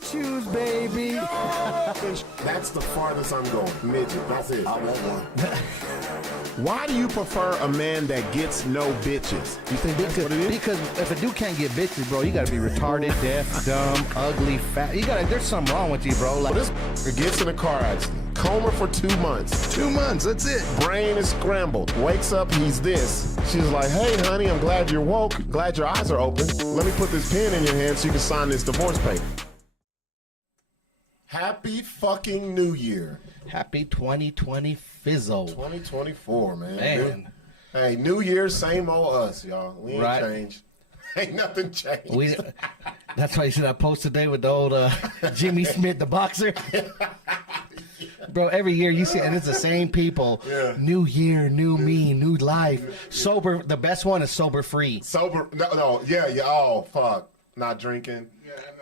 choo-choos, baby. That's the farthest I'm going. Midget. That's it. I want one. Why do you prefer a man that gets no bitches? You think that's what it is? Because if a dude can't get bitches, bro, you gotta be retarded, deaf, dumb, ugly, fat. There's something wrong with you, bro. Like this gets in a car accident. Coma for 2 months. 2 months, that's it. Brain is scrambled. Wakes up, he's this. She's like, hey, honey, I'm glad you're woke. Glad your eyes are open. Let me put this pen in your hand so you can sign this divorce paper. Happy fucking New Year. Happy 2020 fizzle. 2024, man. Hey, New Year, same old us, y'all. We ain't changed. Ain't nothing changed. That's why you see that post today with the old Jimmy Smith, the boxer. Bro, every year you see, and it's the same people. Yeah. New year, new me, new life. Sober. The best one is sober free. Sober. No. Yeah. Oh, fuck. Not drinking.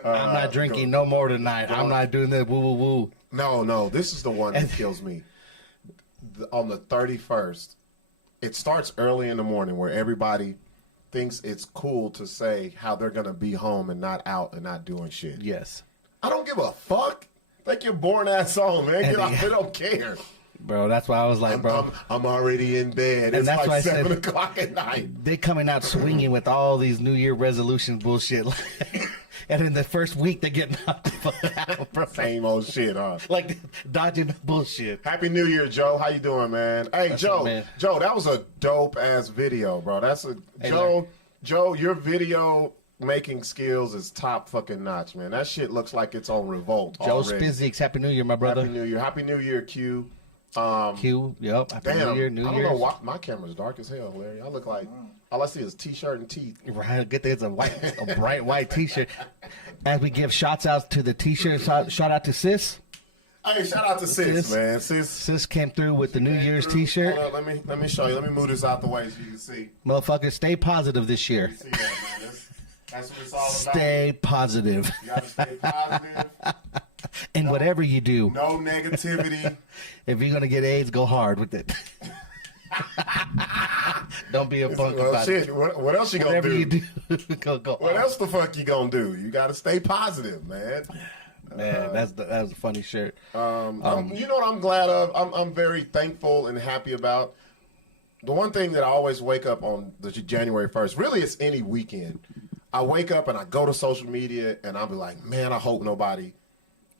I'm not drinking no more tonight. I'm not doing that. Woo, woo, woo. No. This is the one that kills me. On the 31st, it starts early in the morning where everybody thinks it's cool to say how they're going to be home and not out and not doing shit. Yes. I don't give a fuck. Take your boring ass home, man. Get off. They don't care. Bro, that's why I was like, bro. I'm already in bed. It's that's like 7 o'clock at night. They coming out swinging with all these New Year resolution bullshit. And in the first week, they get knocked the fuck out, bro. Same old shit, huh? Like dodging bullshit. Happy New Year, Joe. How you doing, man? Hey, Joe, that was a dope-ass video, bro. Joe, your video making skills is top fucking notch, man. That shit looks like it's on Revolt Joe already. Spizziks, Happy New Year, my brother. Happy New Year, Q. Q, yep. Happy New Year, New Year. I don't know why my camera's dark as hell, Larry. I look like all I see is t-shirt and teeth. Right, good thing it's a bright white t-shirt. As we give shots out to the t-shirt, shout out to Sis. Hey, shout out to Sis, man. Sis came through with the New Year's t-shirt. Hold on, let me show you. Let me move this out the way so you can see. Motherfuckers, stay positive this year. See that, man. That's what it's all about. Stay positive. You gotta stay positive. And whatever you do. No negativity. If you're gonna get AIDS, go hard with it. Don't be a punk about it. What else you gonna do? Whatever you do, go What else the fuck you gonna do? You gotta stay positive, man. Man, that's a funny shirt. You know what I'm glad of? I'm very thankful and happy about. The one thing that I always wake up on the January 1st, really it's any weekend. I wake up and I go to social media and I'll be like, man, I hope nobody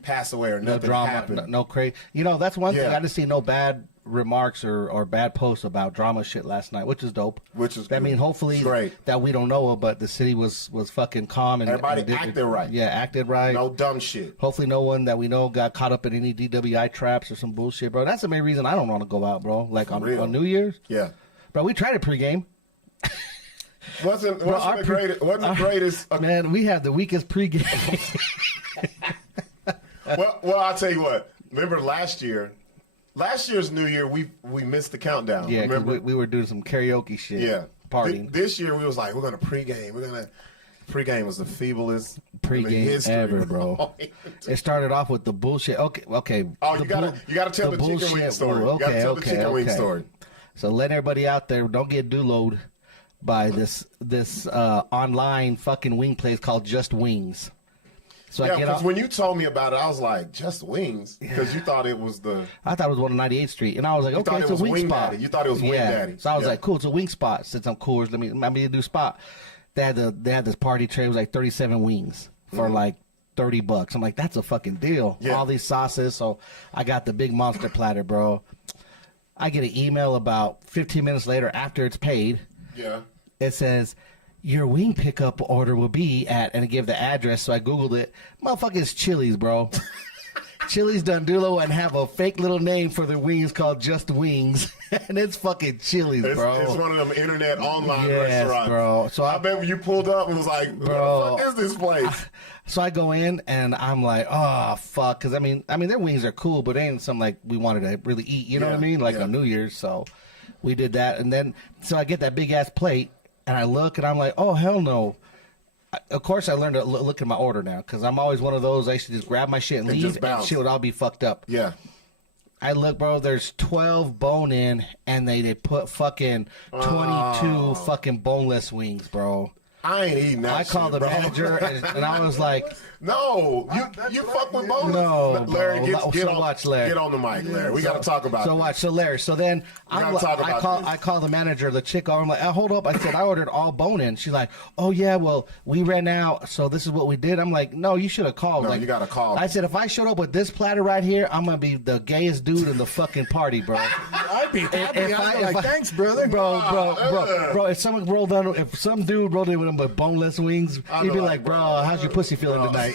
pass away or nothing happened. No crazy. You know, that's one thing. I didn't see no bad remarks or bad posts about drama shit last night, which is dope. I mean, hopefully that we don't know of, but the city was fucking calm and everybody acted right. Yeah, acted right. No dumb shit. Hopefully no one that we know got caught up in any DWI traps or some bullshit, bro. That's the main reason I don't want to go out, bro. Like on New Year's. Yeah. Bro, we tried a pregame. Wasn't the greatest. Man, we had the weakest pregame. well, I'll tell you what. Remember last year's New Year, we missed the countdown. Yeah, remember we were doing some karaoke shit. Yeah, partying. This year we was like, we're gonna pregame. Pregame was the feeblest pregame ever, bro. It started off with the bullshit. Okay. Oh, you gotta tell the chicken wing story. You gotta tell the chicken wing story. So let everybody out there, don't get dooloed by this online fucking wing place called Just Wings. So yeah, because when you told me about it, I was like, Just Wings? Because you thought it was I thought it was one on 98th Street. And I was like, okay, it's a wing spot. Daddy. You thought it was Wing Daddy. So I was like, cool, it's a wing spot. Since I'm Coors, let me do spot. They had this party tray. It was like 37 wings for like $30. I'm like, that's a fucking deal. Yeah. All these sauces. So I got the big monster platter, bro. I get an email about 15 minutes later after it's paid. Yeah. It says, your wing pickup order will be at, and it gave the address, so I Googled it. Motherfucking Chili's, bro. Chili's Dundulo and have a fake little name for their wings called Just Wings. And it's fucking Chili's, bro. It's one of them internet online restaurants. Bro. So I bet when you pulled up and was like, bro, what the fuck is this place? So I go in and I'm like, oh, fuck. Because, I mean, their wings are cool, but they ain't something like we wanted to really eat. You know what I mean? Like on New Year's. So we did that. And then, so I get that big ass plate and I look and I'm like, oh, hell no. Of course, I learned to look at my order now because I'm always one of those. I used to just grab my shit and leave, and shit would all be fucked up. Yeah. I look, bro. There's 12 bone in, and they put fucking 22 fucking boneless wings, bro. I ain't eating that. I called the bro. manager and I was like, no, you fuck with boneless. No, Larry, bro. get So on, watch, Larry. Get on the mic, Larry. We got to talk about so this. watch. So Larry. So then I call the manager, the chick. I'm like, hold up. I said I ordered all bone in. She's like, oh yeah, well we ran out, so this is what we did. I'm like, no, you should have called. No, like, you got to call. I said if I showed up with this platter right here, I'm gonna be the gayest dude in the fucking party, bro. I'd be happy. I'd be like, thanks, brother. Bro. If some dude rolled in with them with boneless wings, he'd be like, bro, how's your pussy feeling tonight?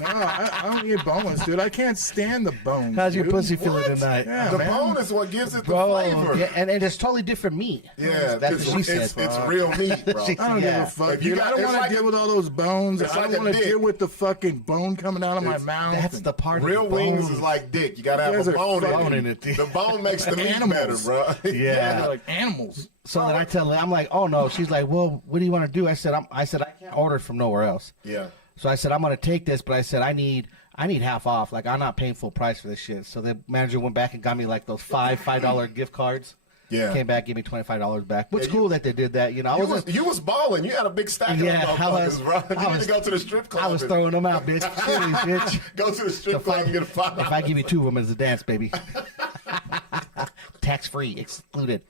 No, I don't eat boneless, dude. I can't stand the bone. How's your dude. pussy feeling tonight? Yeah, the man. bone is what gives it the Bro, flavor. yeah, and it's totally different meat. Yeah, that's what she said. It's real meat, bro. She- I don't Yeah. give a fuck, If you dude. got- I don't it's want like to a- deal with all those bones. it's I like don't a want to dick. deal with the fucking bone coming out of my mouth. That's the part of Real the wings bones. is like dick. You got to have Guys a are bone fucking- in it. The bone makes the meat better, Animals. bro. Yeah. They're like animals. So then I tell her, I'm like, oh no. She's like, well, what do you want to do? I said, I can't order from nowhere else. Yeah. So I said, I'm gonna take this, but I said I need half off. Like I'm not paying full price for this shit. So the manager went back and got me like those $5 gift cards. Yeah. Came back, gave me $25 back. Which Yeah, cool that they did that. You know, You was balling. You had a big stack Yeah, of I was- motherfuckers, bro. You need to go to the strip club. I was and- throwing them out, bitch. Seriously, bitch. Go to the strip club and get a $5. If I give you 2 of them as a dance, baby. Tax free, excluded.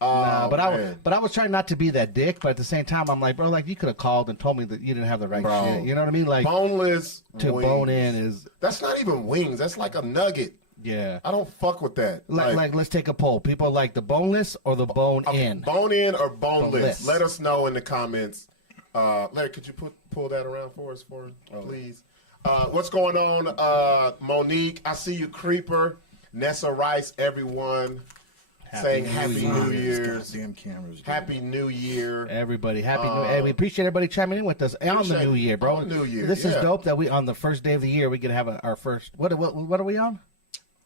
Nah, but man. I was trying not to be that dick, but at the same time, I'm like, bro, like you could have called and told me that you didn't have the right Bro, shit. You know what I mean? Like boneless to wings. bone in is That's not even wings. That's like a nugget. yeah. I don't fuck with that. Like let's take a poll. People like the boneless or the bone in? Bone in or boneless? Boneless. Let us know in the comments. Larry, could you pull that around for us, Oh. please? What's going on, Monique? I see you, Creeper. Nessa Rice, everyone. Saying Happy New Year's. Goddamn cameras. dude. Happy New Year. Everybody, happy new. Hey, we appreciate everybody chiming in with us on the Appreciate new year, bro. on the new year, This is yeah. dope that we on the first day of the year we can have our first. What are we on?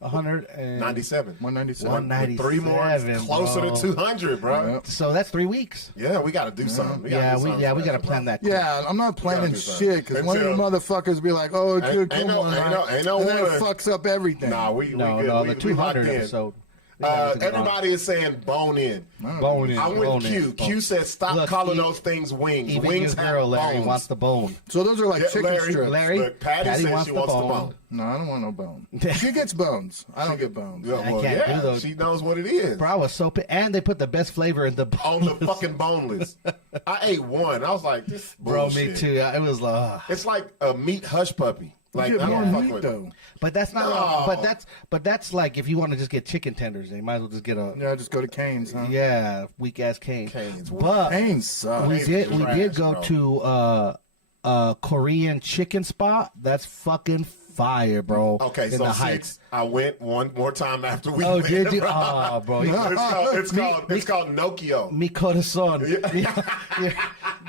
197. 197. 197. 3 more. It's closer bro. to 200, bro. Yep. So that's 3 weeks. Yeah, we got to do something. We gotta do something We for got to that, plan bro. that. Yeah, I'm not planning do something. shit because one of the Until- motherfuckers be like, "Oh, it's your Ain't no and then it winner. fucks up everything." Nah, we No, good. no, we, the we 200 locked in. episode. Everybody is saying bone in. Bone in. I went bone Q. in. Q said stop Look, calling e- those things wings. Even Wings your have girl, Larry, bones. wants the bone. So those are like Yeah, chicken Larry, strips. Larry, Look, Patty said she wants the bone. No, I don't want no bone. She gets bones. I don't get bones. Yeah, I well, can't yeah, do those. she knows what it is. Bro, I was so and they put the best flavor in the On the fucking boneless. I ate one. I was like, this bro. bullshit. Me too. It was It's like a meat hush puppy. Like, You I get more don't fuck meat with it. though. but that's not. No. But that's like if you want to just get chicken tenders, then you might as well just get a Yeah, just go to Cane's. Huh? weak ass cane. Cane's. But Cane's suck. we did trash, go bro. to Korean chicken spot. That's fucking fire, bro. Okay, in so the Sixx, Heights. I went one more time after we Oh, went. did you? bro. Oh, bro. It's called Nokio. Mi corazón.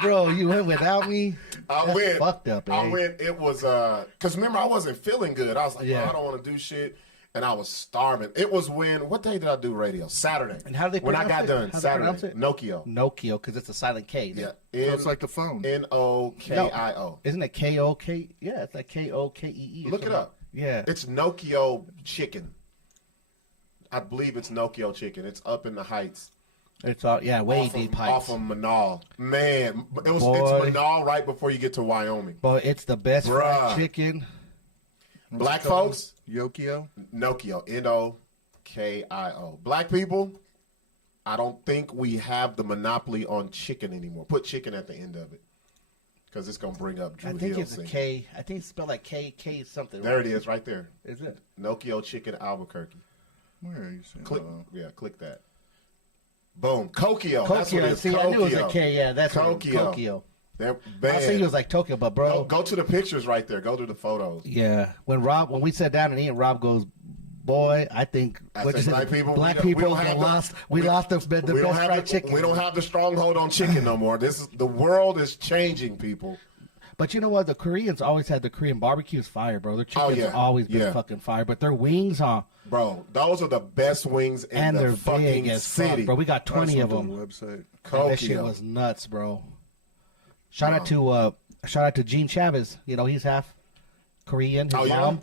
Bro, you went without me? I That's went. fucked up, I eh? went. It was because remember I wasn't feeling good. I was like, Yeah. I don't want to do shit, and I was starving. It was what day did I do radio? Saturday. And how do they when I pronounce got it? done? How do they pronounce Saturday. it? Nokio. Nokio, because it's a silent K. Yeah. So it's like the phone. Nokio. Isn't it K-O-K? Yeah, it's like K-O-K-E-E. or Look it something. up. Yeah. It's Nokio chicken. I believe it's Nokio chicken. It's up in the Heights. It's all, way off deep of, heights. off of Manal. Man, it's Boy. Manal right before you get to Wyoming. But it's the best Bruh. fried chicken. Black folks, Yokio. Nokio, Nokio. Black people, I don't think we have the monopoly on chicken anymore. Put chicken at the end of it, because it's gonna bring up Drew I think Hill it's a singing. K. I think it's spelled like K something. There it is, right there. Is it? Nokio Chicken Albuquerque. Where are you seeing? Click, that? click that. Boom, Kokio. That's what it Kokio. is. See, I knew it was a Kokio. K. Yeah, that's what it- Kokio. Kokio. They're I bad. think it was like Tokyo, but bro. Go to the pictures right there. Go to the photos. Yeah. When we sat down and ate, Rob goes, "Boy, I think I what say you said, black people, black we people don't have the- lost. we We lost the don't best have fried the, chicken. We don't have the stronghold on chicken no more. The world is changing, people. But you know what? The Koreans always had the Korean barbecue's fire, bro. Their chicken's yeah. always been Yeah. fucking fire. But their wings, Bro, those are the best wings in and the they're fucking big as city. fuck, bro. We got 20 of On them. the website. And that shit Kokio. was nuts, bro. Shout out to Gene Chavez. You know, he's half Korean. His Oh, yeah? mom.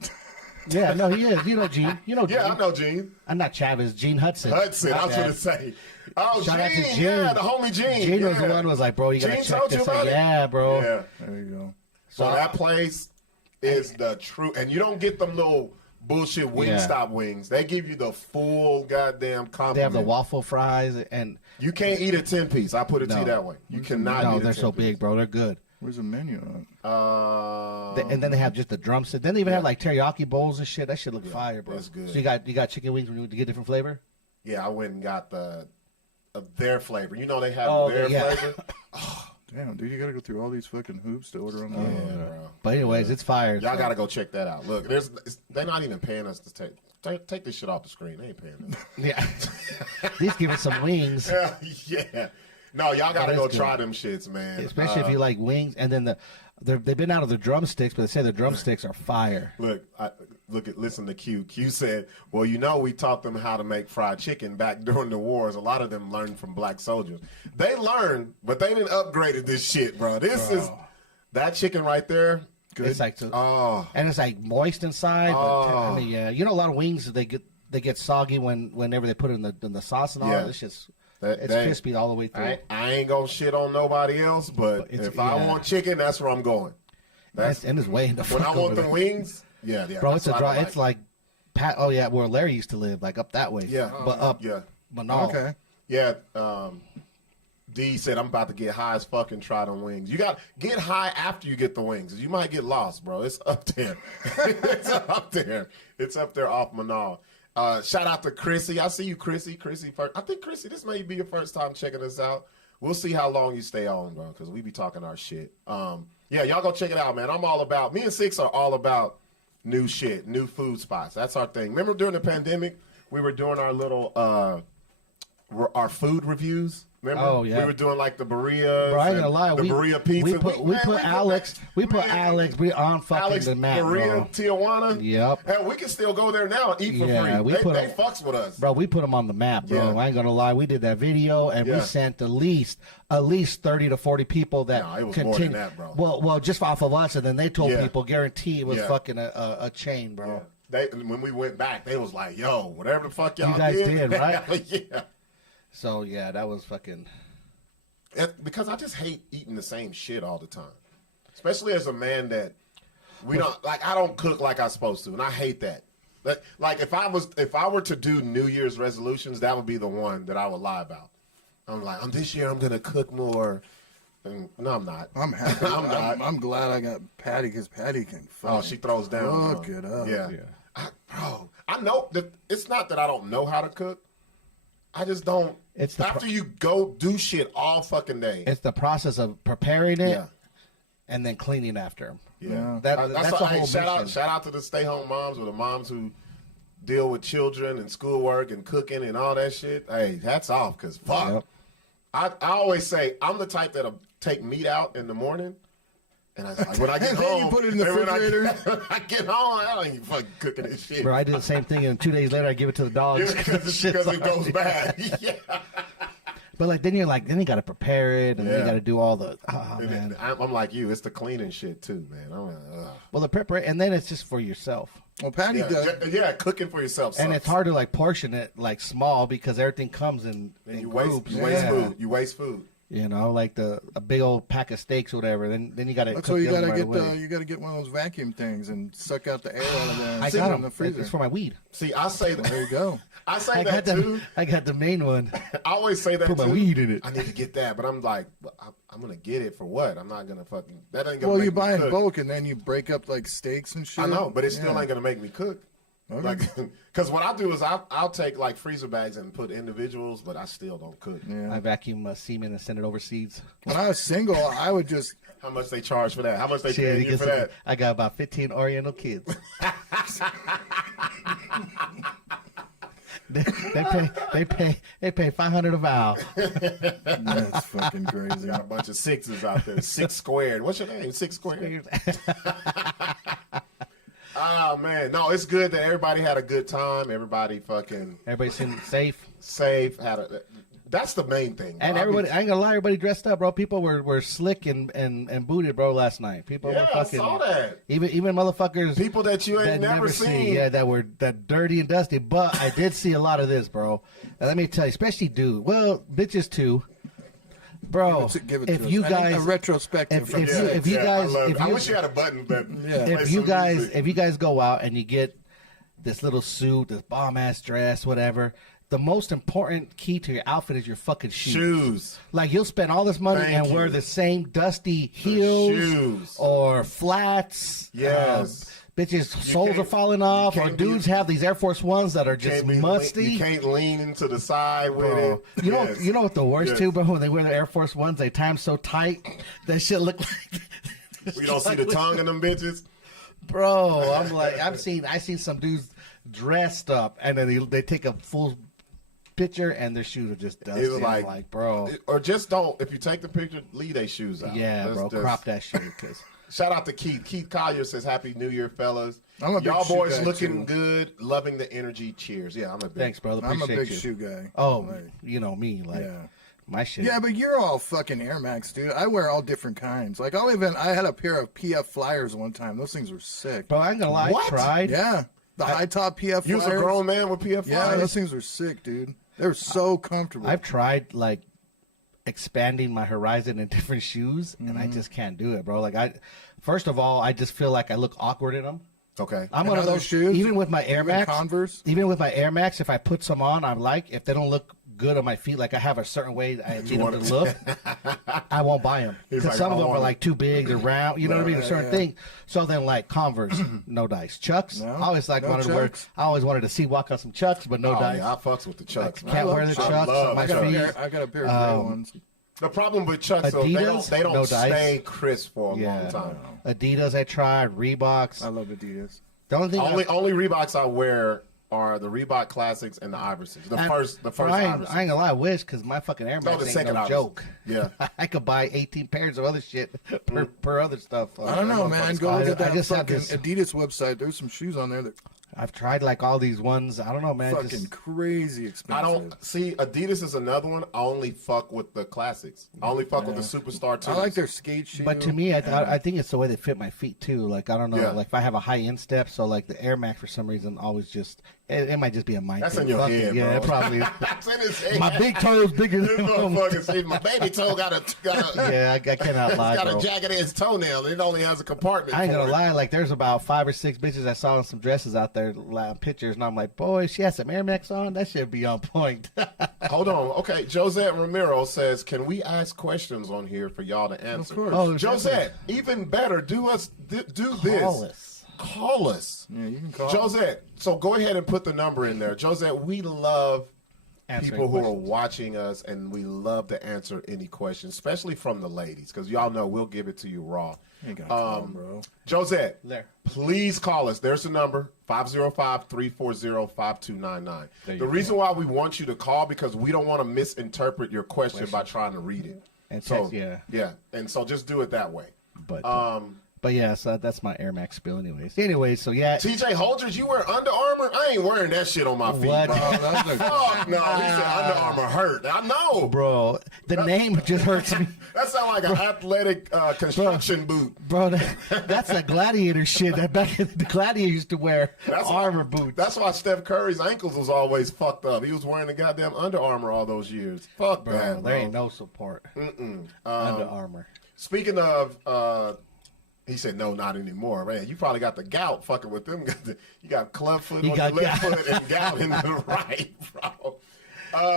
Yeah, no, he is. You know Gene. You know Gene. Yeah, I know Gene. I'm not Chavez. Gene Hudson. Hudson, My I was bad. going to say. Oh, Shout out to Gene, Gene. yeah, the homie Gene. Gene was yeah. the one who was like, bro, you gotta Gene check told you this about out. it? Yeah, bro. Yeah. There you go. So that place is the true, and you don't get them little bullshit Wingstop wings. They give you the full goddamn compliment. They have the waffle fries, and You can't eat a 10-piece. I put it to you No. that way. You cannot no, eat a they're so 10-piece. big, bro. They're good. Where's the menu on? And then they have just the drumstick. Then they even have like teriyaki bowls and shit. That shit look fire, bro. that's good. So you got chicken wings when you get different flavor. Yeah, I went and got their flavor. You know they have Oh, their yeah. flavor. Damn, dude, you gotta go through all these fucking hoops to order on Yeah, that. bro. But anyways, it's fire. Y'all so. gotta go check that out. Look, they're not even paying us to take this shit off the screen. They ain't paying us. Yeah. At least give it some wings, Yeah. No, y'all gotta that's go good. try them shits, man. especially if you like wings. And then they've been out of the drumsticks, but they say the drumsticks are fire. Listen to Q. Q said, well, you know, we taught them how to make fried chicken back during the wars. A lot of them learned from black soldiers. They learned, but they didn't upgraded this shit, bro. This is that chicken right there. Good. It's like, Oh, and it's like moist inside. But I mean, yeah, you know, a lot of wings they get soggy whenever they put it in the sauce and all. Yeah. It's just That- it's crispy all the way through. I ain't gonna shit on nobody else, but it's- if I yeah. want chicken, that's where I'm going. And it's way in the When fuck I over want the there. wings, yeah. Bro, that's it's a what draw. I It's like, oh yeah, where Larry used to live, like up that way. Yeah. but up, Yeah. Manal. Okay. Yeah, D said I'm about to get high as fuck and try them wings. You got get high after you get the wings. You might get lost, bro. It's up there. It's up there. It's up there off Manal. Shout out to Chrissy. I see you, Chrissy. Chrissy first. I think Chrissy, this may be your first time checking us out. We'll see how long you stay on, bro, because we be talking our shit. Yeah, y'all go check it out, man. I'm all about. Me and Sixx are all about new shit, new food spots. That's our thing. Remember during the pandemic, we were doing our little our food reviews. Remember? Oh, yeah. We were doing like the Berea. Bro, I ain't gonna lie. The Berea pizza. We put Alex on fucking Alex the map, Berea, bro. Tijuana. Yep. And we can still go there now and eat for Yeah, free. They fucks with us. Bro, we put them on the map, bro. Yeah. I ain't gonna lie. We did that video, and Yeah. we sent at least 30 to 40 people that No, it was continue. more than that, bro. Well, just off of us, and then they told Yeah. people, guarantee it was Yeah. fucking a chain, bro. When we went back, they was like, "Yo, whatever the fuck y'all You guys did, right? Yeah. So yeah, that was fucking. Because I just hate eating the same shit all the time, especially as a man that we don't like. I don't cook like I'm supposed to, and I hate that. Like if I were to do New Year's resolutions, that would be the one that I would lie about. I'm like, this year I'm gonna cook more. And, no, I'm not. I'm happy. I'm not. I'm glad I got Patty because Patty can fucking She throws down. hook it up. Yeah. Bro, I know that it's not that I don't know how to cook. I just don't. It's the after you go do shit all fucking day. It's the process of preparing it Yeah. and then cleaning after them. Yeah, That's the why, whole shout mission. out to the stay-home moms or the moms who deal with children and schoolwork and cooking and all that shit. Hey, hats off, because fuck. Yep. I always say I'm the type that'll take meat out in the morning, and when I get And then home, you put it in the and when refrigerator. I get home, I don't even fucking cooking this shit. Bro, I do the same thing, and 2 days later, I give it to the dogs Because it goes bad. Yeah. But like, then you got to prepare it, and then you Yeah. got to do all the. Oh And man. I'm like you. It's the cleaning shit too, man. I'm like, ugh. Well, the prepare, and then it's just for yourself. Well, Patty does. Yeah, cooking for yourself. And sucks. it's hard to like portion it like small because everything comes in And you groups. waste food. You waste food. You know, like a big old pack of steaks or whatever. Then you got to. That's why you gotta get you gotta get one of those vacuum things and suck out the air out of there. And I sit got it in them. the freezer. It's for my weed. See, I say that. There you go. I say I that got too. I got the main one. I always say that Put too. my weed in it. I need to get that, but I'm like, I'm gonna get it for what? I'm not gonna fucking. That ain't gonna. Well, make you me buy in cook. bulk and then you break up like steaks and shit. I know, but it still Yeah. ain't gonna make me cook. Okay. Like, because what I do is I'll take like freezer bags and put individuals, but I still don't cook. Yeah. I vacuum semen and send it overseas. When I was single, I would just How much they charge for that? How much they Shit, pay it you gets for that? I got about 15 Oriental kids. they pay $500 a vow. that's fucking crazy. Got a bunch of sixes out there. Six squared. What's your name? Six squared. Oh man, no, it's good that everybody had a good time. Everybody fucking Everybody seemed safe. safe. That's the main thing. And everybody, I ain't gonna lie, everybody dressed up, bro. People were slick and booted, bro, last night. People were fucking. I saw that. Even motherfuckers. People that you ain't never seen. Yeah, that were dirty and dusty. But I did see a lot of this, bro. And let me tell you, especially dude. Well, bitches too. Bro, give it if to you us. guys a retrospective, if you guys, I wish you had a button that. if you guys go out and you get this little suit, this bomb ass dress, whatever. The most important key to your outfit is your fucking shoes. Like you'll spend all this money and wear the same dusty heels or flats. Yes. Bitches, soles are falling off, or dudes have these Air Force Ones that are just musty. You can't lean into the side with it. You know what the worst too, bro? When they wear the Air Force Ones, they tie them so tight that shit look like. We don't see the tongue in them bitches. Bro, I'm like, I seen some dudes dressed up, and then they take a full picture, and their shoes are just dusty. It was like, bro, or just don't. If you take the picture, leave their shoes out. Yeah, bro, crop that shit. Cause shout out to Keith. Keith Collier says, "Happy New Year, fellas. Y'all boys looking good, loving the energy. Cheers." Yeah, I'm a big. Thanks, brother. I'm a big you. shoe guy. Oh, you know me, like my shit. Yeah, but you're all fucking Air Max, dude. I wear all different kinds. Like I had a pair of PF Flyers one time. Those things were sick. Bro, I ain't gonna lie. I tried. Yeah, the high top PF Flyers. You was a grown man with PF Flyers. Yeah, those things were sick, dude. They were so comfortable. I've tried like expanding my horizon in different shoes, and I just can't do it, bro. Like first of all, I just feel like I look awkward in them. Okay. I'm one of those shoes. Even with my Air Max, Converse. Even with my Air Max, if I put some on, I'm like, if they don't look good on my feet, like I have a certain way I need them to look, I won't buy them because like, some of them are like too big or round. You know what I mean? A certain thing. So then, like Converse, no dice. Chucks. No, I always wanted to wear. I always wanted to see walk on some Chucks, but no dice. Yeah, I fucks with the Chucks. I can't wear the Chucks on my feet. I got a pair of gray ones. The problem with Chucks, though, they don't stay crisp for a long time. Adidas, I tried. Reeboks. I love Adidas. The only thing only Reeboks I wear are the Reebok Classics and the Iversons. The first Iverson. I ain't gonna lie, I wish, because my fucking Air Max ain't no joke. Yeah. I could buy 18 pairs of other shit per other stuff. I don't know, man. Go look at that fucking this Adidas website. There's some shoes on there that I've tried like all these ones. I don't know, man. fucking crazy expensive. I don't see Adidas is another one. I only fuck with the classics. I only fuck with the Superstar too. I like their skate shoes. But to me, I think it's the way they fit my feet too. Like I don't know, like if I have a high instep, so like the Air Max for some reason always just it might just be a mind That's thing. in your Fuck head, it. Yeah, bro. it probably. That's in his head. My big toe is bigger This than motherfucker, see, my baby toe got a yeah, I cannot lie, got bro. a jagged edge toenail. It only has a compartment. I ain't for gonna it. lie, like there's about 5 or 6 bitches I saw in some dresses out there, pictures, and I'm like, boy, she has some Air Max on. That should be on point. Hold on. Okay, Josette Romero says, can we ask questions on here for y'all to answer? Of course. Oh, Josette, even better, do this. Call us. Yeah, you can call. Josette, so go ahead and put the number in there. Josette, we love Answering people who are questions. watching us, and we love to answer any questions, especially from the ladies, because y'all know we'll give it to you raw. You ain't gonna call them, bro. Josette, There. please call us. There's the number, 505-340-5299. The reason why we want you to call, because we don't want to misinterpret your question by trying to read it. And So, text, and so just do it that way. But yeah, so that's my Air Max spill, anyways. Anyways, so yeah. TJ Holdridge, you wear Under Armour? I ain't wearing that shit on my feet. What? Bro. Fuck no. He said Under Armour hurt. I know. Bro, the name just hurts me. That sounds like an athletic construction boot. Bro, that's a gladiator shit. That back in the gladiator used to wear armor boots. That's why Steph Curry's ankles was always fucked up. He was wearing the goddamn Under Armour all those years. Fuck that, bro. There ain't no support. Under Armour. Speaking of, he said, no, not anymore. Man, you probably got the gout fucking with them. You got club foot on the left foot and gout in the right, bro.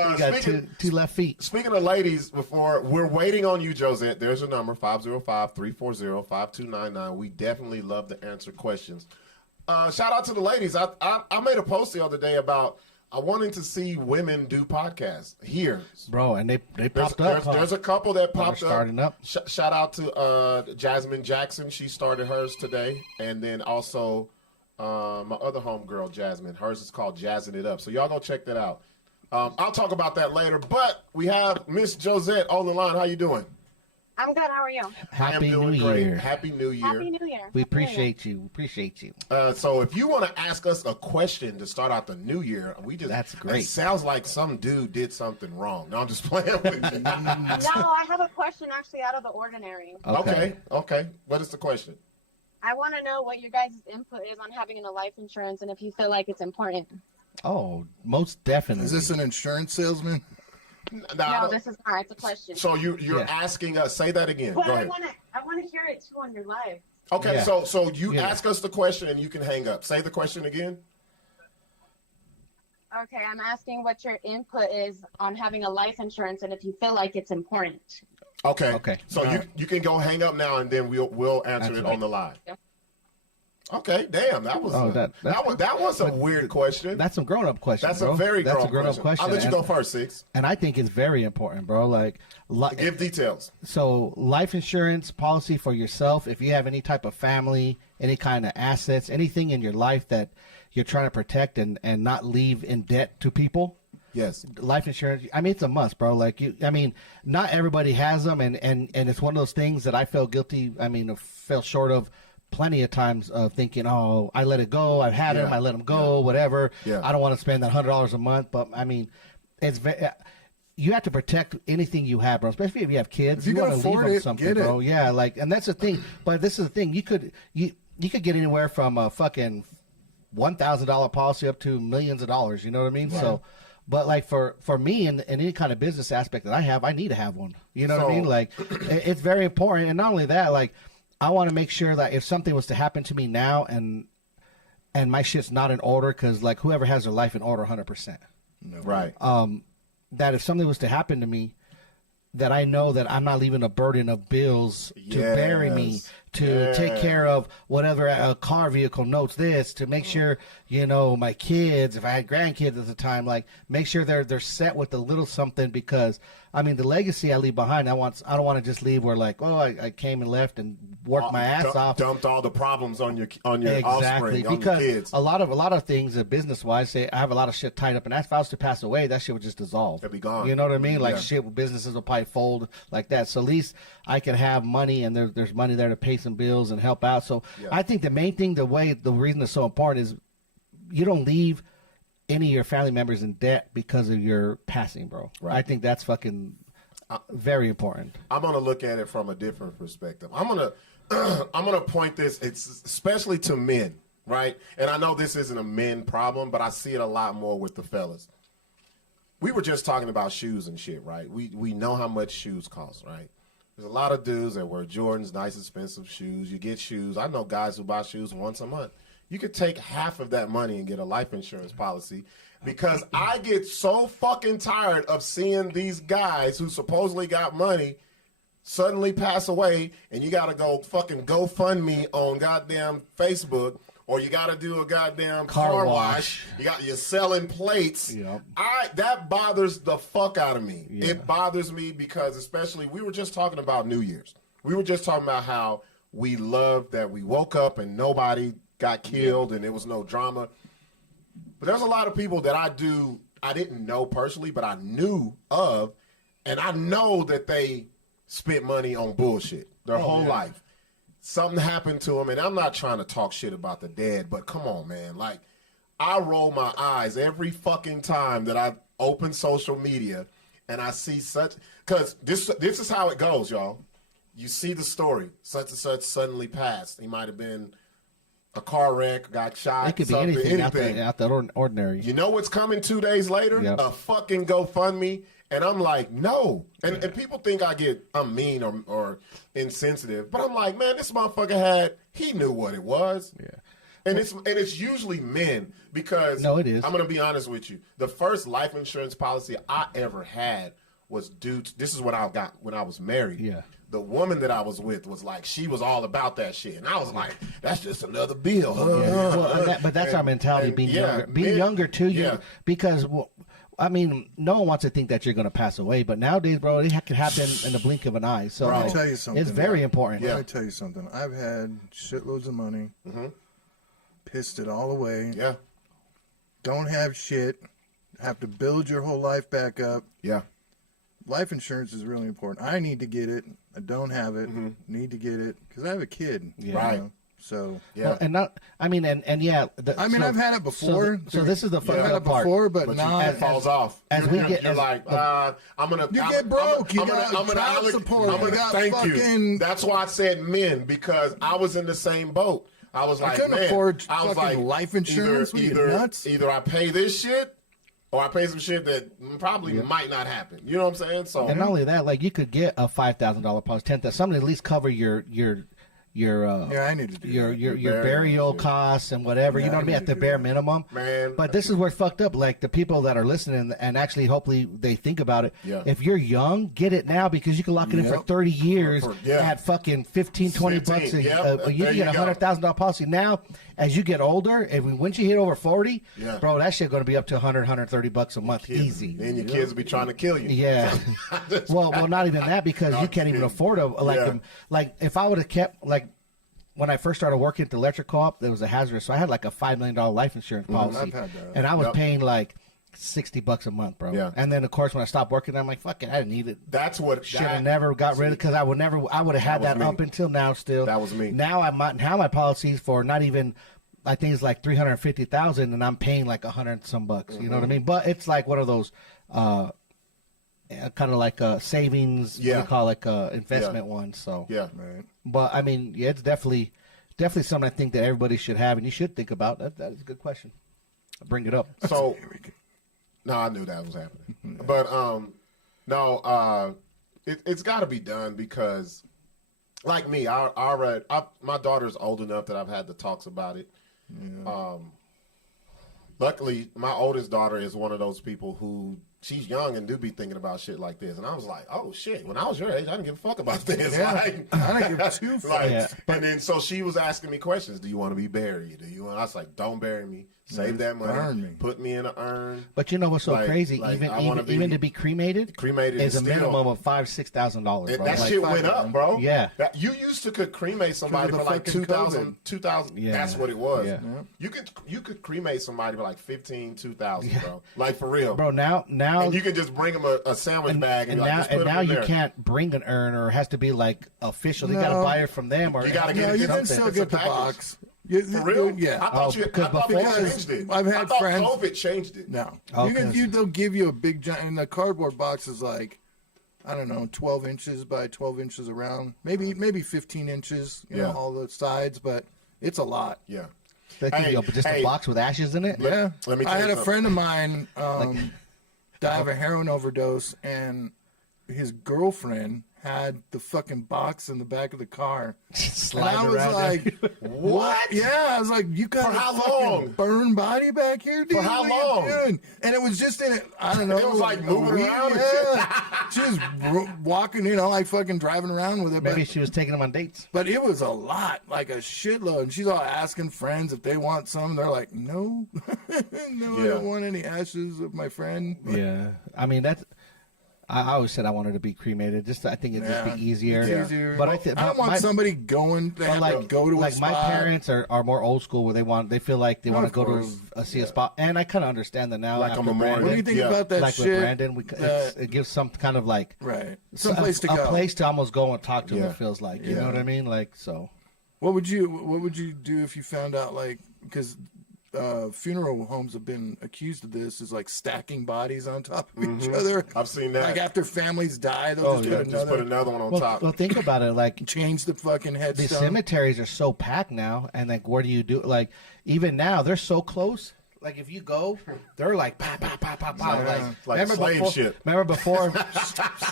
You got two left feet. Speaking of ladies, we're waiting on you, Josette. There's a number, 505-340-5299. We definitely love to answer questions. Shout out to the ladies. I made a post the other day about wanting to see women do podcasts here. Bro, and they popped up. There's a couple that popped up. Starting up. Shout out to Jasmine Jackson. She started hers today. And then also my other homegirl, Jasmine. Hers is called Jazzing It Up. So y'all go check that out. I'll talk about that later. But we have Miss Josette on the line. How you doing? I'm good. How are you? I am Happy doing New great. Year. Happy New Year. Happy New Year. We Happy New Year. appreciate you. Appreciate you. So if you want to ask us a question to start out the new year, That's great. It sounds like some dude did something wrong. No, I'm just playing with you. No, I have a question actually out of the ordinary. Okay. What is the question? I want to know what your guys' input is on having a life insurance and if you feel like it's important. Oh, most definitely. Is this an insurance salesman? No, this is not. It's a question. So you're asking us. Say that again. But Go I ahead. want to hear it too on your live. Okay, Yeah. so you Yeah. ask us the question and you can hang up. Say the question again. Okay, I'm asking what your input is on having a life insurance and if you feel like it's important. Okay. Okay. So you can go hang up now and then we'll answer it on the live. Yeah. Okay. Damn, that was that was a weird question. That's some grown-up question. That's bro. a very That's grown a grown-up question. I'll let you and, go first, Sixx. and I think it's very important, bro. Like, Give details. so life insurance policy for yourself. If you have any type of family, any kind of assets, anything in your life that you're trying to protect and not leave in debt to people. Yes. Life insurance, I mean, it's a must, bro. Like, not everybody has them, and it's one of those things that I felt guilty. I mean, fell short of plenty of times of thinking, oh, I let it go. I've had him. I let him go. Whatever. Yeah. I don't want to spend that $100 a month, but I mean, it's you have to protect anything you have, bro. Especially if you have kids. If you can want to leave afford them it, something, get it. bro. Yeah, like, and that's the thing. But this is the thing. You could get anywhere from a fucking $1,000 policy up to millions of dollars. You know what I mean? So. But like for me in any kind of business aspect that I have, I need to have one. You know what I mean? Like it's very important. And not only that, like I want to make sure that if something was to happen to me now and my shit's not in order, because like whoever has their life in order 100%. Right. That if something was to happen to me, that I know that I'm not leaving a burden of bills to bury me, to take care of whatever a car vehicle notes this, to make sure, my kids, if I had grandkids at the time, like make sure they're set with a little something, because I mean the legacy I leave behind, I don't want to just leave where like, oh, I came and left and worked my ass off. Dumped all the problems on your Exactly, offspring, on because your kids. a lot of things business wise, say I have a lot of shit tied up, and if I was to pass away, that shit would just dissolve. It'd be gone. You know what I mean? Like Yeah. shit, businesses will probably fold like that. So at least I can have money, and there's money there to pay some bills and help out. So I think the main thing, the reason it's so important is you don't leave any of your family members in debt because of your passing, bro. Right. I think that's fucking very important. I'm gonna look at it from a different perspective. I'm gonna point this, it's especially to men, right? And I know this isn't a men problem, but I see it a lot more with the fellas. We were just talking about shoes and shit, right? We know how much shoes cost, right? There's a lot of dudes that wear Jordans, nice expensive shoes. You get shoes. I know guys who buy shoes once a month. You could take half of that money and get a life insurance policy, because I get so fucking tired of seeing these guys who supposedly got money suddenly pass away, and you got to go fucking GoFundMe on goddamn Facebook, or you got to do a goddamn car wash. You're selling plates. Yep. That bothers the fuck out of me. Yeah. It bothers me because, especially, we were just talking about New Year's. We were just talking about how we loved that we woke up and nobody got killed and there was no drama. But there's a lot of people that I didn't know personally, but I knew of, and I know that they spent money on bullshit their whole life. Something happened to them, and I'm not trying to talk shit about the dead, but come on, man. Like, I roll my eyes every fucking time that I open social media and I see because this is how it goes, y'all. You see the story, such and such suddenly passed. He might have been a car wreck, got shot. It could be anything out the ordinary. You know what's coming 2 days later? Yep. A fucking GoFundMe. And I'm like, no. And people think I'm mean or insensitive. But I'm like, man, this motherfucker he knew what it was. Yeah. And it's usually men, because No, it is. I'm gonna be honest with you. The first life insurance policy I ever had was this is what I got when I was married. Yeah. The woman that I was with was like, she was all about that shit. And I was like, that's just another bill. Well, but that's our mentality, being younger. Being younger too, because I mean, no one wants to think that you're going to pass away, but nowadays, bro, it could happen in the blink of an eye. So I'll tell you something. It's very important. Let me tell you something. I've had shitloads of money, pissed it all away. Yeah. Don't have shit. Have to build your whole life back up. Yeah. Life insurance is really important. I need to get it. I don't have it. Need to get it because I have a kid. Right. So Yeah. Well, and not, I mean, and yeah. I mean, I've had it before. So this is the fucked I've had up it part. before, but But not. it falls off. as we get- you're as- like, I'm gonna. You I'm, get broke. You I'm got gonna, child support. I'm You gonna got thank you. fucking- That's why I said men, because I was in the same boat. I was like, couldn't man, afford I was fucking like, life insurance. What are you, nuts? Either I pay this shit, or I pay some shit that probably might not happen. You know what I'm saying? So, And not only that, like you could get a $5,000 policy, $10,000, something to at least cover your I need to do your burial burial shit. costs and whatever. You know what I mean? At the bare minimum. Man. But this is where it's fucked up. Like the people that are listening and actually, hopefully, they think about it. Yeah. If you're young, get it now because you can lock it in for Yep. 30 years yeah. at fucking 15, 20 15, bucks. yep. You There can you get a go. $100,000 policy now. As you get older, and once you hit over 40, Yeah. bro, that shit going to be up to 100, 130 bucks a month, kids, easy. Then your kids will be trying to kill you. Yeah. well, not even that because No, you can't even kidding. afford like if I would have kept like when I first started working at the electric co-op, there was a hazardous, so I had like a $5 million life insurance policy, I've had that. and I was Yep. paying like $60 a month, bro. Yeah. And then of course when I stopped working, I'm like, fuck it, I didn't need it. That's what. Should have never got rid of because I would have had was that me. up until now. Still, That was me. Now my policies for not even. I think it's like 350,000, and I'm paying like 100 some bucks. You know what I mean? But it's like one of those, kind of like savings. What do Yeah. you call it, investment ones. So Yeah. Right. But I mean, yeah, it's definitely something I think that everybody should have, and you should think about. That is a good question. Bring it up. So, no, I knew that was happening, but no, it's got to be done because, like me, my daughter's old enough that I've had the talks about it. Luckily, my oldest daughter is one of those people who she's young and do be thinking about shit like this, and I was like, oh shit, when I was your age, I didn't give a fuck about this. Yeah. Like, I don't give two fucks. like, Yeah. and then so she was asking me questions. Do you want to be buried? Do you want? I was like, don't bury me. Save that money. Burn me. Put me in an urn. But you know what's so Like- crazy? like, I even wanna be even to be cremated, cremated is a and still- minimum of $5,000-$6,000. And Bro. that Like, shit went up, bro. Yeah. You used to could cremate somebody Because for of like the 2,000. fucking 2,000. Yeah. That's what it was. Yeah. You could cremate somebody for like 15, 2,000, bro. Like for real. bro. Now And you can just bring them a sandwich bag and, and be like, now just put and 'em now in you there. can't bring an urn, or it has to be like official. You got to No. buy it from them, or You gotta get No, it you can something. still It's get a the package. box. For real? Yeah. I thought because I thought before- they changed it. I've had I thought friends- COVID changed it. No. Oh, They'll give you a big giant, and the cardboard box is like, I don't know, 12 inches by 12 inches around. Maybe 15 inches, you know, Yeah. all the sides, but it's a lot. Yeah. they give Hey, you just hey. a box with ashes in it. Yeah. let me tell I you had a something. friend of mine die of a heroin overdose, and his girlfriend had the fucking box in the back of the car. Slide And I was around like, What? Yeah, I was like, you got For a how fucking long? burn body back here, dude? For how What are you long? doing? And it was just in it. I don't know. It was like a moving week, around and Yeah, just walking, like fucking driving around with it. Maybe she was taking them on dates. But it was a lot, like a shitload. And she's all asking friends if they want some. They're like, no, no, I Yeah. don't want any ashes of my friend. Yeah, I mean that's. I always said I wanted to be cremated. I think it'd just be easier. It's easier. But I don't want somebody going. They have to go to a like spot. my parents are more old school where they feel like they want to Of go course. to see a spot, and I kind of understand that now. Like a after memorial. Brandon. What do you think Yeah. about that Like shit? with Brandon, it gives some kind of like Right. Some place to go. a place to almost go and talk to him. Yeah. It feels like you Yeah. know what I mean. Like so. What would you do if you found out, like, because funeral homes have been accused of this, is like stacking bodies on top of each other. I've seen that. Like after families die, they'll Oh, just yeah, put Just put another, another one on Well, top. well, think about it. Like change the fucking the headstone. cemeteries are so packed now, and like where do you do? Like even now, they're so close. Like if you go, they're like pow pow pow pow pow. Like slave before, ship. Remember before?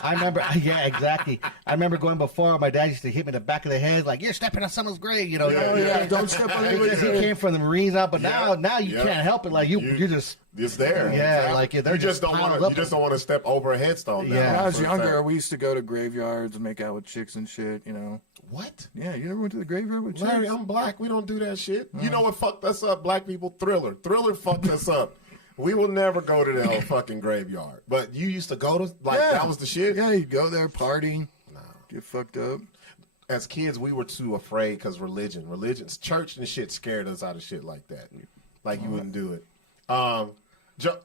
I remember. Yeah, exactly. I remember going before. My dad used to hit me in the back of the head, like you're stepping on someone's grave. You know. Oh yeah, don't step on Because he anybody's came from the Marines out, but now you Yeah. can't help it. Like you just It's there. Yeah, like, they're you just just don't piled want up. you just don't want to step over a headstone. Yeah. When I was For a younger, fact. we used to go to graveyards and make out with chicks and shit, What? Yeah, you never went to the graveyard with chicks? Larry, I'm black. We don't do that shit. You know what fucked us up, black people? Thriller. Thriller fucked us up. We will never go to the fucking graveyard. But you used to go to, that was the shit? Yeah, you go there, party, get fucked up. As kids, we were too afraid because religion's church and shit scared us out of shit like that. Like you wouldn't do it.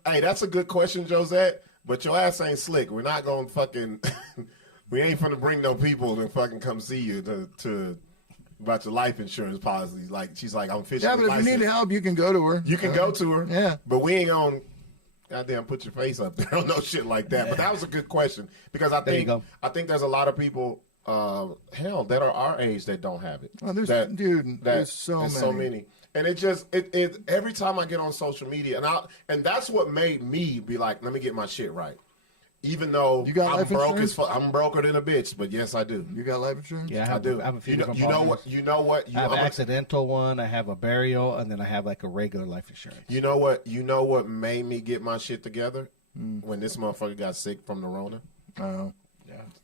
Hey, that's a good question, Josette. But your ass ain't slick. We're not going to fucking We ain't finna bring no people to fucking come see you to about your life insurance policy. Like she's like, I'm fishing. Yeah, but if you need help, you can go to her. you can go to her. Yeah. But we ain't gonna goddamn put your face up there on no shit like that. But that was a good question because I There you think go. there's a lot of people hell that are our age that don't have it. Oh, there's so many. And it just it every time I get on social media and that's what made me be like, let me get my shit right. Even though You got I'm life broke insurance? as fuck, I'm broker than a bitch, but yes, I do. You got life insurance? Yeah, I do. I have a few you know, different you know what? policies. You know what? I have I'm an a- accidental one. I have a burial, and then I have like a regular life insurance. You know what? You know what made me get my shit together when this motherfucker got sick from the Rona. Oh.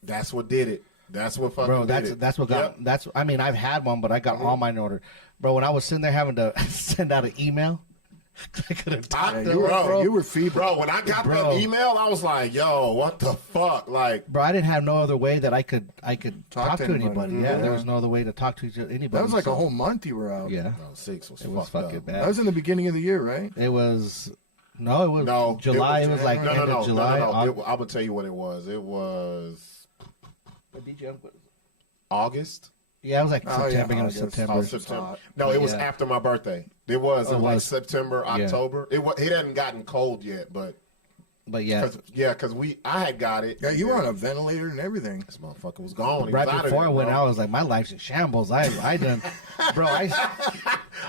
That's what did it. That's what fucking Bro, did it. that's what got. Yep. That's. I mean, I've had one, but I got all mine in order. Bro, when I was sitting there having to send out an email, I could have talked to You were feeble. Bro, when I got that email, I was like, "Yo, what the fuck?" Like, Bro, I didn't have no other way that I could talk to anybody. Yeah, Yeah. there was no other way to talk to anybody. That was like so, a whole month you were out. Yeah, no, Sixx was it was fucked fucking up. bad. That was in the beginning of the year, right? It was no, No, July. It was like no, end of July. No. I'm gonna tell you what it was. It was August. Yeah, it was like Oh, yeah, September, beginning of August. September. Oh, It's September. hot. No, it was Yeah. after my birthday. It was in it like was. September, Yeah. October. It hadn't gotten cold yet, but But yeah, because I had got it. Yeah, you were on a ventilator and everything. This motherfucker was gone. He right was out of before there, I went bro. out, I was like, my life's in shambles. I done, bro.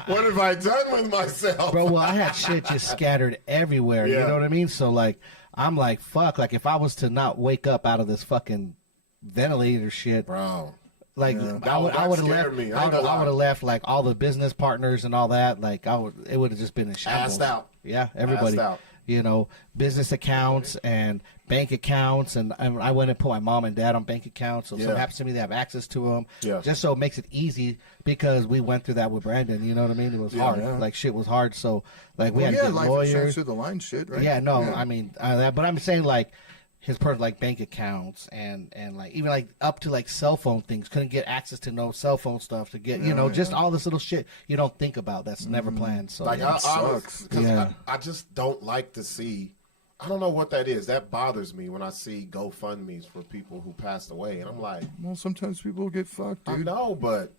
What have I done with myself? Bro, well, I had shit just scattered everywhere. You Yeah. know what I mean? So like, I'm like, fuck. Like, if I was to not wake up out of this fucking ventilator shit, Bro. like That I would have scared left. me. I ain't would gonna lie. have left like all the business partners and all that. Like it would have just been in shambles. Assed out. Yeah, everybody. Assed out. You know, business accounts and bank accounts, and I went and put my mom and dad on bank accounts. So if Yeah. something happens to me, they have access to them. Yeah. Just so it makes it easy because we went through that with Brandon. You know what I mean? It was hard. yeah. Like shit was hard. So like we Well, had you to had get life insurance lawyers. through the line shit, right? Yeah, no, I mean that, but I'm saying like his personal like bank accounts and like even like up to like cell phone things. Couldn't get access to no cell phone stuff to get just all this little shit you don't think about that's never planned. So Like yeah. sucks. Yeah. I just don't like to see. I don't know what that is. That bothers me when I see GoFundMe's for people who passed away, and I'm like, Well, sometimes people get fucked, I dude. know, but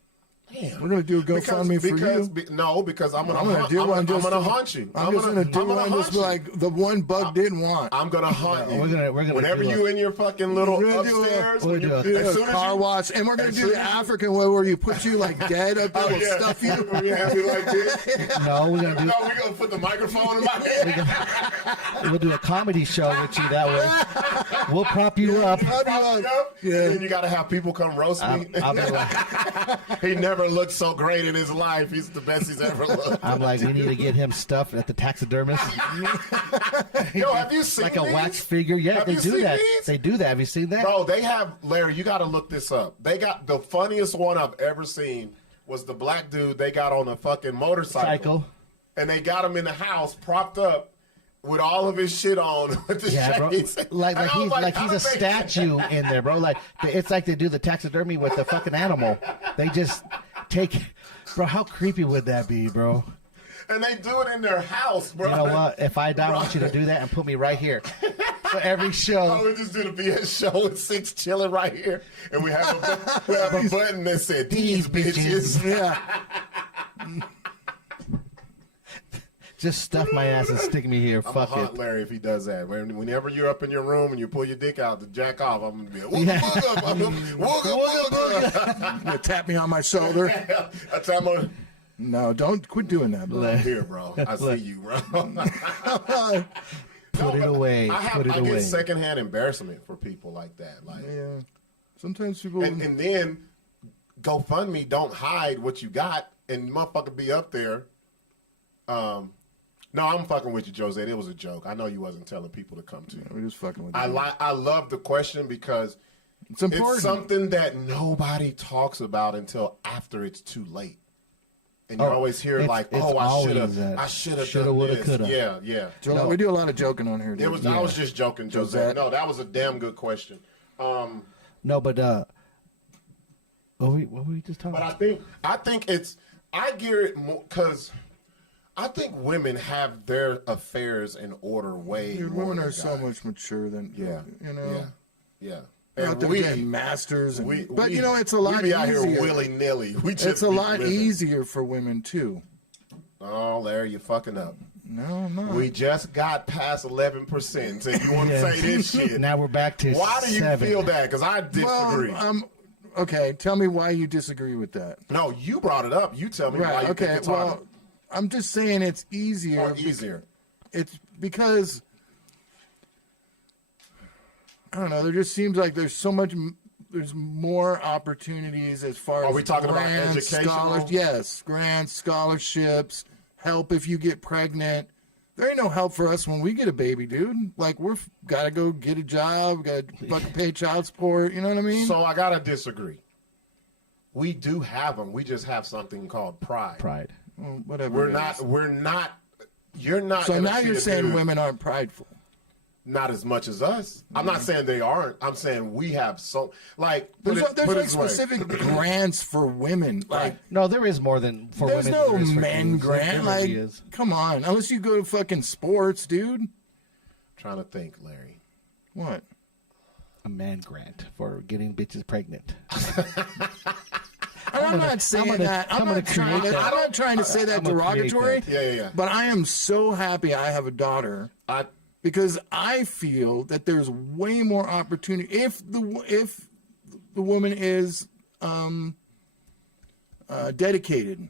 damn, We're gonna do a GoFundMe for you. No, because I'm gonna I'm gonna do one. I'm Just gonna to- hunt you. I'm just gonna do I'm one. Just be like the one Buck didn't want. I'm gonna hunt you. we're gonna Whenever do you in your fucking little We're gonna do a- upstairs, we're when you, gonna do as a soon as car you, wash, and we're gonna as do soon the as you- African way where you put you like dead up there, Oh, we'll yeah. stuff you. We have you like this. No, we're gonna do No, we're gonna put the microphone in my head. we'll do a comedy show with you that way. We'll prop you up. Yeah. And you gotta have people come roast me. I'll be like, He never looked so great in his life. He's the best he's ever looked. I'm like, we need to get him stuff at the taxidermist, Yo, have you seen like a these? wax figure. Yeah, Have they you do seen that. these? They do that. Have you seen that? Bro, they have Larry. You got to look this up. They got the funniest one I've ever seen was the black dude they got on a fucking motorcycle, Cycle. and they got him in the house propped up with all of his shit on with the Yeah, bro. shades. Like And I was he's how a did they- statue in there, bro. Like it's like they do the taxidermy with the fucking animal. They just take, bro. How creepy would that be, bro? And they do it in their house, bro. You know what? If I die, I want you to do that and put me right here for every Oh, show. we just did a BS show with Sixx chilling right here, and we have a button that said "These bitches." Yeah. Just stuff my ass and stick me here. I'm Fuck gonna haunt it. Larry if he does that. Whenever you're up in your room and you pull your dick out to jack off, I'm gonna be like, Yeah. wooga. You tap me on my shoulder. That's how I'm gonna. No, don't quit doing that, bro. Here, bro. I see you, bro. Put it away. Put it I away. get secondhand embarrassment for people like that. Like, Yeah. Sometimes people. and then GoFundMe don't hide what you got, and motherfucker be up there. No, I'm fucking with you, Jose. It was a joke. I know you wasn't telling people to come to you. we're just fucking with you. I love the question because It's important. it's something that nobody talks about until after it's too late. And you always hear it's- like, it's "Oh, I always that. should have Shoulda, done woulda, this." coulda. Yeah, yeah. We do a lot of joking on here. It Dude. was. I was just joking, Jose. Jose. No, that was a damn good question. No, but what were we just talking But about? I think it's. I gear it more because I think women have their affairs in order way Dude, more women than are so guys. much mature than Yeah, you know. yeah. out there we getting masters. And, but we- you know, it's a lot we be easier. out here willy nilly. It's a lot easier for women too. Oh, Larry, you're fucking up. No, I'm not. We just got past 11%. So you want to say this shit? Now we're back to Why do you 7. feel that? Because I disagree. Okay, tell me why you disagree with that. No, you brought it up. You tell me why Right. you Okay. think it's Well, harder I'm just saying it's easier. or easier. It's because I don't know. There just seems like there's so much. There's more opportunities as far as Are we talking about grants, educational? Yes, grants, scholarships, help if you get pregnant. There ain't no help for us when we get a baby, dude. Like we're gotta go get a job, gotta fucking pay child support. You know what I mean? So I gotta disagree. We do have them. We just have something called pride. Pride. Well, whatever. We're it not. is. We're not. You're not. So gonna now see you're a saying dude- women aren't prideful. Not as much as us. I'm not saying they aren't. I'm saying we have so like. There's put like it this way. specific grants for women. Like No, there is more than for there's women. no than there is for men dudes. grant. There Like really is. come on, unless you go to fucking sports, dude. Trying to think, Larry. What? A man grant for getting bitches pregnant. I'm not saying that. I'm not trying to say that I'm gonna create derogatory. that. Yeah. But I am so happy I have a daughter because I feel that there's way more opportunity if the woman is dedicated.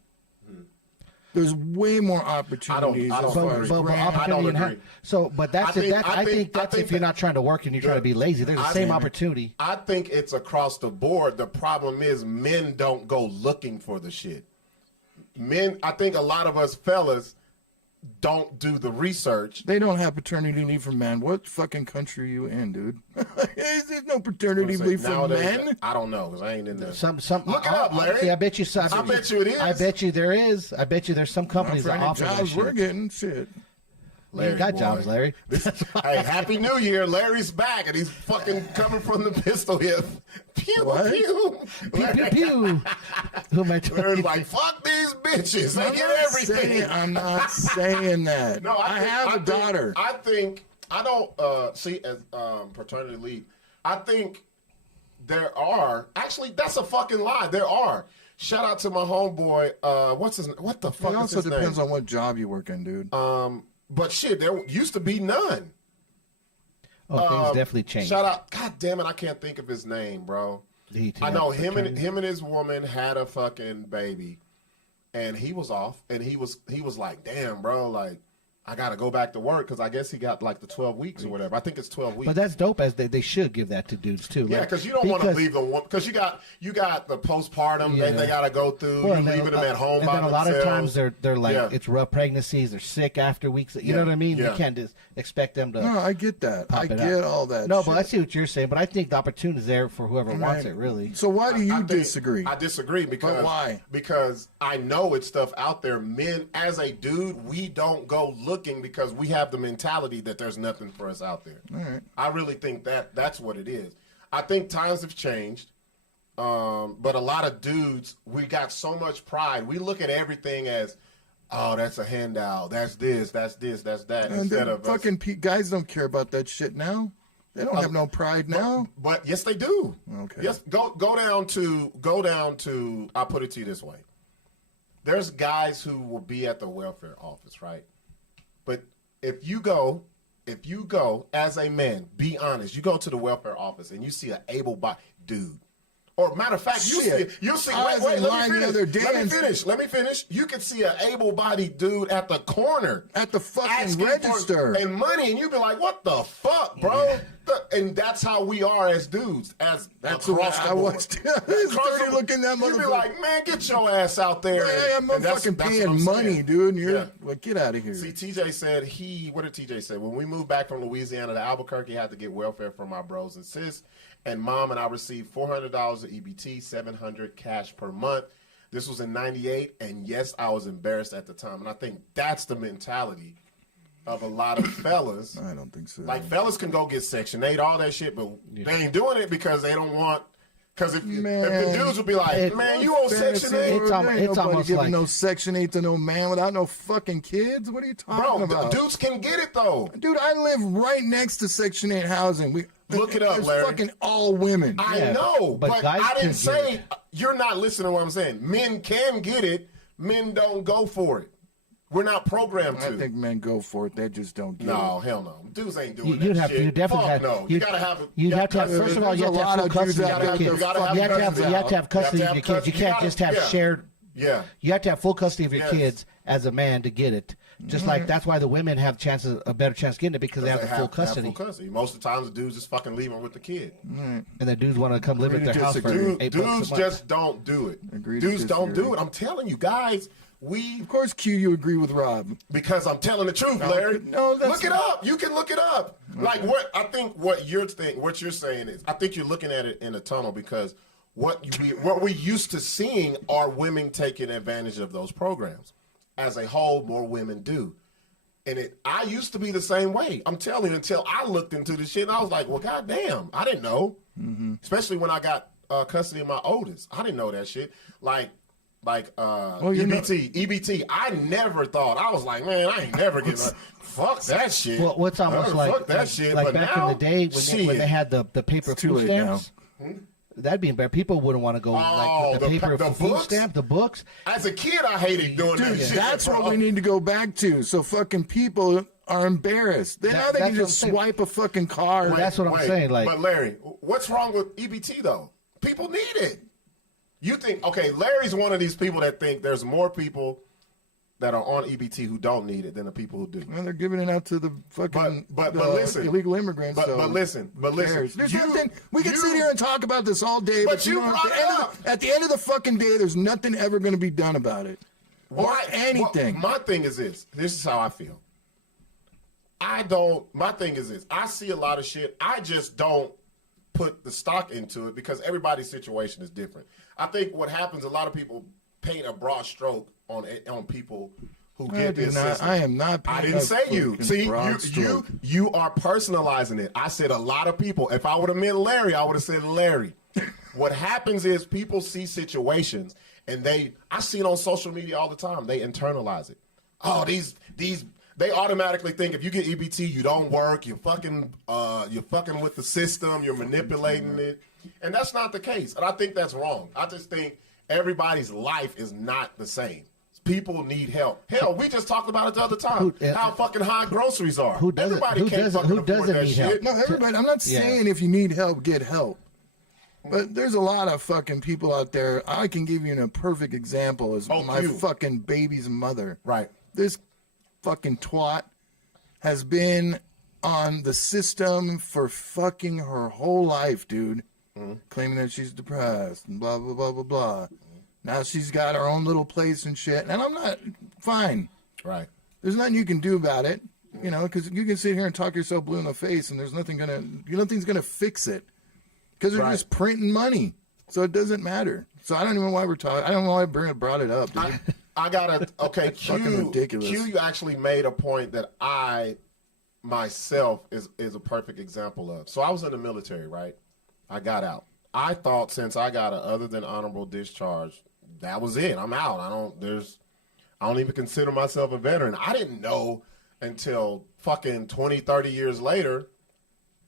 There's way more opportunities. I don't as far agree. as But grant- opportunity and agree. so, but that's I it. think- I think that's if you're not trying to work and you're trying to be lazy. There's the I same think- opportunity. I think it's across the board. The problem is men don't go looking for the shit. Men, I think a lot of us fellas don't do the research. They don't have paternity leave for men. What fucking country are you in, dude? There's no paternity leave for Nowadays, men. I don't know because I ain't in there. Look it up, Larry. Honestly, I bet you. I bet you it is. I bet you there is. I bet you there's some companies For that any offer that jobs shit. we're getting, shit. You ain't got boy. jobs, Larry. Hey, Happy New Year. Larry's back and he's fucking coming from the pistol hip. Pew, What? pew. Pew pew pew. Who am I talking Larry's to? like, fuck these bitches. They get everything. I'm not saying that. No, I think- have a think- daughter. I think I don't see as paternity leave. I think there are actually. That's a fucking lie. There are. Shout out to my homeboy. What's his? What the fuck It is also his depends name? on what job you work in, dude. But shit, there used to be none. Oh, things definitely changed. Shout out. God damn it, I can't think of his name, bro. I know him and his woman had a fucking baby, and he was off, and he was like, damn, bro, like I got to go back to work because I guess he got like the 12 weeks or whatever. I think it's 12 weeks. But that's dope. As they should give that to dudes too. Yeah, like, because you don't want to leave the woman because you got the postpartum Yeah. they got to go through. Well, You and then, leaving them at home and by then a lot themselves. of times they're like Yeah. it's rough pregnancies. They're sick after weeks. You know what I mean? Yeah. You can't just expect them to. No, I get that. I it get out. all that. No, shit. but I see what you're saying. But I think the opportunity is there for whoever wants it. Really. So why do you I think- disagree? I disagree because But why? Because I know it's stuff out there. Men, as a dude, we don't go looking because we have the mentality that there's nothing for us out there. All right. I really think that's what it is. I think times have changed, but a lot of dudes, we got so much pride. We look at everything as, oh, that's a handout. That's this. That's this. That's that. And Instead the of us- fucking guys don't care about that shit now. They don't have no pride now. But yes, they do. Okay. Yes, go down to. I'll put it to you this way. There's guys who will be at the welfare office, right? But if you go as a man, be honest. You go to the welfare office and you see an able-bodied dude. Or matter of fact, Shit. you'll see. I was Wait, in let line me the finish. other day Let me finish. You can see an able-bodied dude at the corner At the fucking asking register. for and money, and you be like, "What the fuck, bro?" And that's how we are as dudes. That's the way across the I board. was. Across Dirty the- looking that You be motherfucker. like, "Man, get your ass out there." Hey, I'm not And that's fucking what I'm paying money, saying. dude. And you're Yeah. like, get out of here. See, TJ said what did TJ say? When we moved back from Louisiana to Albuquerque, I had to get welfare from my bros and sis. And mom and I received $400 of EBT, $700 cash per month. This was in '98, and yes, I was embarrassed at the time. And I think that's the mentality of a lot of fellas. I don't think so. Like fellas can go get Section 8, all that shit, but they ain't doing it because they don't want. Because if the dudes would be like, man, you owe Section 8. It's almost giving like- no Section 8 to no man without no fucking kids. What are you talking Bro, about? dudes can get it though. Dude, I live right next to Section 8 housing. Look it up, It's Larry. fucking all women. I know, but but guys I didn't can say get you're not listening to what I'm saying. Men can get it. Men don't go for it. We're not programmed to. I think men go for it. They just don't get No, it. hell no. Dudes ain't doing You'd that have shit. to. You definitely Fuck have. no. You gotta have. You'd have to have. There's First of all, you a have to lot have full of dudes custody out of there your with kids. their You have to have. fucking You have to have custody of your kids. You can't just have shared. Yeah. You have to have full custody of your Yes. kids as a man to get it. Just like that's why the women have a better chance getting it because they have the full custody. Most of the times, the dudes just fucking leave them with the kid. And the dudes want to come live at Agree their to house for disagree. $8 a Dudes month. just don't do it. Agree to Dudes don't disagree. do it. I'm telling you, guys. Of course, Q, you agree with Rob. Because I'm telling the truth, Larry. no, that's look it up. You can look it up. Okay. Like what you're saying is, I think you're looking at it in a tunnel because what we're used to seeing are women taking advantage of those programs. As a whole, more women do. And I used to be the same way. I'm telling you, until I looked into this shit, and I was like, well, goddamn, I didn't know. Mm-hmm. Especially when I got custody of my oldest. I didn't know that shit. Like EBT. I never thought. I was like, man, I ain't never getting fuck that shit. Well, what's almost fuck that shit. Like but back now, in the day when they had the paper food stamps. That'd be embarrassing. People wouldn't want to go like the paper food stamp, the books. As a kid, I hated doing that shit. That's what we need to go back to. So fucking people are embarrassed. Now they can just swipe a fucking card. That's what I'm saying. Like, but Larry, what's wrong with EBT though? People need it. You think, okay, Larry's one of these people that think there's more people that are on EBT who don't need it than the people who do. Well, they're giving it out to the fucking but listen, illegal immigrants. But listen. There's nothing. We can sit here and talk about this all day. But you brought it up. At the end of the fucking day, there's nothing ever going to be done about it. Or anything. My thing is this. This is how I feel. My thing is this. I see a lot of shit. I just don't put the stock into it because everybody's situation is different. I think what happens, a lot of people paint a broad stroke on people who get this system. I am not. I didn't say you. See, you are personalizing it. I said a lot of people. If I would have meant Larry, I would have said Larry. What happens is people see situations and I see it on social media all the time. They internalize it. Oh, they automatically think if you get EBT, you don't work. You're fucking with the system. You're manipulating it, and that's not the case. And I think that's wrong. I just think everybody's life is not the same. People need help. Hell, we just talked about it the other time. How fucking high groceries are. Everybody can't fucking afford that shit. No, everybody. I'm not saying if you need help, get help. But there's a lot of fucking people out there. I can give you a perfect example as my fucking baby's mother. Right. This fucking twat has been on the system for fucking her whole life, dude. Claiming that she's depressed and blah, blah, blah, blah, blah. Now she's got her own little place and shit. And I'm not fine. Right. There's nothing you can do about it, because you can sit here and talk yourself blue in the face and there's nothing's going to fix it. Because they're just printing money. So it doesn't matter. So I don't even know why we're talking. I don't know why I brought it up, dude. I gotta, okay, fucking ridiculous. Q, you actually made a point that I, myself, is a perfect example of. So I was in the military, right? I got out. I thought since I got an other than honorable discharge, that was it. I'm out. I don't even consider myself a veteran. I didn't know until fucking 20, 30 years later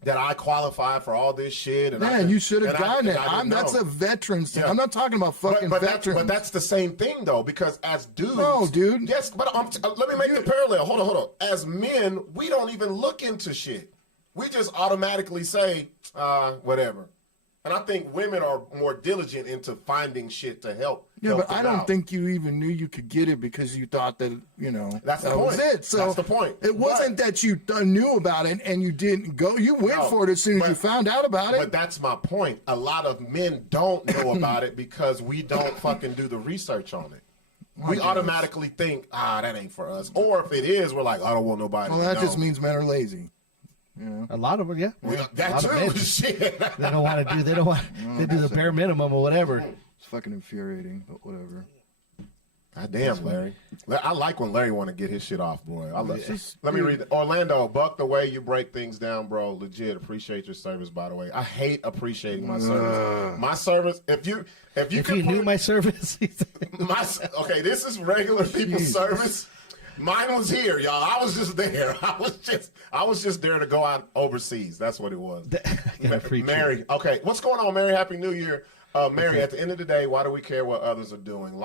that I qualified for all this shit. And you should have gotten it. That's a veteran's thing. I'm not talking about fucking veterans. But that's the same thing, though, because as dudes... No, dude. Yes, but let me make the parallel. Hold on. As men, we don't even look into shit. We just automatically say, whatever. And I think women are more diligent into finding shit to help. Yeah, but I don't think you even knew you could get it because you thought that, that's the that point. was it. So that's the point. It wasn't that you knew about it and you didn't go. You went for it as soon as you found out about it. But that's my point. A lot of men don't know about it because we don't fucking do the research on it. We automatically think, that ain't for us. Or if it is, we're like, I don't want nobody to know. Well, that just means men are lazy. A lot of them, yeah. That too. Shit. They don't want to do. They don't want. They do the bare minimum or whatever. It's fucking infuriating, but whatever. God damn, Larry. I like when Larry want to get his shit off, boy. I love it. Let me read it. Orlando, Buck, the way you break things down, bro. Legit appreciate your service, by the way. I hate appreciating my service. My service. If you knew my service. okay, this is regular people's service. Mine was here, y'all. I was just there. I was just there to go out overseas. That's what it was. Mary, okay. What's going on, Mary? Happy New Year. Mary, at the end of the day, why do we care what others are doing?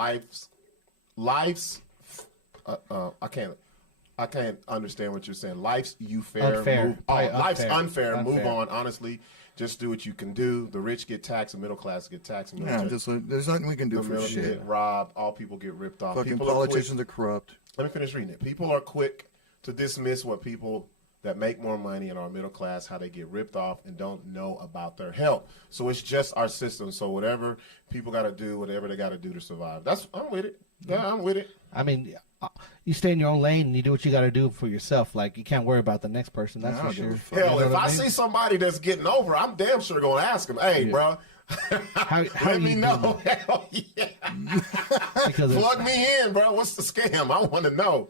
I can't understand what you're saying. Life's unfair. Life's unfair. Move on. Honestly, just do what you can do. The rich get taxed, the middle class get taxed. There's nothing we can do for shit. Get robbed. All people get ripped off. Fucking politicians are corrupt. Let me finish reading it. People are quick to dismiss what people that make more money and are middle class, how they get ripped off and don't know about their help. So it's just our system. So whatever people got to do, whatever they got to do to survive. I'm with it. Yeah, I'm with it. I mean, you stay in your own lane and you do what you got to do for yourself. Like, you can't worry about the next person. That's for sure. Hell, if I see somebody that's getting over, I'm damn sure going to ask them, hey, bro, let me know. Hell yeah. Plug me in, bro. What's the scam? I want to know.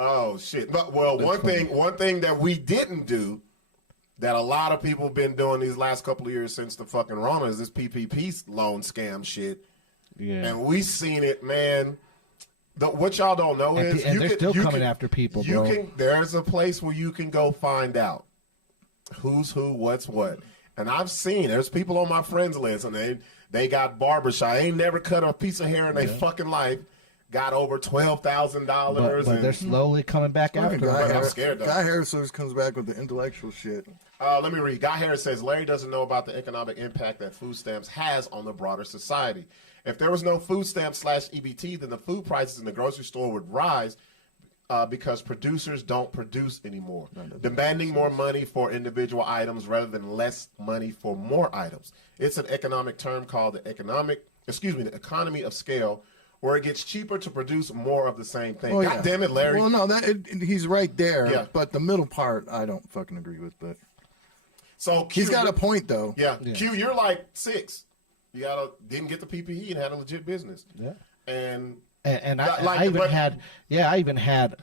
Oh, shit. But, well, one thing that we didn't do that a lot of people have been doing these last couple of years since the fucking Rona is this PPP loan scam shit. Yeah. And we seen it, man. What y'all don't know is they're still coming after people, bro. There's a place where you can go find out who's who, what's what. And I've seen there's people on my friends list, and they got barbershop. They ain't never cut a piece of hair in their fucking life. Got over $12,000. But they're slowly coming back after. I'm scared though. Guy Harris always comes back with the intellectual shit. Let me read. Guy Harris says Larry doesn't know about the economic impact that food stamps has on the broader society. If there was no food stamps / EBT, then the food prices in the grocery store would rise because producers don't produce anymore, demanding more money for individual items rather than less money for more items. It's an economic term called the economy of scale, where it gets cheaper to produce more of the same thing. Oh, God damn it, Larry. Well, no, he's right there, but the middle part I don't fucking agree with. But so Q, he's got a point, though. Yeah. Q, you're like Sixx. You didn't get the PPE and had a legit business. Yeah. And I even had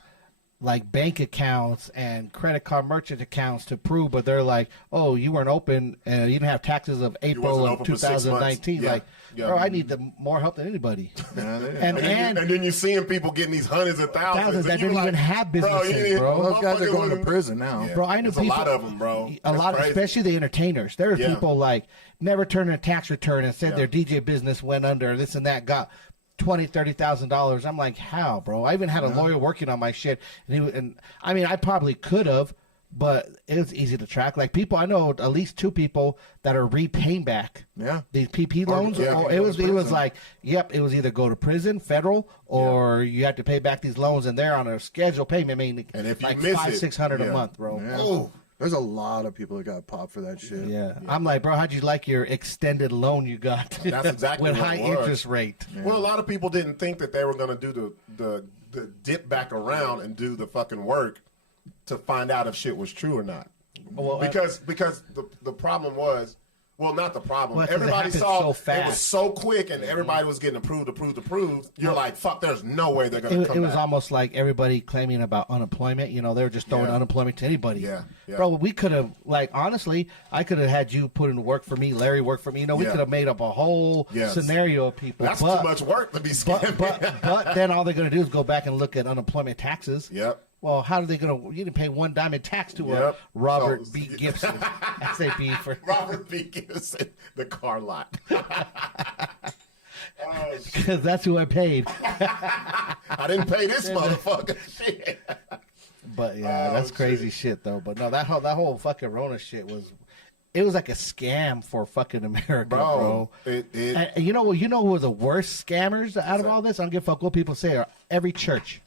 like bank accounts and credit card merchant accounts to prove, but they're like, oh, you weren't open and you didn't have taxes of April of 2019. Bro, I need more help than anybody. And then you're seeing people getting these hundreds of thousands that didn't even have businesses, bro. Those guys are going to prison now. Yeah. Bro, I knew people, a lot of them, bro. Especially the entertainers. There are people like never turned in a tax return and said their DJ business went under, this and that, got $20,000-$30,000. I'm like, how, bro? I even had a lawyer working on my shit, and I mean, I probably could have, but it was easy to track. Like, people, I know at least 2 people that are repaying back these PP loans. Or it was like, it was either go to prison, federal, or you have to pay back these loans, and they're on a scheduled payment, meaning and if you like miss $500-$600 a month, bro. Yeah. Oh. There's a lot of people that got popped for that shit. Yeah. I'm like, bro, how'd you like your extended loan you got? That's exactly with high interest rate. Yeah. Well, a lot of people didn't think that they were going to do the dip back around and do the fucking work to find out if shit was true or not. Well, because the problem was, well, not the problem. Well, everybody saw so fast. It was so quick, and everybody was getting approved. You're like, fuck, there's no way they're going to come back. It was almost like everybody claiming about unemployment. You know, they were just throwing unemployment to anybody. Yeah. Bro, we could have, like, honestly, I could have had you put in work for me, Larry work for me. You know, we could have made up a whole scenario of people. That's too much work to be scamming. But then all they're going to do is go back and look at unemployment taxes. Yep. Well, how are they going to? You didn't pay one dime in tax to a Robert B. Gipson. SAB for Robert B. Gipson, the car lot. Because that's who I paid. I didn't pay this motherfucker. Shit. But that's crazy shit though. But no, that whole fucking Rona shit was. It was like a scam for fucking America, bro. And you know who were the worst scammers out of all this? I don't give a fuck what people say. Every church.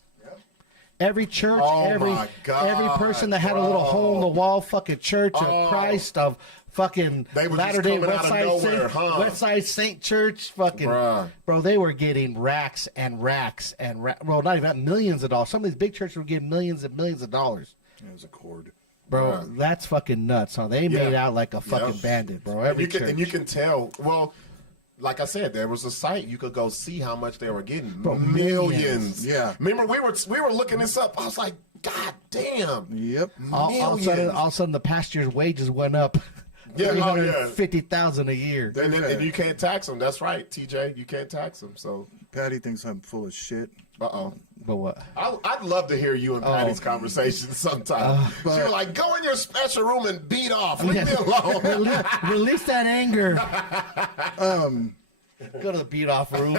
Every church, every person that had a little hole in the wall, fucking Church of Christ, of fucking Latter-day Westside Saint Church, fucking bro, they were getting racks and racks and well, not even millions of dollars. Some of these big churches were getting millions and millions of dollars. It was a cord. Bro, that's fucking nuts. Huh? They made out like a fucking bandit, bro. Every church. And you can tell, well, like I said, there was a site you could go see how much they were getting. Bro, millions. Yeah. Remember, we were looking this up. I was like, God damn. Yep. All of a sudden, the pastor's wages went up Yeah, oh, yeah. 50,000 a year. And you can't tax them. That's right, TJ. You can't tax them. So Patty thinks I'm full of shit. Uh-oh. But what? I'd love to hear you and Patty's conversations sometime. She was like, go in your special room and beat off. Leave me alone. Release that anger. Go to the beat off room.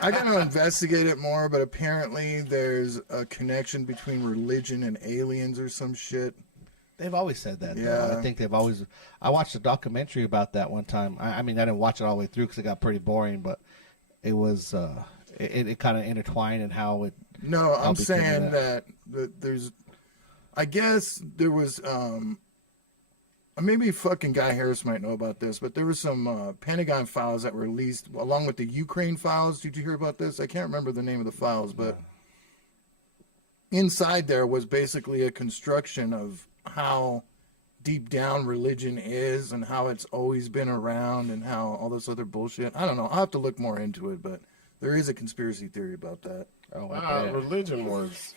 I got to investigate it more, but apparently there's a connection between religion and aliens or some shit. They've always said that. Yeah. Though. I think they've always. I watched a documentary about that one time. I mean, I didn't watch it all the way through because it got pretty boring, but it was. It kind of intertwined in how it. No, I'm saying that there's. I guess there was. Maybe fucking Guy Harris might know about this, but there was some Pentagon files that were released along with the Ukraine files. Did you hear about this? I can't remember the name of the files, but inside there was basically a construction of how deep down religion is and how it's always been around and how all this other bullshit. I don't know. I'll have to look more into it, but there is a conspiracy theory about that. Religion was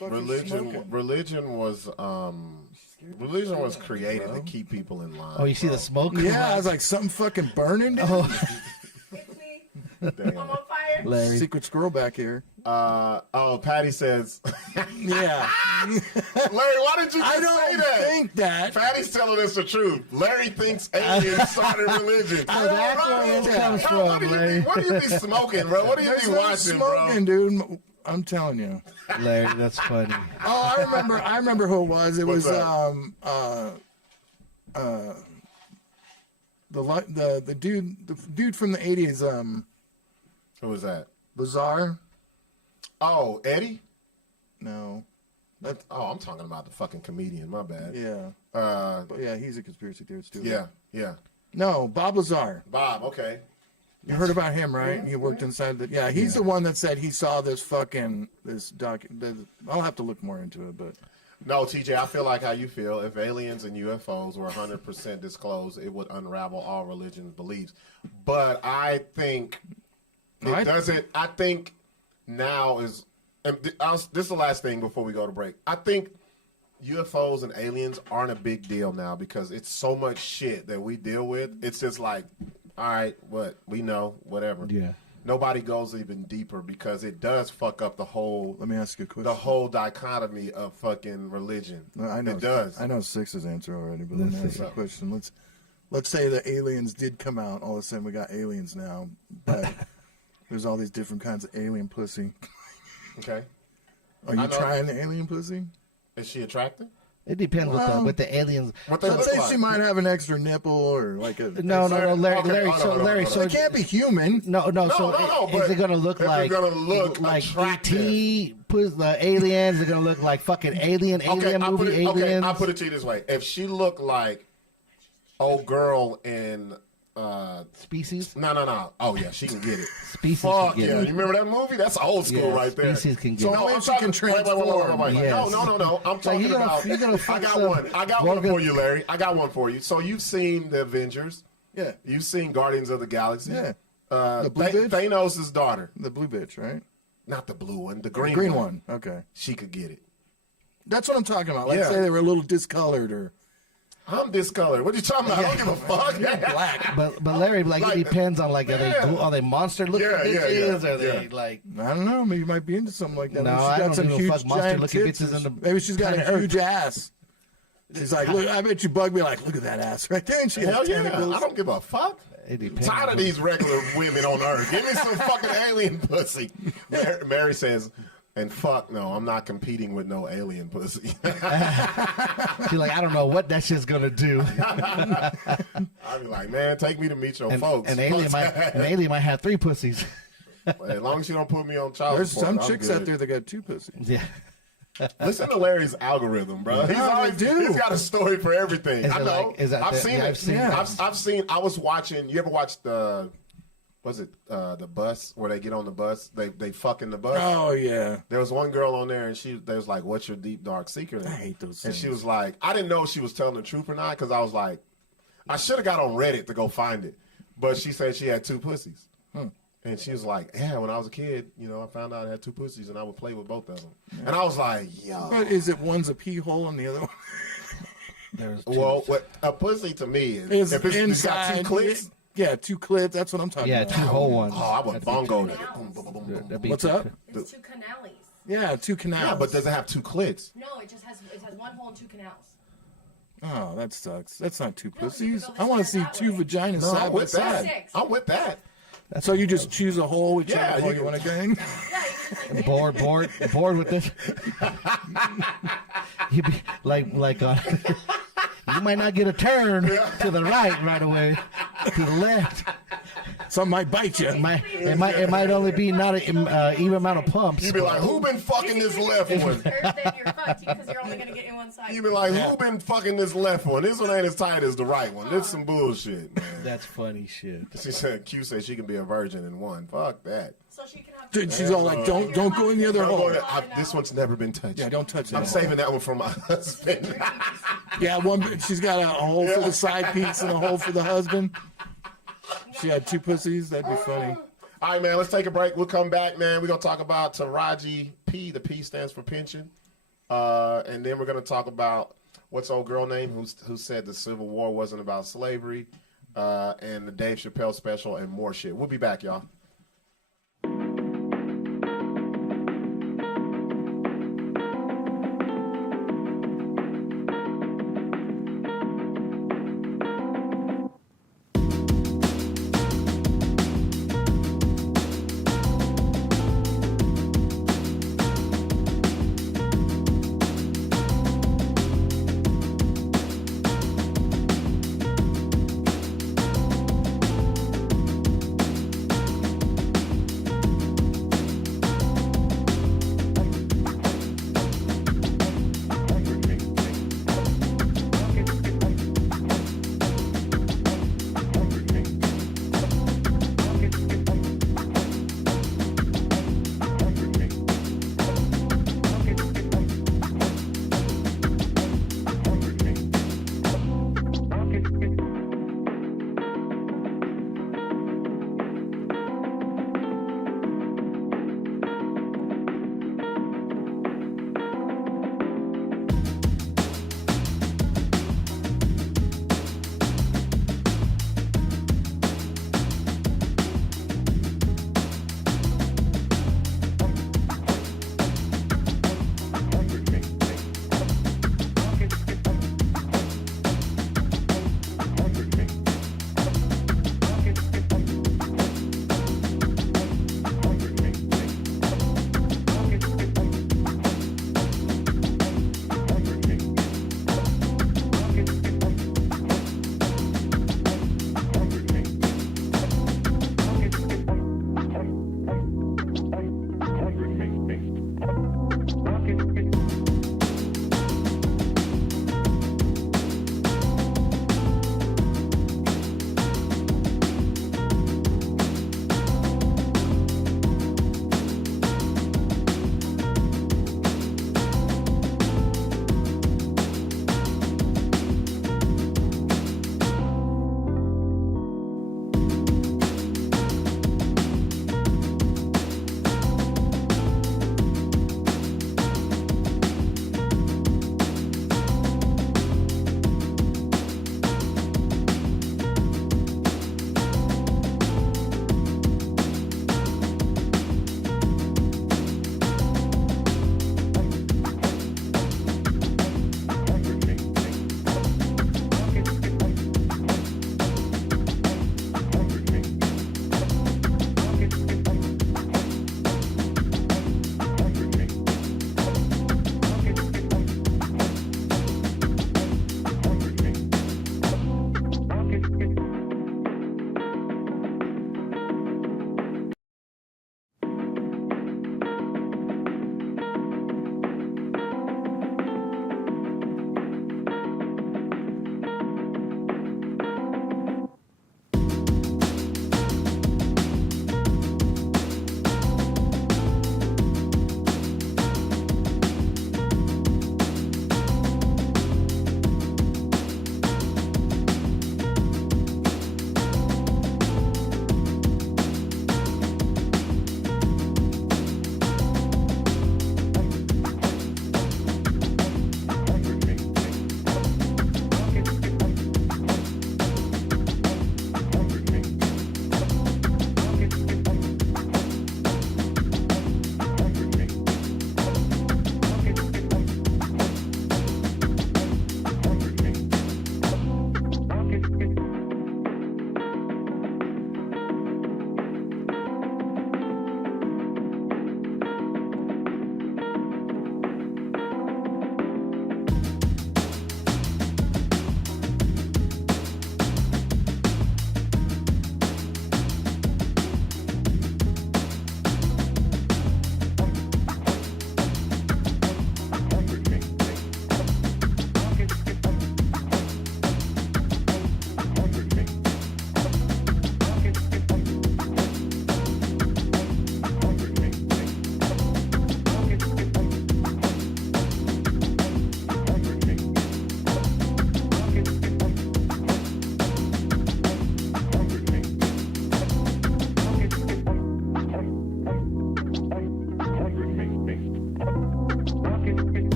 created to keep people in line. Oh, you see the smoke? Yeah, I was like, something fucking burning, dude. Oh, Damn. I'm on fire. Larry. Secret squirrel back here. Patty says, Yeah. Larry, why did you just I say don't that? think that. Patty's telling us the truth. Larry thinks aliens started religion. So that's where this comes Bro, from, Larry. what do you be smoking, bro? What do you There's be no watching, smoking, bro? dude. I'm telling you. Larry, that's funny. Oh, I remember who it was. It What's was the dude from the 80s, Who was that? Bizarre. Oh, Eddie? No. I'm talking about the fucking comedian. My bad. Yeah. But yeah, he's a conspiracy theorist too. Yeah. No, Bob Lazar. Bob, okay. You heard about him, right? He worked inside the. Yeah, he's the one that said he saw this I'll have to look more into it, but. No, TJ, I feel like how you feel. If aliens and UFOs were 100% disclosed, it would unravel all religions' beliefs. But I think it doesn't. I think now is. And this is the last thing before we go to break. I think UFOs and aliens aren't a big deal now because it's so much shit that we deal with. It's just like, all right, what we know, whatever. Yeah. Nobody goes even deeper because it does fuck up the whole. Let me ask you a question. The whole dichotomy of fucking religion. I know it does. I know Sixx's answer already, but let me ask you a question. Let's say the aliens did come out. All of a sudden, we got aliens now, but there's all these different kinds of alien pussy. Okay. Are you trying the alien pussy? Is she attractive? It depends with the aliens. Let's say she might have an extra nipple or like a. No, Larry. Okay, Larry. So it can't be human. No. Is it gonna look like? It's gonna look like attractive. ET? Put the aliens. They're gonna look like fucking Alien movie aliens. Okay, I'll put it to you this way: if she looked like old girl in. Species? No. Oh yeah, she can get it. Species. Fuck can get yeah! it. You remember that movie? That's old school right there. Species can get So it. maybe she can transform. Yes. No. I'm talking about. you're gonna I got one. I got one for you, Larry. I got one for you. So you've seen the Avengers. Yeah. You've seen Guardians of the Galaxy. Yeah. The blue bitch? Thanos' daughter. The blue bitch, right? Not the blue one. The The green, green one. Okay. She could get it. That's what I'm talking about. Let's Yeah. say they were a little discolored or I'm discolored. What are you talking about? I don't give a fuck. black. But Larry, like it depends on like are they monster looking bitches? Are they like? I don't know. Maybe you might be into something like that. No, Maybe I she's got don't some give a huge fuck. Monster giant looking tits. bitches in the Maybe she's got a planet huge ass. She's like, look, I bet you Bug be like, look at that ass right there. And she Hell has yeah. tentacles. I don't give a fuck. It I'm depends. tired of these regular women on Earth. Give me some fucking alien pussy. Mary says, and fuck no, I'm not competing with no alien pussy. She's like, I don't know what that shit's gonna do. I'd be like, man, take me to meet your folks. An alien might have 3 pussies. As long as you don't put me on child There's support, some I'm chicks good. out there that got 2 pussies. Yeah. Listen to Larry's algorithm, bro. He's always he's got a story for everything. I know. I've seen it. I was watching. You ever watched the? Was it the bus where they get on the bus? They fuck in the bus. Oh yeah. There was one girl on there, and they was like, "What's your deep dark secret?" I hate those And things. she was like, "I didn't know if she was telling the truth or not," because I was like, I should have got on Reddit to go find it, but she said she had 2 pussies. And she was like, yeah, when I was a kid, I found out I had 2 pussies and I would play with both of them. And I was like, yo. But is it one's a pee hole and the other one? There's Well, what a pussy to me It's is if it's got inside. two clicks. Yeah, 2 clits. That's what I'm talking yeah, about. 2 whole ones. Oh, I would That's bongo that. that'd be What's two- up? It's 2 canales. Yeah, 2 canals. Yeah, but does it have 2 clits? No, it has 1 hole and 2 canals. Oh, that sucks. That's not 2 you pussies. can go I want to this see way, that 2 way. vaginas No, side I'm by with that. side. 6. I'm with that. So you just choose a hole, whichever Yeah, hole you you can- want to gang. Yeah, you can bored with this. You be like you might not get a turn to the right away, to the left. Some might bite you. It might only be not an even amount of pumps. You be like, who been fucking this left one? Then you're fucked because you're only gonna get in one side. You be like, who been fucking this left one? This one ain't as tight as the right one. This some bullshit, man. That's funny shit. She said, Q said she can be a virgin in one. Fuck that. So she can have. Dude, she's all like, don't go in the other hole. This one's never been touched. Yeah, don't touch that. I'm saving that one for my husband. Yeah, she's got a hole for the side piece and a hole for the husband. She had 2 pussies. That'd be funny. All right, man, let's take a break. We'll come back, man. We're going to talk about Taraji P. The P stands for pension. And then we're going to talk about what's old girl name who said the Civil War wasn't about slavery, and the Dave Chappelle special and more shit. We'll be back, y'all.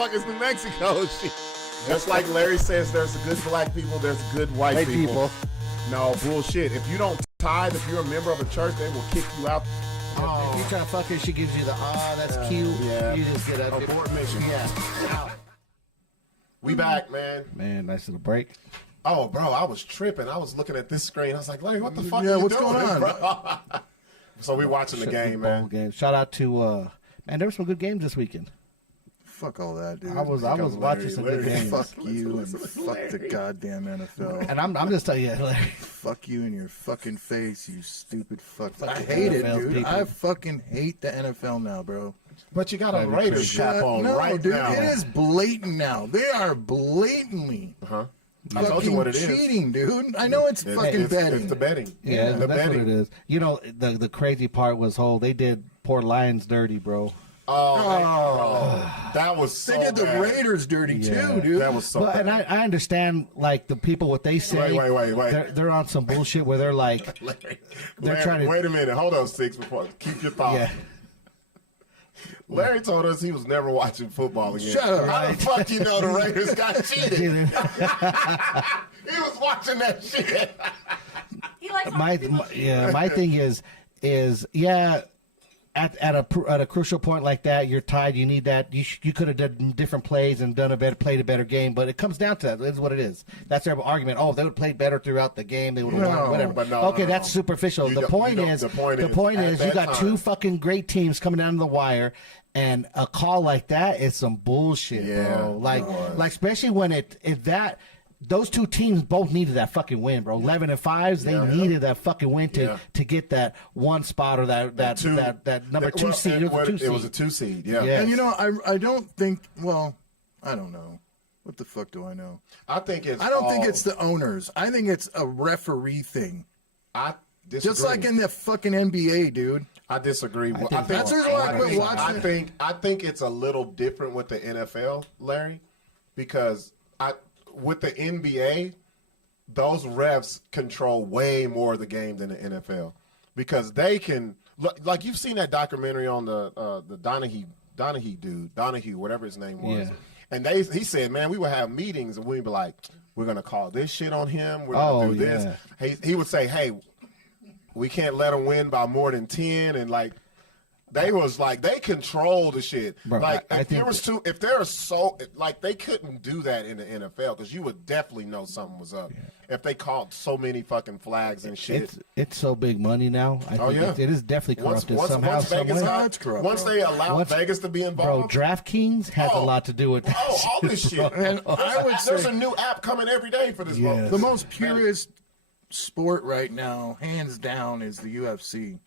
fuck is New Mexico? Shit. Just like Larry says, there's good black people, there's good white people. No, bullshit. If you don't tithe, if you're a member of a church, they will kick you out. If you try to fuck her, she gives you the that's cute. Yeah. You just get a Abort mission. Yeah. We back, man. Man, nice little break. Oh, bro, I was tripping. I was looking at this screen. I was like, Larry, what the fuck Yeah, are you what's doing, going on? bro? So we watching the game, man. Game. Shout out to man. There were some good games this weekend. Fuck all that, dude. I was watching some good games. Fuck you and fuck the goddamn NFL. And I'm just telling you, Larry. Fuck you in your fucking face, you stupid fuck. I the hate it, NFL dude. people. I fucking hate the NFL now, bro. But you got a Raiders cap on no, right dude, now. it is blatant now. They are blatantly I told you what it is. cheating, dude. I know it's fucking betting. It's the betting. Yeah, the that's betting. what it is. You know, the crazy part was they did poor Lions dirty, bro. Oh, that was so They did the bad. Raiders dirty Yeah. too, dude. That was so But bad. and I understand like the people what they say. Wait. They're on some bullshit where they're like, Larry, trying to- wait a minute. Hold on, Sixx. Before keep your thought. yeah. Larry told us he was never watching football again. Shut up. How the fuck you know the Raiders got cheated? He was watching that shit. He likes my thing is at a crucial point like that, you're tied. You need that. You could have done different plays and played a better game. But it comes down to that. That's what it is. That's their argument. Oh, if they would play better throughout the game, they would have won. Whatever. but no, okay, no. that's superficial. You The don't- point you don't- is, the point is, at you got that two time- fucking great teams coming down to the wire. And a call like that is some bullshit, Yeah, bro. Like no. especially when those two teams both needed that fucking win, bro. 11-5s, they needed that fucking win to get that one spot or that number two seed. It was a 2 seed. Yeah. Yeah. And you know, I don't think. Well, I don't know. What the fuck do I know? I think it's. I don't think it's the owners. I think it's a referee thing. I disagree. Just like in the fucking NBA, dude. I disagree. think That's the reason why I quit watching. I think it's a little different with the NFL, Larry, because with the NBA, those refs control way more of the game than the NFL because they can. Like you've seen that documentary on the Donahue, whatever his name was. Yeah. And he said, man, we would have meetings and we'd be like, we're gonna call this shit on him. We're gonna do this. He would say, hey, we can't let them win by more than 10, and like they control the shit. Bro, like I think if there are so like they couldn't do that in the NFL because you would definitely know something was up if they called so many fucking flags and shit. It's so big money now. I think it is definitely corrupted somehow. Once Vegas somewhere. It's corrupt, once bro. they allow Vegas to be Bro, involved, DraftKings has a lot to do with that. all this shit. And I would There's say a new app coming every day for this. Yes. the most purest sport right now, hands down, is the UFC.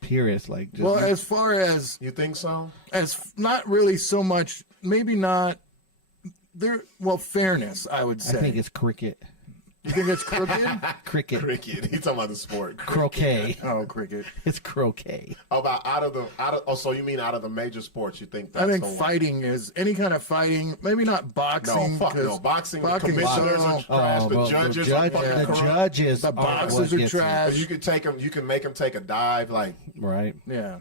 Purist, like just, Well, as far as You think so? not really so much, maybe not. Fairness, I would say. I think it's cricket. You think it's crooked? Cricket. Cricket. He's talking about the sport. Croquet. Oh, cricket. It's croquet. Oh, so you mean out of the major sports? You think? That's I think the one? fighting is any kind of fighting. Maybe not boxing. No, fuck 'cause no. Boxing. The boxing's commissioners so- are trash. Oh, The bro, judges are fucking the corrupt. judges, The are boxers what are gets it. trash. You can take them. You can make them take a dive. Like Right. Yeah.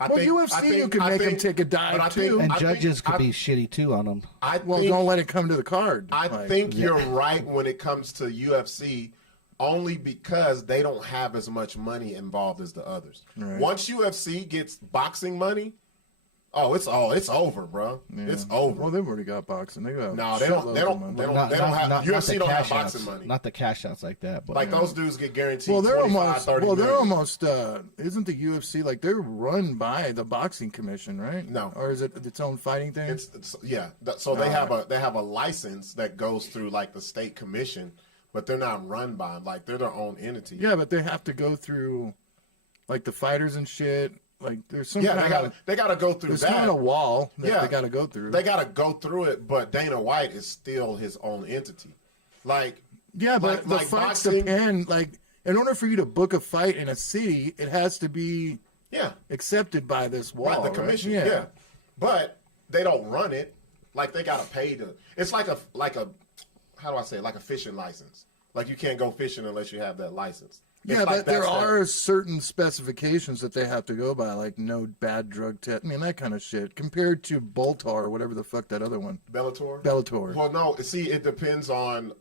I Well, think, UFC, I think, you can I make them think- take a dive, but I too. think- And I think- judges could I- be shitty too on them. Well, think, don't let it come to the card. I Like, think you're right when it comes to UFC, only because they don't have as much money involved as the others. Right. Once UFC gets boxing money, it's over, bro. yeah. It's over. Well, they've already got boxing. They got No, they don't. shitloads They of don't. money. They don't have. UFC the don't have cash boxing outs. money. Not the cash outs like that. But Like those dudes get guaranteed. Well, they're 25, almost. 30 Well, they're million. almost. Isn't the UFC like they're run by the boxing commission, right? No. Or is it its own fighting thing? It's yeah. So they have a license that goes through like the state commission, but they're not run by them. Like they're their own entity. Yeah, but they have to go through, like the fighters and shit. Like there's some Yeah, kind they gotta go through there's that. kind of a wall that Yeah. they got to go through. They gotta go through it, but Dana White is still his own entity. Like Yeah, but the like fights boxing- depend. Like, in order for you to book a fight in a city, it has to be yeah, accepted by this wall. right. The commission, Right? yeah. But they don't run it. Like they gotta pay to. It's like a how do I say it? Like a fishing license. Like you can't go fishing unless you have that license. Yeah, like but there that's are certain specifications that they have to go by, like no bad drug test. I mean, that kind of shit. Compared to Boltar or whatever the fuck that other one. Bellator. Bellator. Well, no. See, it depends on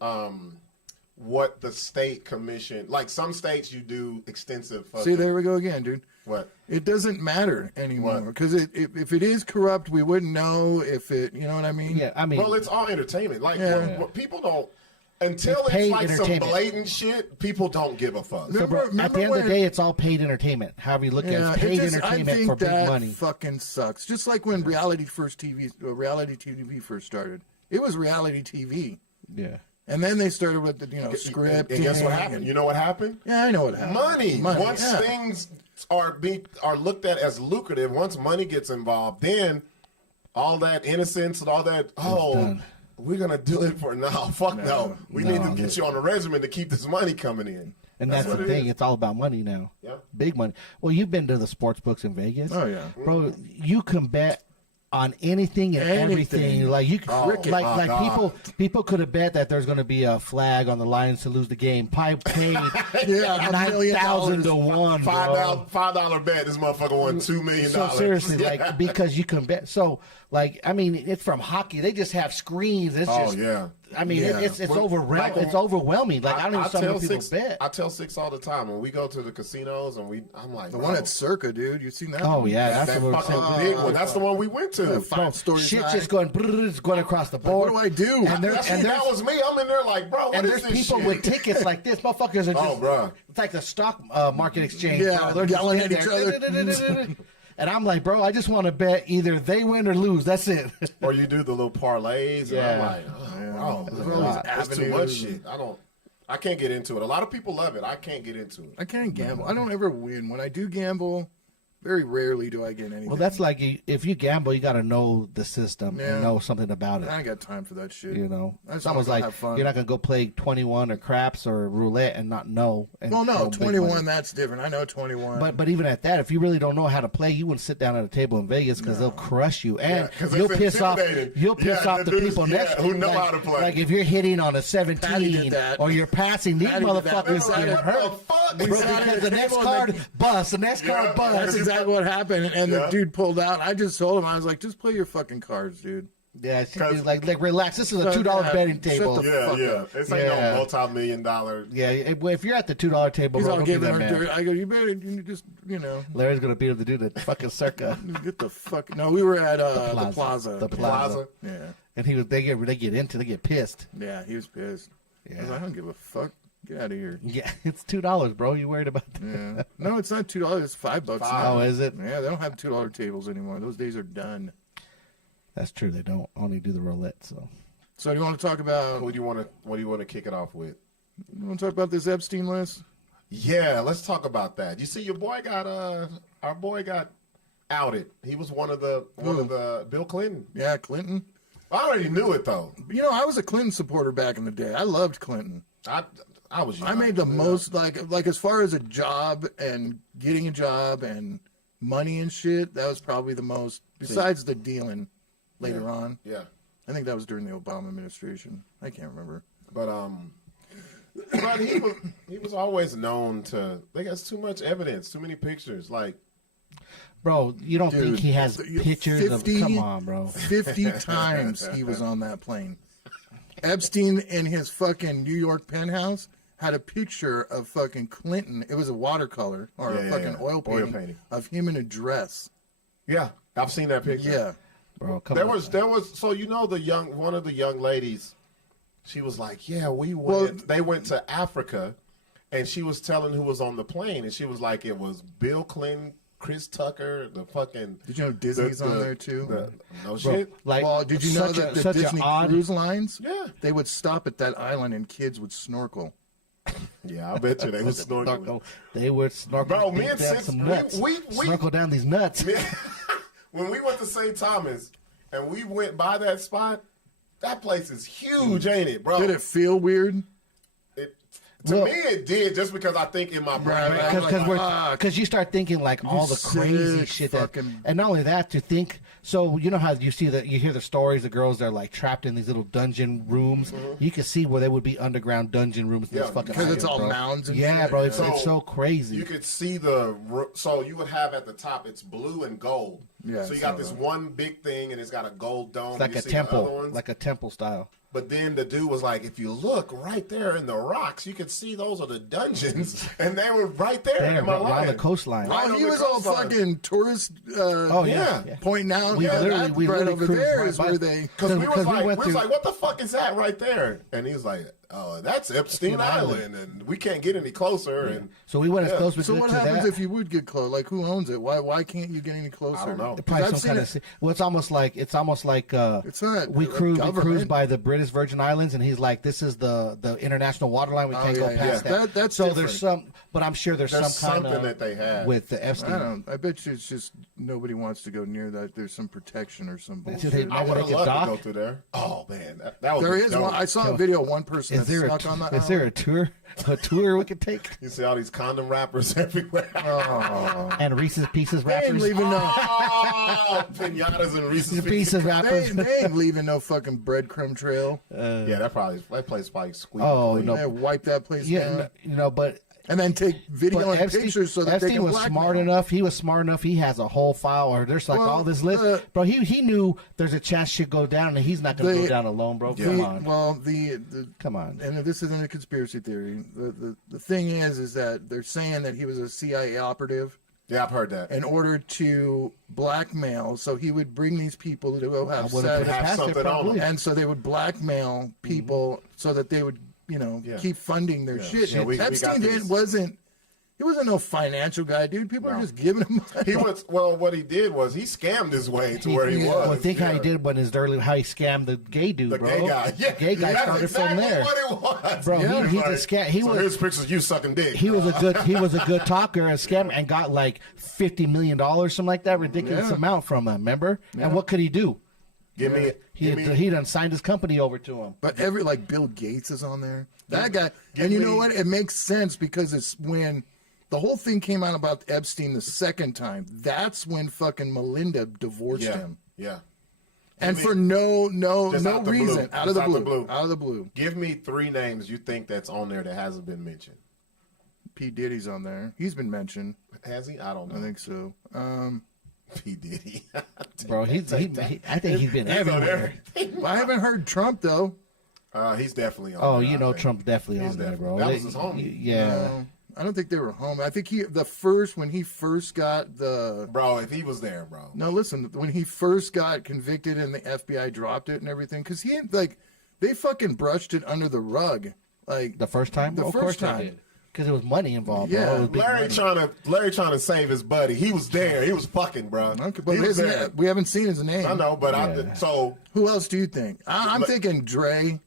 what the state commission. Like some states, you do extensive. See, there we go again, dude. What? It doesn't matter anymore What? because if it is corrupt, we wouldn't know if it. You know what I mean? Yeah, I mean, Well, it's all entertainment. Like what people don't until It's it's, paid like some entertainment. blatant shit. People don't give a fuck. so, bro, at the end of the day, it's all paid entertainment. However you look at it, Yeah, it's paid I entertainment think for big that money. fucking sucks. Just like when reality TV first started, it was reality TV, Yeah. and then they started with the script. And guess what happened? You know what happened? Yeah, I know what happened. Money. Once yeah. things are looked at as lucrative, once money gets involved, then all that innocence and all that, done. we're gonna do it for fuck no. We need to get you on a regimen to keep this money coming in. And that's what the it thing. is. It's all about money now. Yeah. Big money. Well, you've been to the sports books in Vegas. Oh, yeah. Bro, you can bet on anything and Anything. everything. Like you, Cricket. like God. people could have bet that there's going to be a flag on the Lions to lose the game. Paid Yeah, $1 million. 9,000 to 1. bro. $5 bet. This motherfucker won $2 million. So seriously, like because you can bet. So like I mean, it's from hockey. They just have screens. It's Oh, just yeah. I mean, Yeah. it's Well, like, it's overwhelming. Like I don't even some of the people bet. I tell Sixx all the time when we go to the casinos and I'm like, The one at Circa, dude. You seen that? Oh one? yeah, that's that what we're fucking saying. big one. That's the one we went to. 5 stories Shit high. just going, it's going across the board. What do I do? And there- That's and me, there's- that was me. I'm in there like, bro, what And is there's this people shit? with tickets like this. Motherfuckers are just, Oh, bruh. it's like the stock market exchange. Yeah, bro. They're just yelling in at each there. other. And I'm like, bro, I just want to bet either they win or lose. That's it. Or you do the little parlays, and Yeah. I'm like, oh, There's bro, all these that's too avenues. much shit. I can't get into it. A lot of people love it. I can't get into it. I can't gamble. I don't ever win. When I do gamble, very rarely do I get anything. Well, that's like if you gamble, you got to know the system Yeah. and know something about it. I ain't got time for that shit. You know, I just it's almost wanna like have fun. you're not gonna go play 21 or craps or roulette and not know. And Well, no, know big 21. money. That's different. I know 21. But even at that, if you really don't know how to play, you wouldn't sit down at a table in Vegas because they'll crush you, and 'cause you'll it's piss off intimidating. the the dudes, people next who know like, how to play. Like if you're hitting on a Patty 17 did that. or you're passing, these Patty did that. motherfuckers Remember, get like, hurt. what the fuck? Bro, We sat because at the the next table card and busts. The next Yeah, card busts. that's exactly what happened. And Yeah. the dude pulled out. I just told him, I was like, just play your fucking cards, dude. Yeah, she's like relax. This is a $2 Yeah, betting shut table. the fuck Yeah. up. This ain't Yeah. no multi-million-dollar. Yeah, if you're at the $2 table, He's bro, all don't do giving that, her man. dirt. I go, you better just, Larry's gonna beat him to do the fucking circa. get the fuck. No, we were at the plaza. The plaza. Yeah. And they get pissed. Yeah, he was pissed. I was Yeah. like, I don't give a fuck. Get out of here. Yeah, it's $2, bro. You worried about that? Yeah. No, it's not $2. It's $5 now. Oh, is it? Yeah, they don't have $2 tables anymore. Those days are done. That's true. They don't only do the roulette. So So do you want to talk about? What do you want to kick it off with? You want to talk about this Epstein list? Yeah, let's talk about that. You see, our boy got outed. He was one of the Bill Clinton. Yeah, Clinton. I already knew it though. You know, I was a Clinton supporter back in the day. I loved Clinton. I was young. I made the most like as far as a job and getting a job and money and shit. That was probably the most. Besides the dealing later on. Yeah, I think that was during the Obama administration. I can't remember. but he was always known to. They got too much evidence, too many pictures. Like, bro, you don't think Dude, he has pictures 50 of? Come on, bro. 50 times he was on that plane. Epstein in his fucking New York penthouse had a picture of fucking Clinton. It was a watercolor or a fucking oil painting of him in a dress. yeah, I've seen that picture. Yeah. Bro, come There on. was so one of the young ladies, she was like, yeah, we went. They went to Africa, and she was telling who was on the plane, and she was like, it was Bill Clinton, Chris Tucker, the fucking. Did you know Disney's on there too? No shit. Like, Well, did you know such that a- the such a Disney odd- cruise lines? Yeah. They would stop at that island and kids would snorkel. Yeah, I bet you they was snorkeling. Snorkel. They would snorkel. Bro, me and down Sixx, some nuts. we snorkel down these nuts. When we went to St. Thomas and we went by that spot, that place is huge, ain't it, bro? Did it feel weird? To Well- me, it did, just because I think in my brain, Right, I'm like, Because you start thinking like all the crazy sick shit that, fucking- and not only that, to think So you know how you see that you hear the stories, the girls they're like trapped in these little dungeon rooms. You can see where they would be underground dungeon rooms. In Yeah, this fucking because it's island, all bro. mounds and Yeah, shit. bro, it's So, so crazy. You could see so you would have at the top, it's blue and gold. Yeah, So you I got saw this that. one big thing, and it's got a gold dome. It's like You a see the other temple, ones. like a temple style. But then the dude was like, if you look right there in the rocks, you can see those are the dungeons. And they were right there. There, Am I around lying? the coastline. Right Oh, on he the was all coastline. fucking tourist. Oh yeah. yeah. Pointing out. We Yeah, literally- that we right literally over cruised there right is by. where they. Because we was went through- like, what the fuck is that right there? And he was like, oh, that's Epstein Island, and we can't get any closer. And So we went as close as So we what could to happens that. if you would get close? Like, who owns it? Why can't you get any closer? I don't know. Probably I've some seen kind it. of. Well, it's almost like It's not we the cruised government. by the British Virgin Islands, and he's like, "This is the international water line. We Oh, can't go yeah, past yeah. that." That's so different. there's some, but I'm sure there's There's some kind something of that they had. with the I Epstein. don't. I bet you it's just nobody wants to go near that. There's some protection or some It's just bullshit. they- I would have Like a loved to dock? go through there. Oh, man. That would There be is dope. one. I saw a video of one person Is that's there stuck on that. is there a tour we could take? You see all these condom wrappers everywhere. And Reese's Pieces They ain't wrappers. leaving no. Oh, pinatas and Reese's Pieces wrappers. They ain't leaving no fucking breadcrumb trail. Yeah, that place probably squeaky Oh, clean. no. They wipe that place Yeah, down, but and then take video But and pictures so that Epstein they can was blackmail. smart enough. He was smart enough. He has a whole file, or there's like Well, all this list. Bro, he knew there's a chance shit go down, and he's not going to The- go down alone, bro. Come on. Well, Come on. and this isn't a conspiracy theory. The thing is that they're saying that he was a CIA operative Yeah, I've heard that. in order to blackmail. So he would bring these people to go have would've sex, have passed it something on probably. them. and so they would blackmail people so that they would, Yeah. keep funding their shit. Yeah, we got Epstein this. He wasn't no financial guy, dude. People are just giving him money. What he did was he scammed his way to where he was. Well, think how he Yeah. did when how he scammed the gay dude, The bro. gay guy. Yeah, The gay guy that's started exactly from there. what it was. Bro, Yeah. he Like, just he so was here's pictures of you sucking dick. he was a good talker and scammer and got like $50 million, something like that, ridiculous Yeah. amount from him. Remember? And what could he do? Give me. He done signed his company over to him. But Bill Gates is on there. That guy. Give And you know me- what? It makes sense because it's when the whole thing came out about Epstein the second time. That's when fucking Melinda divorced Yeah. him. Yeah. And me- for no Just out the blue. reason. Out of Just the out the blue. blue. Out of the blue. Give me 3 names you think that's on there that hasn't been mentioned. P. Diddy's on there. He's been mentioned. Has he? I don't know. I think so. P Diddy. Bro, I think he's been He's on everywhere. everything. I haven't heard Trump though. He's definitely on. Oh, there, you I know think. Trump's definitely He's on there, definitely- bro. that was his homie. Yeah. I don't think they were home. I think when he first got the Bro, if he was there, bro. no, listen, when he first got convicted and the FBI dropped it and everything, because he had, they fucking brushed it under the rug, like The first time? The Of first course they time. did. Because it was money involved, Yeah. bro. It was big money. Larry trying to save his buddy. He was there. He was fucking, bro. Okay, but he was his there. name, we haven't seen his name. I know, but so Who else do you think? I'm thinking Dre.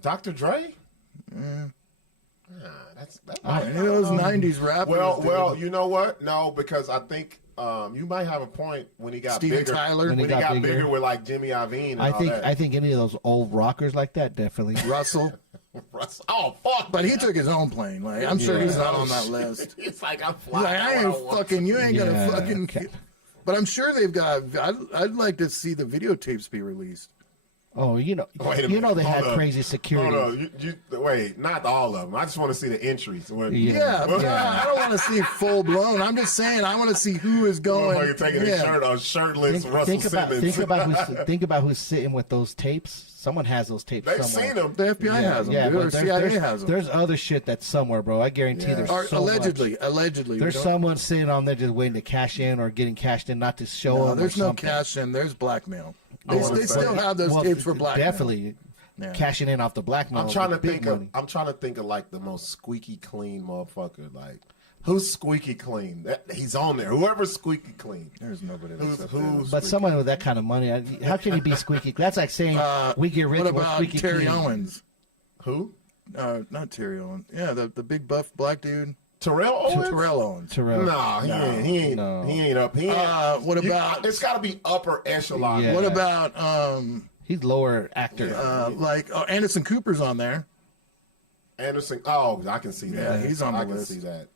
Dr. Dre. Any of those '90s rappers. Well, dude. you know what? No, because I think you might have a point when he got Steven bigger. Tyler. When he got bigger with like Jimmy Iovine. And I all think that. I think any of those old rockers like that definitely. Russell. Oh fuck! But he took his own plane. Like I'm sure he's not on that list. It's like I'm He's flying. like, I ain't fucking. You ain't gonna Yeah. fucking. But I'm sure they've got. I'd like to see the videotapes be released. Oh, Wait a you know minute. they had Hold up. crazy security. Hold on. Wait, not all of them. I just want to see the entries. Yeah, but I don't want to see full blown. I'm just saying I want to see who is going. Motherfucker taking his shirt off, shirtless Russell Simmons. Think about who's sitting with those tapes. Someone has those tapes They've somewhere. seen them. The FBI has them, dude, or but CIA has them. there's other shit that's somewhere, bro. I guarantee there's Or so allegedly, much. allegedly. There's we don't- someone sitting on there just waiting to cash in or getting cashed in, not to show No, them. there's or no something. cash in. There's blackmail. They wanna still say- have those Well, tapes for blackmail. Definitely Yeah. cashing in off the blackmail. I'm trying to big think money. of. I'm trying to think of like the most squeaky clean motherfucker. Like who's squeaky clean? He's on there. Whoever's squeaky clean. There's nobody that's up there. Who's? But someone with that kind of money, how can he be squeaky? That's like saying we get rich. What we're about squeaky Terry clean. Owens? Who? Not Terry Owens. Yeah, the big buff black dude. Terrell Owens. Terrell Owens. Terrell. Nah, he ain't. No. He ain't up. He ain't, What about- It's got to be upper echelon. Yeah. What about He's lower actor. Anderson Cooper's on there? Anderson? Oh, I can see that. Yeah, he's on the I can list. see that.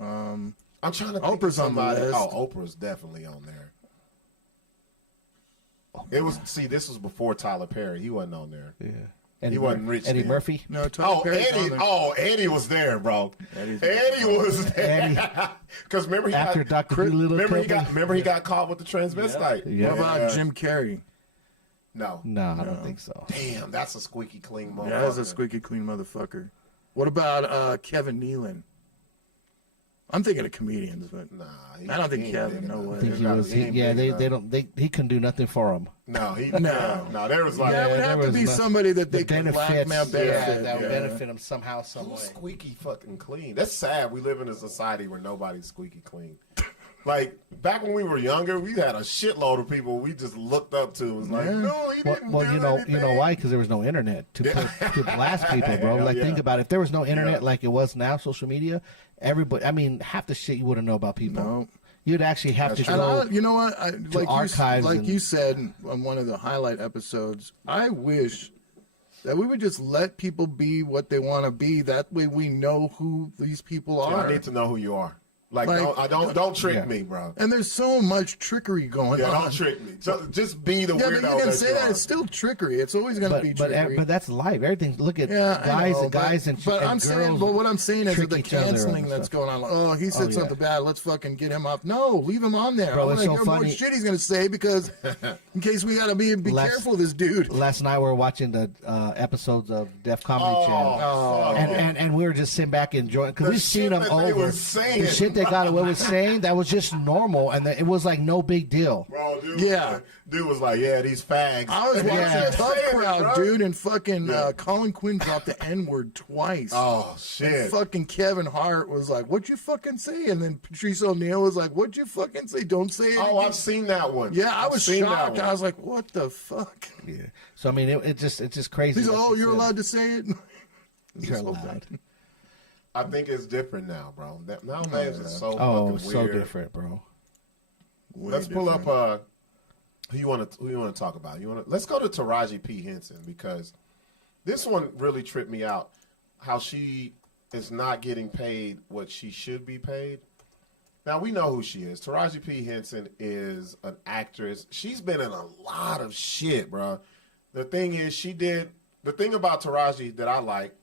I'm trying to think Oprah's of on the somebody. list. Oh, Oprah's definitely on there. It was. See, this was before Tyler Perry. He wasn't on there. Yeah. He wasn't rich Eddie then. Murphy. No, Tyler Perry's on Eddie. there. Oh, Eddie was there, bro. Eddie's- Eddie was there. Because remember, After Dr. Dolittle. remember he got caught with the transvestite. Yeah. What about Jim Carrey? No. No, I don't think so. Damn, that's a squeaky clean motherfucker. Yeah, that's a squeaky clean motherfucker. What about Kevin Nealon? I'm thinking of comedians, but Nah, I don't think he Kevin. ain't big No enough. way. I think he He was. ain't Yeah, big they enough. don't. He couldn't do nothing for him. No, No. There was like Yeah, it would there have to was be no- somebody that they the can benefits, blackmail benefit. that would yeah. benefit him somehow, some way. who's squeaky fucking clean. That's sad. We live in a society where nobody's squeaky clean. Like back when we were younger, we had a shitload of people we just looked up to. It was like, no, he didn't Well, do you know anything. why? Because there was no internet to blast people, bro. Hell Like, yeah. think about it. If there was no internet Yeah. like it was now, social media, everybody. I mean, half the shit you wouldn't know about people. No. You'd actually have to And go. you know what? archives like and- you said on one of the highlight episodes, I wish that we would just let people be what they want to be. That way we know who these people Yeah, are. I need to know who you are. Like, Like, don't trick yeah. me, bro. And there's so much trickery going Yeah, on. don't trick me. Just be the Yeah, weirdo but you can that say you that are. it's still trickery. It's always going to be trickery. but that's life. Everything. Look at Yeah, guys I know, and guys and but and I'm girls saying, but what I'm saying is trick that the each other and canceling that's stuff. going on. Oh, he said yeah. something bad. Let's fucking get him off. No, leave him on there. Bro, I it's want to so hear more funny. shit he's gonna say because in case we gotta be Last- careful of this dude. Last night we were watching the episodes of Def Comedy Channel. Oh, And we were just sitting back enjoying because The we've seen shit them that they over. were saying. The shit they got away with saying that was just normal, and it was like no big deal. Bro, dude, Yeah. dude was like, yeah, these fags. I was watching Yeah. Tough Saying it, Crowd, bro. dude, and fucking Colin Quinn dropped the N word twice. Oh And shit. fucking Kevin Hart was like, "What'd you fucking say?" And then Patrice O'Neal was like, "What'd you fucking say? Don't say it." Oh, again." I've seen that one. Yeah, I I've was seen that shocked. one. I was like, "What the fuck?" Yeah. So I mean, it's just crazy. He's like, what "Oh, she you're said. allowed to say it." You're So allowed. bad. I think it's different now, bro. Nowadays it's so Oh, fucking so weird. different, bro. Way Let's pull different. up who you want to talk about. Let's go to Taraji P Henson because this one really tripped me out. How she is not getting paid what she should be paid. Now we know who she is. Taraji P Henson is an actress. She's been in a lot of shit, bro. The thing is, the thing about Taraji that I like.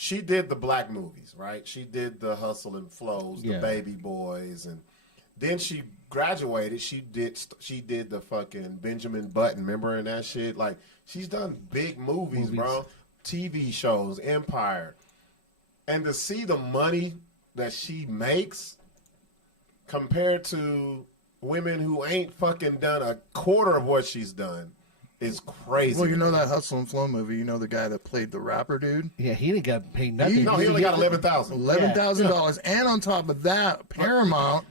She did the black movies, right? She did the Hustle and Flows, the Yeah. Baby Boys, and then she graduated. She did the fucking Benjamin Button, remember in that shit? Like she's done big movies, bro. TV shows, Empire, and to see the money that she makes compared to women who ain't fucking done a quarter of what she's done is crazy. Well, you know that Hustle and Flow movie. You know the guy that played the rapper dude. Yeah, he didn't get paid nothing. No, he only got 11,000. $11,000, and on top of that, Paramount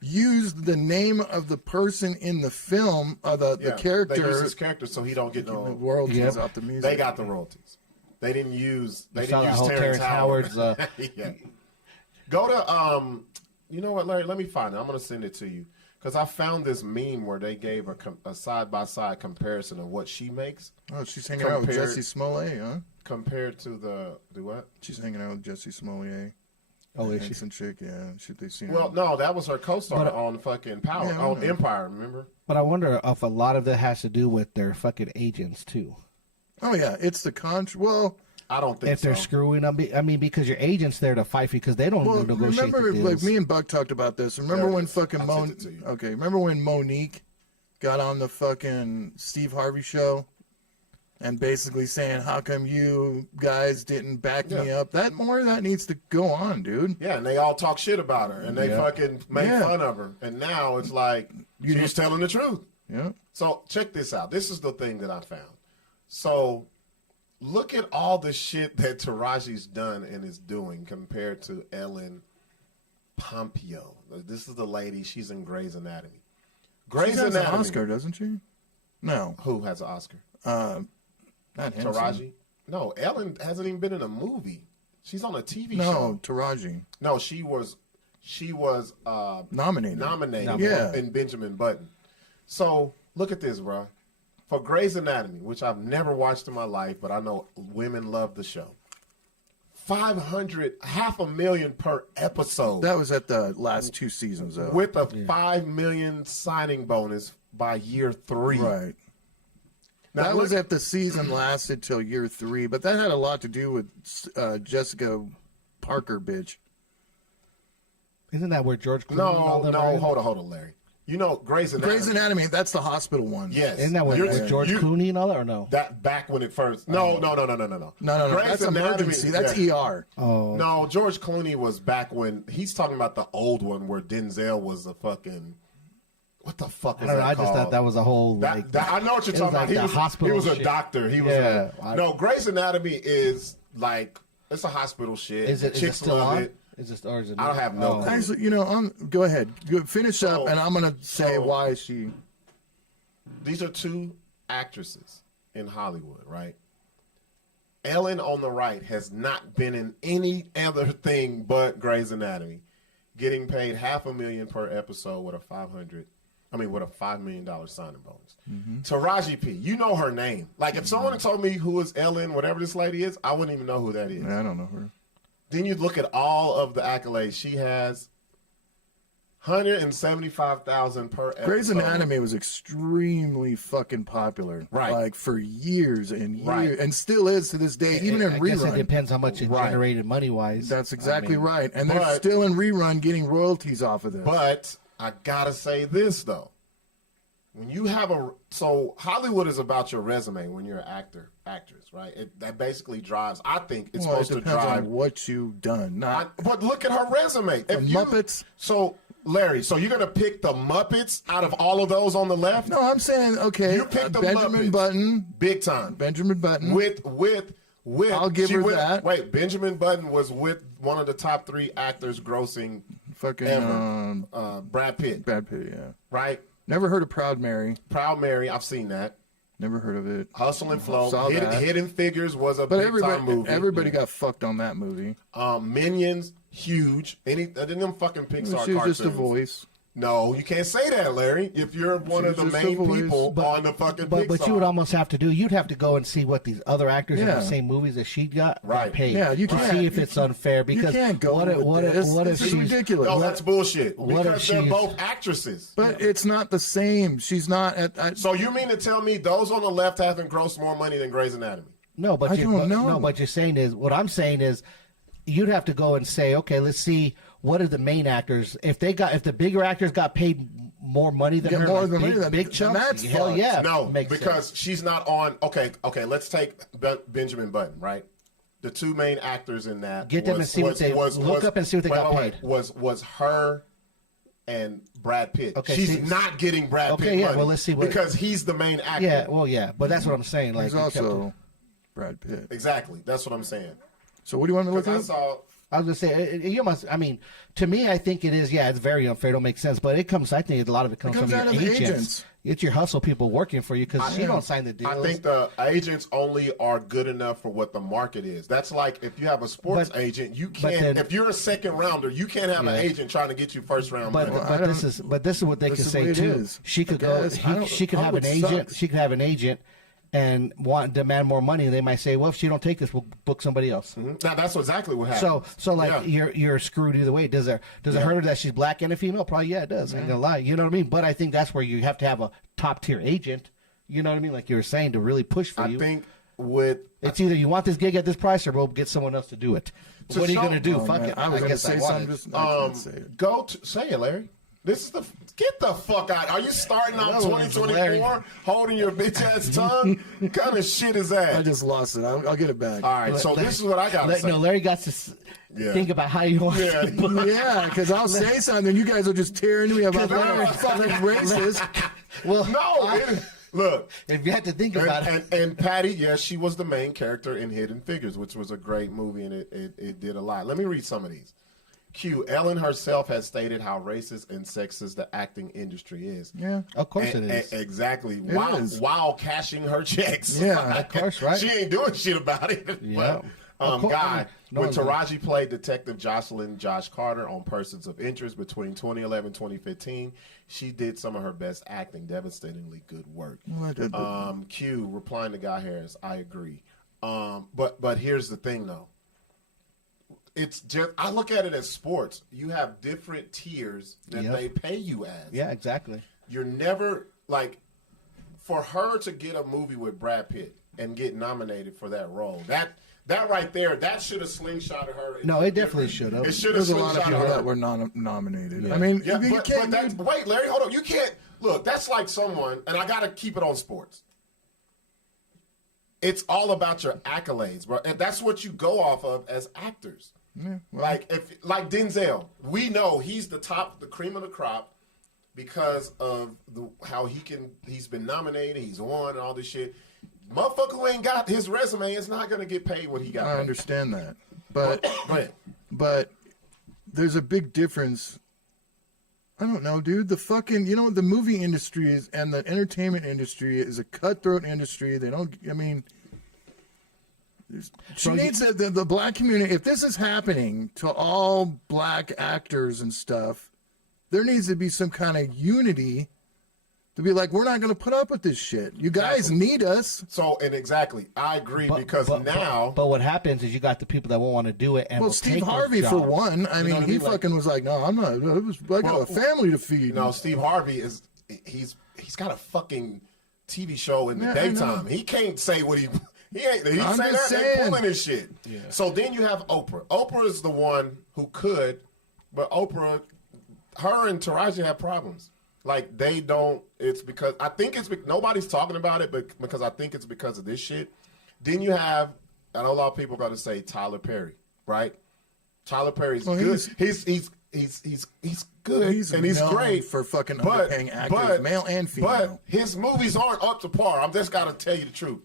used the name of the person in the film, the They use character, his character, so he don't get the no. royalties Yep. off the music. They got the royalties. They didn't use. They saw didn't that use whole Terrence Terrence Howard. Howard's, Yeah. Go to You know what, Larry? Let me find it. I'm gonna send it to you because I found this meme where they gave a side by side comparison of what she makes Oh, she's hanging out with compared- Jesse Smollett, huh? compared to the what? She's hanging out with Jesse Smollett. Oh, is she? Handsome chick, yeah. They seen Well, her. no, that was her co-star on fucking Power Yeah, I on know. Empire. Remember? But I wonder if a lot of that has to do with their fucking agents too. Oh yeah, it's the Well, I don't think If they're so. screwing them, I mean, because your agent's there to fight for you because they don't negotiate remember, the like deals. me and Buck talked about this. Remember There it when is. fucking I sent it to you. Okay, remember when Monique got on the fucking Steve Harvey show and basically saying, "How come you guys didn't back me Yeah. up?" That more of that needs to go on, dude. Yeah, and they all talk shit about her, and they Yeah. fucking make Yeah. fun of her. And now it's like she's telling the truth. Yeah. So check this out. This is the thing that I found. So look at all the shit that Taraji's done and is doing compared to Ellen Pompeo. This is the lady. She's in Grey's Anatomy. Grey's She has an Anatomy. Oscar, doesn't she? No, Who has an Oscar? not Henson. Taraji? No, Ellen hasn't even been in a movie. She's on a TV No, show. Taraji No, she was nominated. nominated Yeah. in Benjamin Button. So look at this, bro. For Grey's Anatomy, which I've never watched in my life, but I know women love the show. 500, $500,000 per episode, That was at the last two seasons, though. with a $5 million signing bonus by year 3. Right. Now, That was look- if the season lasted till year 3, but that had a lot to do with Jessica Parker, bitch. Isn't that where George Clooney and all No, them no, are in? hold on, Larry. You know Grey's Anatomy. Grey's Anatomy, that's the hospital one. Yes. Isn't that where George Clooney and all that, or no? That back when it first. No. No, Grey's that's Anatomy, emergency. That's yeah. ER. Oh, No, George Clooney was back when he's talking about the old one where Denzel was a fucking. What the fuck I was don't know. that I just called? thought that was a whole I know what you're it was talking like about. the hospital He was a shit. doctor. He was Yeah, no. Grey's Anatomy is like it's a hospital shit. Is it Chicks still love on? it. Is it or is it? I don't have no clue. Actually, go ahead. Finish up, and I'm going to say why she... These are 2 actresses in Hollywood, right? Ellen on the right has not been in any other thing but Grey's Anatomy, getting paid $500,000 per episode with a $5 million signing bonus. Taraji P, you know her name. Like if someone had told me who is Ellen, whatever this lady is, I wouldn't even know who that is. I don't know her. Then you look at all of the accolades she has. $175,000 per episode. Grey's Anatomy was extremely fucking popular. Right. Like for years and years. Right. And still is to this day, even in I guess it rerun. depends how much it Right. generated money wise. That's exactly right. And they're but- still in rerun getting royalties off of this. But I gotta say this though. When you have so Hollywood is about your resume when you're an actress, right? That basically drives. I think it's Well, it supposed to depends drive. on what you've done. Not But look at her resume. Muppets. So Larry, so you're gonna pick the Muppets out of all of those on the left? No, I'm saying okay. You picked the Benjamin Muppets. Button. Big time. Benjamin Button. With. I'll give her that. Wait, Benjamin Button was with one of the top 3 actors grossing fucking ever. Brad Pitt, Brad Pitt. Yeah. right? Never heard of Proud Mary. Proud Mary, I've seen that. Never heard of it. Hustle and Flow. Saw that. Hidden Figures was a But big time movie. everybody got fucked on that movie. Minions, huge. Them fucking Pixar She was cartoons. just a voice. No, you can't say that, Larry. If you're one of the was just a main voice. people on the fucking Pixar. But you would almost have to you'd have to go and see what these other actors in Yeah. the same movies that she got Right. paid. Yeah, you to can't- see if it's unfair because you can't go what if, with what this. if, what if This is she's ridiculous. No, that's bullshit. What if Because they're she's- both actresses. But it's not the same. She's not at So you mean to tell me those on the left haven't grossed more money than Grey's Anatomy? No, but I you're, don't know. no, but you're saying is what I'm saying is you'd have to go and say, okay, let's see what are the main actors. If the bigger actors got paid more money than Get her, more like than big, money than- big then chunks, that's hell fucked. yeah, No, makes because sense. she's not on. Okay, let's take Benjamin Button, right? The 2 main actors in that. Get them and see what they- look up and see what they got paid. Was her and Brad Pitt. Okay, She's see- not getting Brad Okay, Pitt yeah, money well, let's see what- because he's the main actor. Yeah, well, yeah, but that's what I'm saying. Like There's you kept- also Brad Pitt. Exactly. That's what I'm saying. So what do you want to look Because I at? saw. I was gonna say you must. I mean, to me, I think it is. Yeah, it's very unfair. It don't make sense. But it comes. I think a lot of it comes, comes from out your of agents. It's your hustle people working for you because you don't sign the deals. I think the agents only are good enough for what the market is. That's like if you have a sports But- agent, you but can't. then- If you're a second rounder, you can't have an Yeah. agent trying to get you first round But money. I don't- this is what they this could is say the way it too. is. She could I go. guess. I don't- She could have an Hollywood agent. sucks. She could have an agent and demand more money. And they might say, well, if she don't take this, we'll book somebody else. Now that's exactly what happened. So like Yeah. you're screwed either way. Does it hurt her that she's black and a female? Probably yeah, it does. I ain't gonna lie. You know what I mean? But I think that's where you have to have a top tier agent. You know what I mean? Like you were saying to really push for I you. think with It's either you want this gig at this price or we'll get someone else to do it. To What are you show- going to do? Oh, Fuck man, it. I was going to guess say want something. it. Just I can't say it. go to say it, Larry. This is get the fuck out. Are you starting out That was 2024 holding your bitch ass tongue? What kind of shit is I that? just lost it. I'll get it back. All right, so this is what I got to say. No, Larry got to Yeah. think about how you want Yeah. to. Yeah, because I'll say something, you guys will just tear into me about I'm fucking racist. Well, No, look. if you had to think about it. And Patty, yes, she was the main character in Hidden Figures, which was a great movie, and it did a lot. Let me read some of these. Q. Ellen herself has stated how racist and sexist the acting industry is. Yeah. Of course it is. Exactly. It is. While cashing her checks. Yeah, of course, right? She ain't doing shit about it. Yeah. But, Of course, Guy, no when one's doing- Taraji played Detective Jocelyn Josh Carter on Persons of Interest between 2011 and 2015, she did some of her best acting, devastatingly good work. Well, I did. Q, replying to Guy Harris, I agree. But here's the thing, though. It's just I look at it as sports. You have different tiers that Yep. they pay you as. Yeah, exactly. You're never like, for her to get a movie with Brad Pitt and get nominated for that role, that right there, that should have slingshotted her. No, it definitely should have. It should have There's a lot of slingshotted people her. that were nominated. I mean, Yeah, you can't. wait, Larry, hold on. You can't look. That's like someone, and I got to keep it on sports. It's all about your accolades, bro, and that's what you go off of as actors. Yeah, well, Like Denzel, we know he's the cream of the crop because of how he's been nominated, he's won, and all this shit. Motherfucker who ain't got his resume is not gonna get paid what he got. I understand that, but Go ahead. but there's a big difference. I don't know, dude. The fucking, the movie industry and the entertainment industry is a cutthroat industry. They don't, I mean, she needs the black community. If this is happening to all black actors and stuff, there needs to be some kind of unity to be like, we're not going to put up with this shit. You guys need us. So, and exactly, I agree because now. But what happens is you got the people that won't want to do it, and Well, will Steve take those Harvey, for jobs. one, I mean, he fucking was like, no, I'm not. I got a family to feed. No, Steve Harvey he's got a fucking TV show in the Yeah, I know. daytime. He can't say what he ain't. He I'm say just that saying. they pulling his shit. Yeah. So then you have Oprah. Oprah is the one who could, but Oprah, her and Taraji have problems. Like they don't. It's because I think nobody's talking about it, but because I think it's because of this shit. Then you have, I know a lot of people are going to say Tyler Perry, right? Tyler Perry's good. He's good He's and he's known great for fucking underpaying actors, male and female. But his movies aren't up to par. I'm just got to tell you the truth.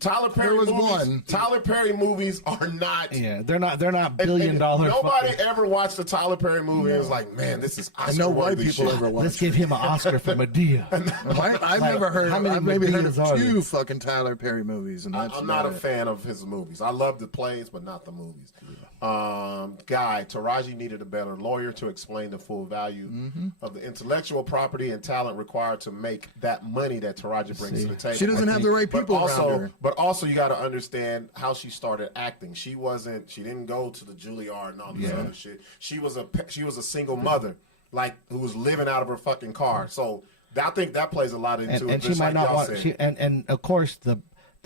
Tyler Perry was movies. one. Tyler Perry movies are not. Yeah, they're not and billion-dollar. Nobody fucking- ever watched the Tyler Perry movie and was like, man, this is Oscar And no white worthy people shit. ever watched Let's give him an Oscar for Medea. I've never heard. how many I've maybe heard Medeas of are 2 there? fucking Tyler Perry movies, and that's I'm not a about it. fan of his movies. I love the plays, but not the movies. Taraji needed a better lawyer to explain the full value of the intellectual property and talent required to make that money that Taraji brings to the table. She doesn't have the right people around her. But also, you got to understand how she started acting. She didn't go to the Juilliard and all this other shit. She was a single mother, like who was living out of her fucking car. So I think that plays a lot into it. And she just might like not y'all want. said. And of course the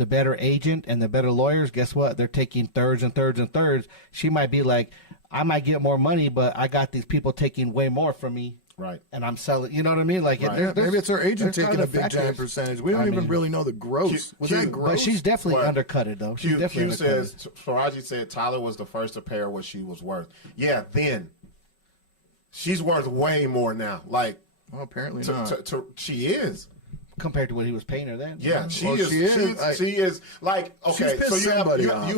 better agent and the better lawyers, guess what? They're taking thirds and thirds and thirds. She might be like, I might get more money, but I got these people taking way more from me. Right. And I'm selling. You know what I mean? Like, Right. Maybe it's her agent there's taking a other big giant factors. percentage. We don't even really know the gross. Was that gross? But she's definitely What? undercutted, though. She's Q definitely undercutted. says, Taraji said Tyler was the first to pay her what she was worth. Yeah, then. She's worth way more now. Like, Well, apparently not. she is. Compared to what he was paying her then. Yeah, she Well, is. she is. She is. Like, okay, She's pissed so somebody off.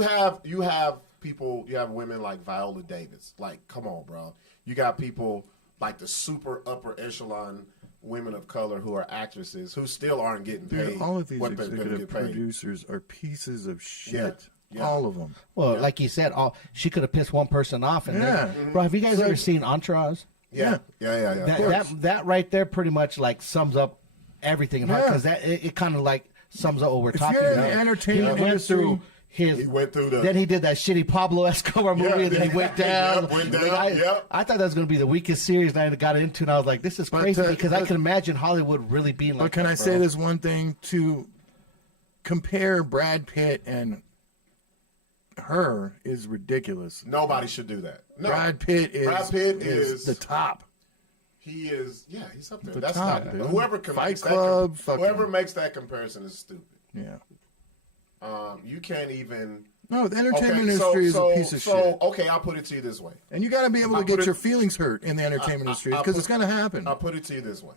you have people, you have women like Viola Davis. Like, come on, bro. You got people like the super upper echelon women of color who are actresses who still aren't getting paid. Dude, all of these what they're gonna executive get paid. producers are pieces of shit. Yeah. All of them. Well, like you said, she could have pissed one person off. And Yeah. bro, have you guys It's ever like- seen Entourage? Yeah. That right there pretty much like sums up everything Yeah. because it kind of like sums up what we're If talking you're in about. the entertainment He went industry, through his. He went through the. Then he did that shitty Pablo Escobar movie, and then he went down. Yep, went down, I thought that was going to be the weakest series, and I got into, and I was like, "This is crazy," because I can imagine Hollywood really being like. But can that, I say this one thing? To compare Brad Pitt and her is ridiculous. Nobody should do that. No. Brad Pitt is the top. He is. Yeah, he's up there. The That's top, not dude. whoever Fight makes Club, fucking- whoever makes that comparison is stupid. Yeah. You can't even. No, the entertainment Okay, industry is a piece of shit. Okay, I'll put it to you this way. And you got to be able to I'll get put your it- feelings hurt in the entertainment industry I'll because put- it's going to happen. I'll put it to you this way.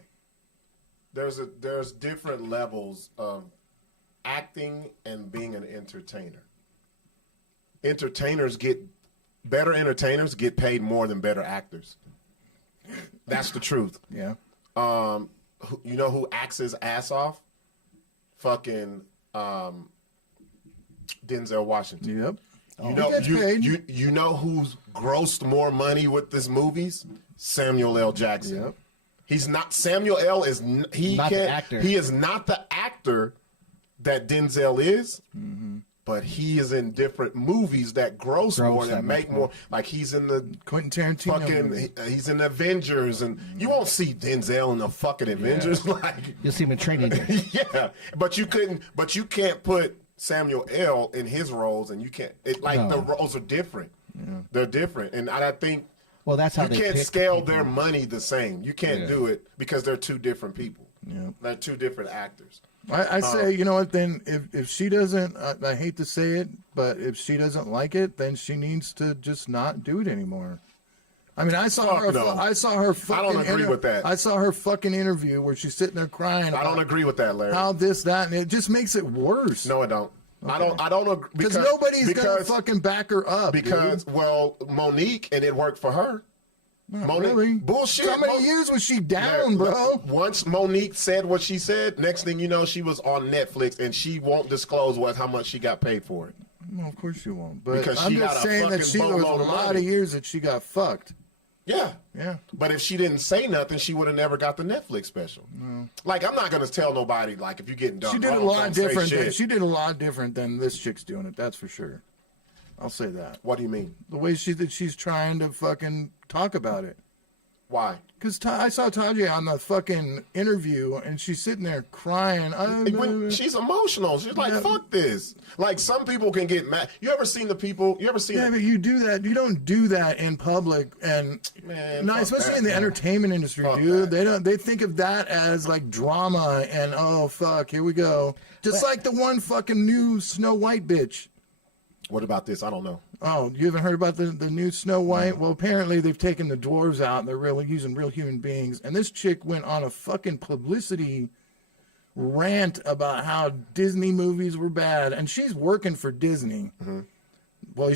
There's different levels of acting and being an entertainer. Better entertainers get paid more than better actors. That's the truth. Yeah. You know who acts his ass off? Fucking Denzel Washington. Yep. You know, He gets paid. you know who's grossed more money with this movies? Samuel L. Jackson. Yep. He's not. Samuel L. is he Not the can't. actor. He is not the actor that Denzel is. but he is in different movies that gross more that and make much more. Like he's in the Quentin Tarantino. fucking, he's in Avengers, and you won't see Denzel in the fucking Avengers. Like, You'll see him in Training Day. yeah, but you can't put Samuel L. in his roles, and you can't. The roles are different. Yeah. They're different, and I think. Well, that's how you they can't pick scale people. their money the same. You can't do it because they're two different people. Yeah. They're two different actors. I say, you know what? Then if she doesn't, I hate to say it, but if she doesn't like it, then she needs to just not do it anymore. I mean, I saw her. No. I saw her. Fucking I don't agree with that. I saw her fucking interview where she's sitting there crying. I don't agree with that, Larry. How this, that, and it just makes it worse. No, I don't. Okay. I don't agree Because nobody's gonna fucking back her up. Because well, Monique, and it worked for her. Monique, really? bullshit. How many years was she down, bro? Once Monique said what she said, next thing you know, she was on Netflix, and she won't disclose how much she got paid for it. Well, of course you won't. But Because I'm she just got a saying that fucking there was a boatload of lot money. of years that she got fucked. Yeah. Yeah. But if she didn't say nothing, she would have never got the Netflix special. Like, I'm not going to tell nobody, like, if you're getting done She did a wrong, lot don't say different. shit. She did a lot different than this chick's doing it. That's for sure. I'll say that. What do you mean? The way she's trying to fucking talk about it. Why? Because I saw Taraji on the fucking interview, and she's sitting there crying. She's emotional. She's like, fuck this. Like, some people can get mad. You ever seen the people? You ever seen Yeah, but you do that. You don't do that in public, and Man, no, fuck especially that, in the man. entertainment industry, Fuck dude. that. They don't. They think of that as like drama, and oh fuck, here we go. Just like the one fucking new Snow White bitch. What about this? I don't know. Oh, you haven't heard about the new Snow White? Well, apparently they've taken the dwarves out and they're really using real human beings. And this chick went on a fucking publicity rant about how Disney movies were bad. And she's working for Disney. Mm-hmm. Well,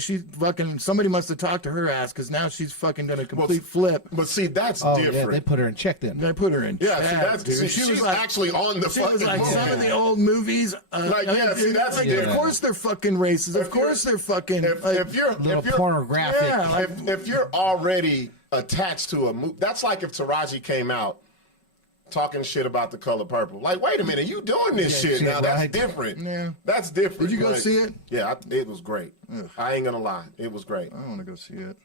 somebody must have talked to her ass because now she's fucking done a complete flip. But see, that's Oh, different. yeah, they put her in check then. They put her in Yeah, chat, see, that's dude. see, She she's was like, actually on the she fucking was like, movie. some of the old movies. Like, yeah, see, that's like, different. of course they're fucking racist. Of course they're fucking. If you're Little pornographic. Yeah, like- if you're already attached to a movie, that's like if Taraji came out talking shit about The Color Purple. Like, wait a minute, you doing this shit now? That's right. different. Yeah. That's different. Did you go Like, see it? Yeah, it was great. I ain't gonna lie, it was great. I want to go see it.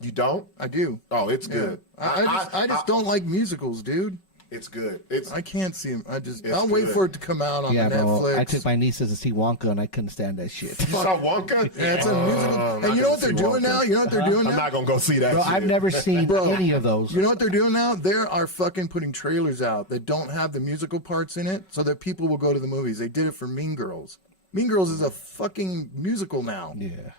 You don't? I do. Oh, it's good. I just don't like musicals, dude. It's good. It's I can't see them. It's I'll wait good. for it to come out on Yeah, bro. Netflix. I took my nieces to see Wonka, and I couldn't stand that shit. you saw Wonka? Yeah, it's a musical. I'm And not you know gonna what they're see doing Wonka. now? You know what they're doing I'm now? not gonna go see that. Bro, shit. I've never seen Bro. any of those. You know what they're doing now? They are fucking putting trailers out that don't have the musical parts in it so that people will go to the movies. They did it for Mean Girls. Mean Girls is a fucking musical now. Yeah,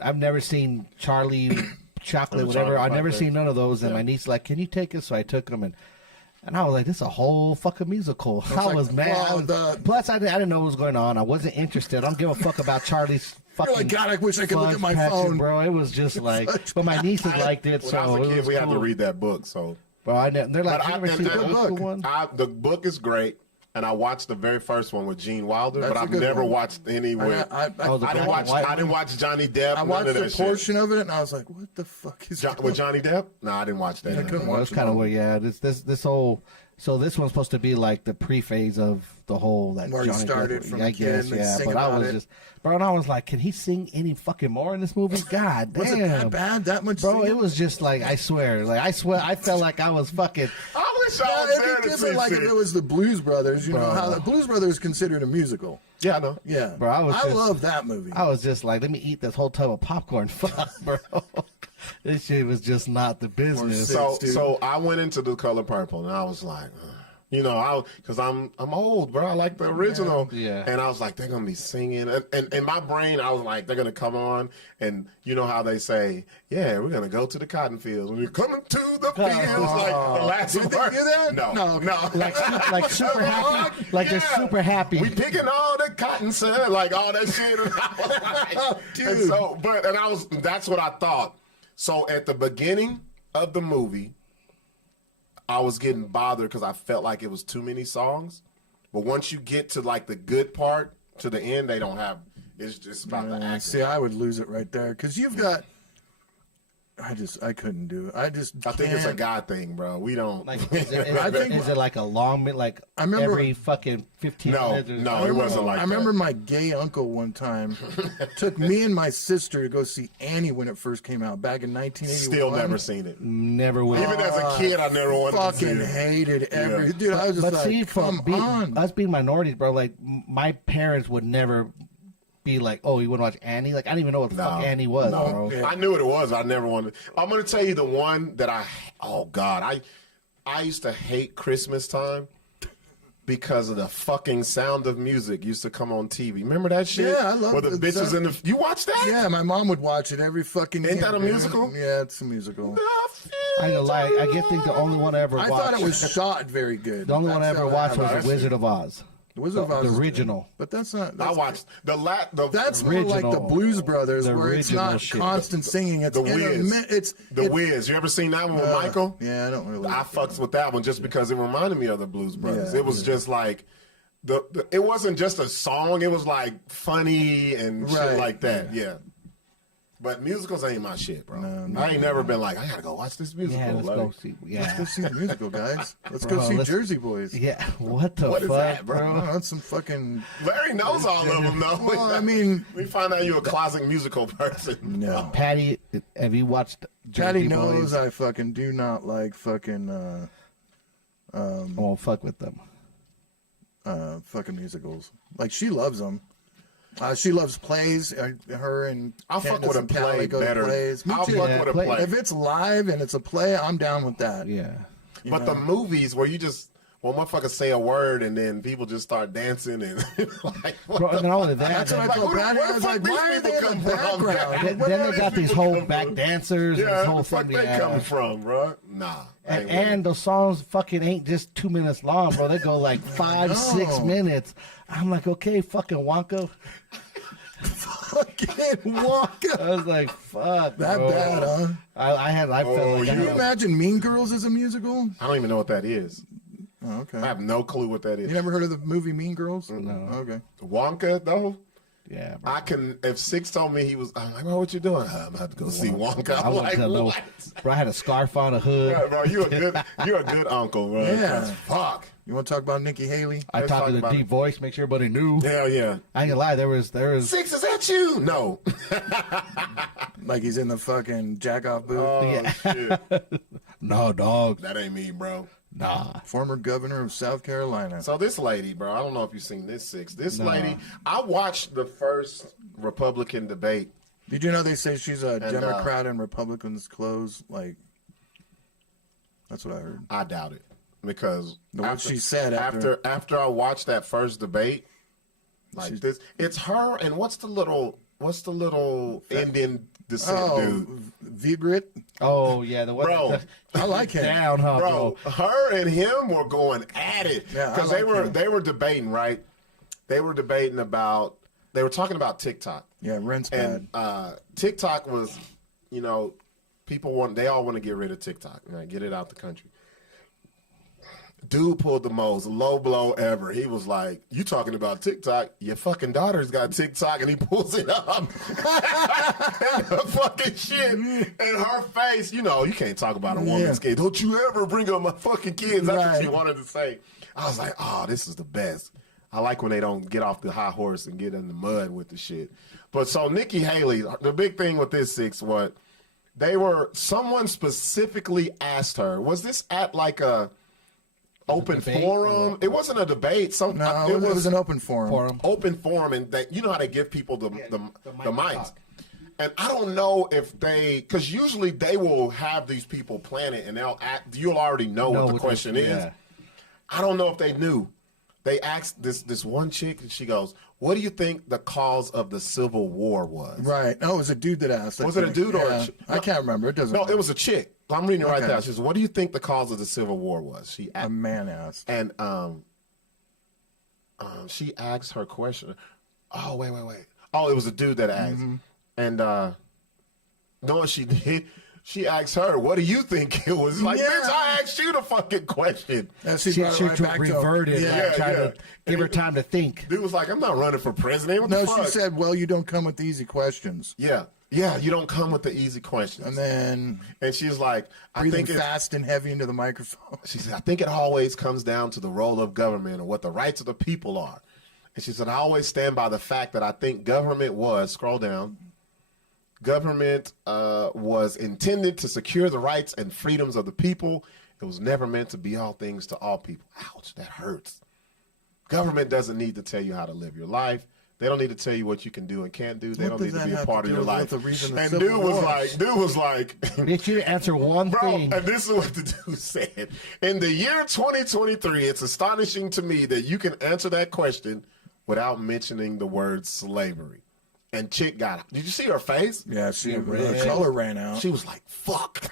I've never seen Charlie Chocolate, whatever. Chocolate I've never Factory. seen none of those. And Yeah. my niece like, can you take us? So I took them, and I was like, this is a whole fucking musical. I like, was mad. well, Plus, I didn't know what was going on. I wasn't interested. I don't give a fuck about Charlie's fucking. You're like, God, I wish I could look at my Fudge Patch, phone. bro. It was just like, but my nieces liked it, When so I was a it kid, was we had to cool. read that book. So, Bro, they're like, But you ever seen the and book one? the book is great, and I watched the very first one with Gene Wilder, That's but a I've good never one. watched any with. I Oh, the I didn't black watch. and white I didn't watch Johnny Depp. I none watched of a that portion of it and I was like, what the fuck is shit. going With Johnny Depp? No, I didn't watch that. I couldn't Well, watch it's it kind of all. weird, yeah. This whole. So this one's supposed to be like the pre-phase of the whole that Where he Johnny started Depp, from I a kid guess, and they yeah. sing But I about was it. just, bro, and I was like, can he sing any fucking more in this movie? God damn, Was it that bad? That much? bro. singing? It was just like I swear, I felt like I was fucking. I wish I Yeah, was there it'd be to see different like if shit. it was the Blues Brothers. You know Bro. how the Blues Brothers is considered a musical. Yeah, I know. Yeah, Bro, I love that movie. I was just like, let me eat this whole tub of popcorn, fuck, bro. This shit was just not the business. So, dude. so I went into The Color Purple, and I was like, you know, because I'm old, bro. I like the original. Yeah. And I was like, they're gonna be singing, and in my brain, I was like, they're gonna come on, and you know how they say, yeah, we're gonna go to the cotton fields. When you're coming to the fields, like the last Did they word. do that? No, No. no. like super happy, like they're super happy. We picking all the cotton, sir, like all that shit. And I was like, Dude. and so, that's what I thought. So at the beginning of the movie, I was getting bothered because I felt like it was too many songs. But once you get to like the good part, to the end, they don't have. It's just about the action. See, I would lose it right there because you've got. I couldn't do it. I think it's a guy thing, bro. We don't. Like, is it like a long, like I remember, every fucking 15 minutes? No, it wasn't like that. I remember my gay uncle one time took me and my sister to go see Annie when it first came out back in 1981. Still never seen it. Never will. Even as a kid, I never wanted to see Fucking it. hated every dude. I was just But like, see, come on. us being minorities, bro, like my parents would never be like, oh, you want to watch Annie? Like, I didn't even know what the fuck Annie was, bro. Yeah. I knew what it was. I never wanted. I'm gonna tell you the one that oh God, I used to hate Christmas time because of the fucking Sound of Music used to come on TV. Remember that shit? Yeah, I love Where the it. bitches in the. You watch that? Yeah, my mom would watch it every fucking year. Ain't that a man. musical? Yeah, it's a musical. I ain't gonna lie, I think the only one I ever watched. I thought it was shot very good. The only one I That's ever how watched was that The Wizard of Oz. The Wizard of Oz. The is good. original. But that's not. I That's, watched That's more like the original. Blues Brothers, The where it's original not shit. constant singing. It's The Wiz. It's The Wiz. You ever seen that one with Michael? Yeah, I don't really. I fucks with that one just because it reminded me of the Blues Brothers. Yeah, It was just like it wasn't just a song. It was like funny and shit Right. like that. Yeah. But musicals ain't my shit, bro. I ain't never been like, I gotta go watch this musical. Yeah, let's like, go see. Let's Yeah, go see the musical, guys. Let's Bro, go see let's- Jersey Boys. yeah. What the What fuck, is that, bro? Oh, that's some fucking. Larry knows all of them, though. Well, I mean, we find out you're a classic musical person. no. Patty, have you watched Jersey Patty Boys? knows I fucking do not like fucking I won't fuck with them. fucking musicals. Like she loves them. She loves plays. Her and I'll fuck Candace with a and Callie play go to better. plays. Me I'll too. fuck Yeah, with a play. play. If it's live and it's a play, I'm down with that. Yeah. But the movies where you just, motherfuckers say a word and then people just start dancing and like, what Bro, the and all of that. That's what I Like, told where- Patty. where I was the like, fuck why these are they people in come the from? background? Then Where they do got these these people whole come back from? dancers and Yeah, this where whole the fuck thing. they Yeah. coming from, bro? Nah. I ain't with And those songs fucking ain't just 2 minutes long, bro. They go like 5, 6 No. minutes. I'm like, okay, fucking Wonka. Fucking Wonka. I was like, fuck, That bro. bad, huh? I felt like you Can you I imagine Mean Girls as a musical? I don't even know what that is. Oh, I okay. have no clue what that is. You never heard of the movie Mean Girls? No. Okay. Wonka, though? yeah, bro. I can, if Sixx told me he was, I'm like, bro, what you doing? I'm about to go see Wonka. I I'm wouldn't like, tell no- what? Bro, I had a scarf on, a hood. Yeah, bro, you're a good uncle, bro. Yeah. 'Cause fuck. You want to talk about Nikki Haley? I Let's talked talk in a about deep it. voice, make sure everybody knew. Hell yeah. I ain't gonna lie, there was Sixx, is that you? No. Like he's in the fucking jack-off booth? Oh, shit. no dog. That ain't me, bro. Nah. Former governor of South Carolina. So this lady, bro, I don't know if you've seen this, Sixx. This lady, I watched the first Republican debate. Did you know they say she's a Democrat and Republicans close? Like, that's what I heard. I doubt it. Because What she said after I watched that first debate, like She's- this, it's her and what's the little Indian descent Oh, dude? Vigrit? Oh yeah, the one Bro, that- I like him. down, huh, Bro, bro? her and him were going at it Yeah, I because like they him. were debating, right? They were debating about they were talking about TikTok. Yeah, rent's bad. And TikTok was, they all want to get rid of TikTok, right? Get it out the country. Dude pulled the most low blow ever. He was like, "You talking about TikTok? Your fucking daughter's got TikTok," and he pulls it up. and the fucking shit in her face. You can't talk about a woman's kid. Don't you ever bring up my fucking kids. That's what she Right. wanted to say. I was like, "Oh, this is the best." I like when they don't get off the high horse and get in the mud with the shit. But so Nikki Haley, the big thing with this Sixx, someone specifically asked her, was this at like a open debate forum? It wasn't a debate. No, it was an open forum. open forum, and that how they give people the mics. talk. And I don't know if because usually they will have these people plan it, and you'll already know what the question is. Yeah. I don't know if they knew. They asked this one chick, and she goes, "What do you think the cause of the Civil War was?" Right. No, it was a dude that asked. I Was it a think. dude or a Yeah. chick? I can't remember. It doesn't No, matter. it was a chick. I'm reading it right Okay. there. She says, "What do you think the cause of the Civil War was?" She A asked, man asked. and she asked her question. Oh, wait. Oh, it was a dude that asked, Mm-hmm. and no, what she did. She asked her, "What do you think it was?" Like, Yeah. bitch, I asked you the fucking question. And She brought it right back to him. reverted, Yeah. like, trying yeah. to give her time to think. Dude was like, "I'm not running for president." What No, the fuck? she said, well, you don't come with the easy questions. Yeah. Yeah, you don't come with the easy questions. And then And she's like, I breathing think it's, fast and heavy into the microphone. she said, I think it always comes down to the role of government and what the rights of the people are. And she said, I always stand by the fact that I think government was, scroll down, government was intended to secure the rights and freedoms of the people. It was never meant to be all things to all people. Ouch, that hurts. Government doesn't need to tell you how to live your life. They don't need to tell you what you can do and can't do. They What don't does need to that be a have part to of do your with life. the reason the And Civil dude was War? like, Bitch, you didn't answer one bro, thing. and this is what the dude said. In the year 2023, it's astonishing to me that you can answer that question without mentioning the word slavery. And chick got it. Did you see her face? Yeah, the color ran out. She was like, fuck.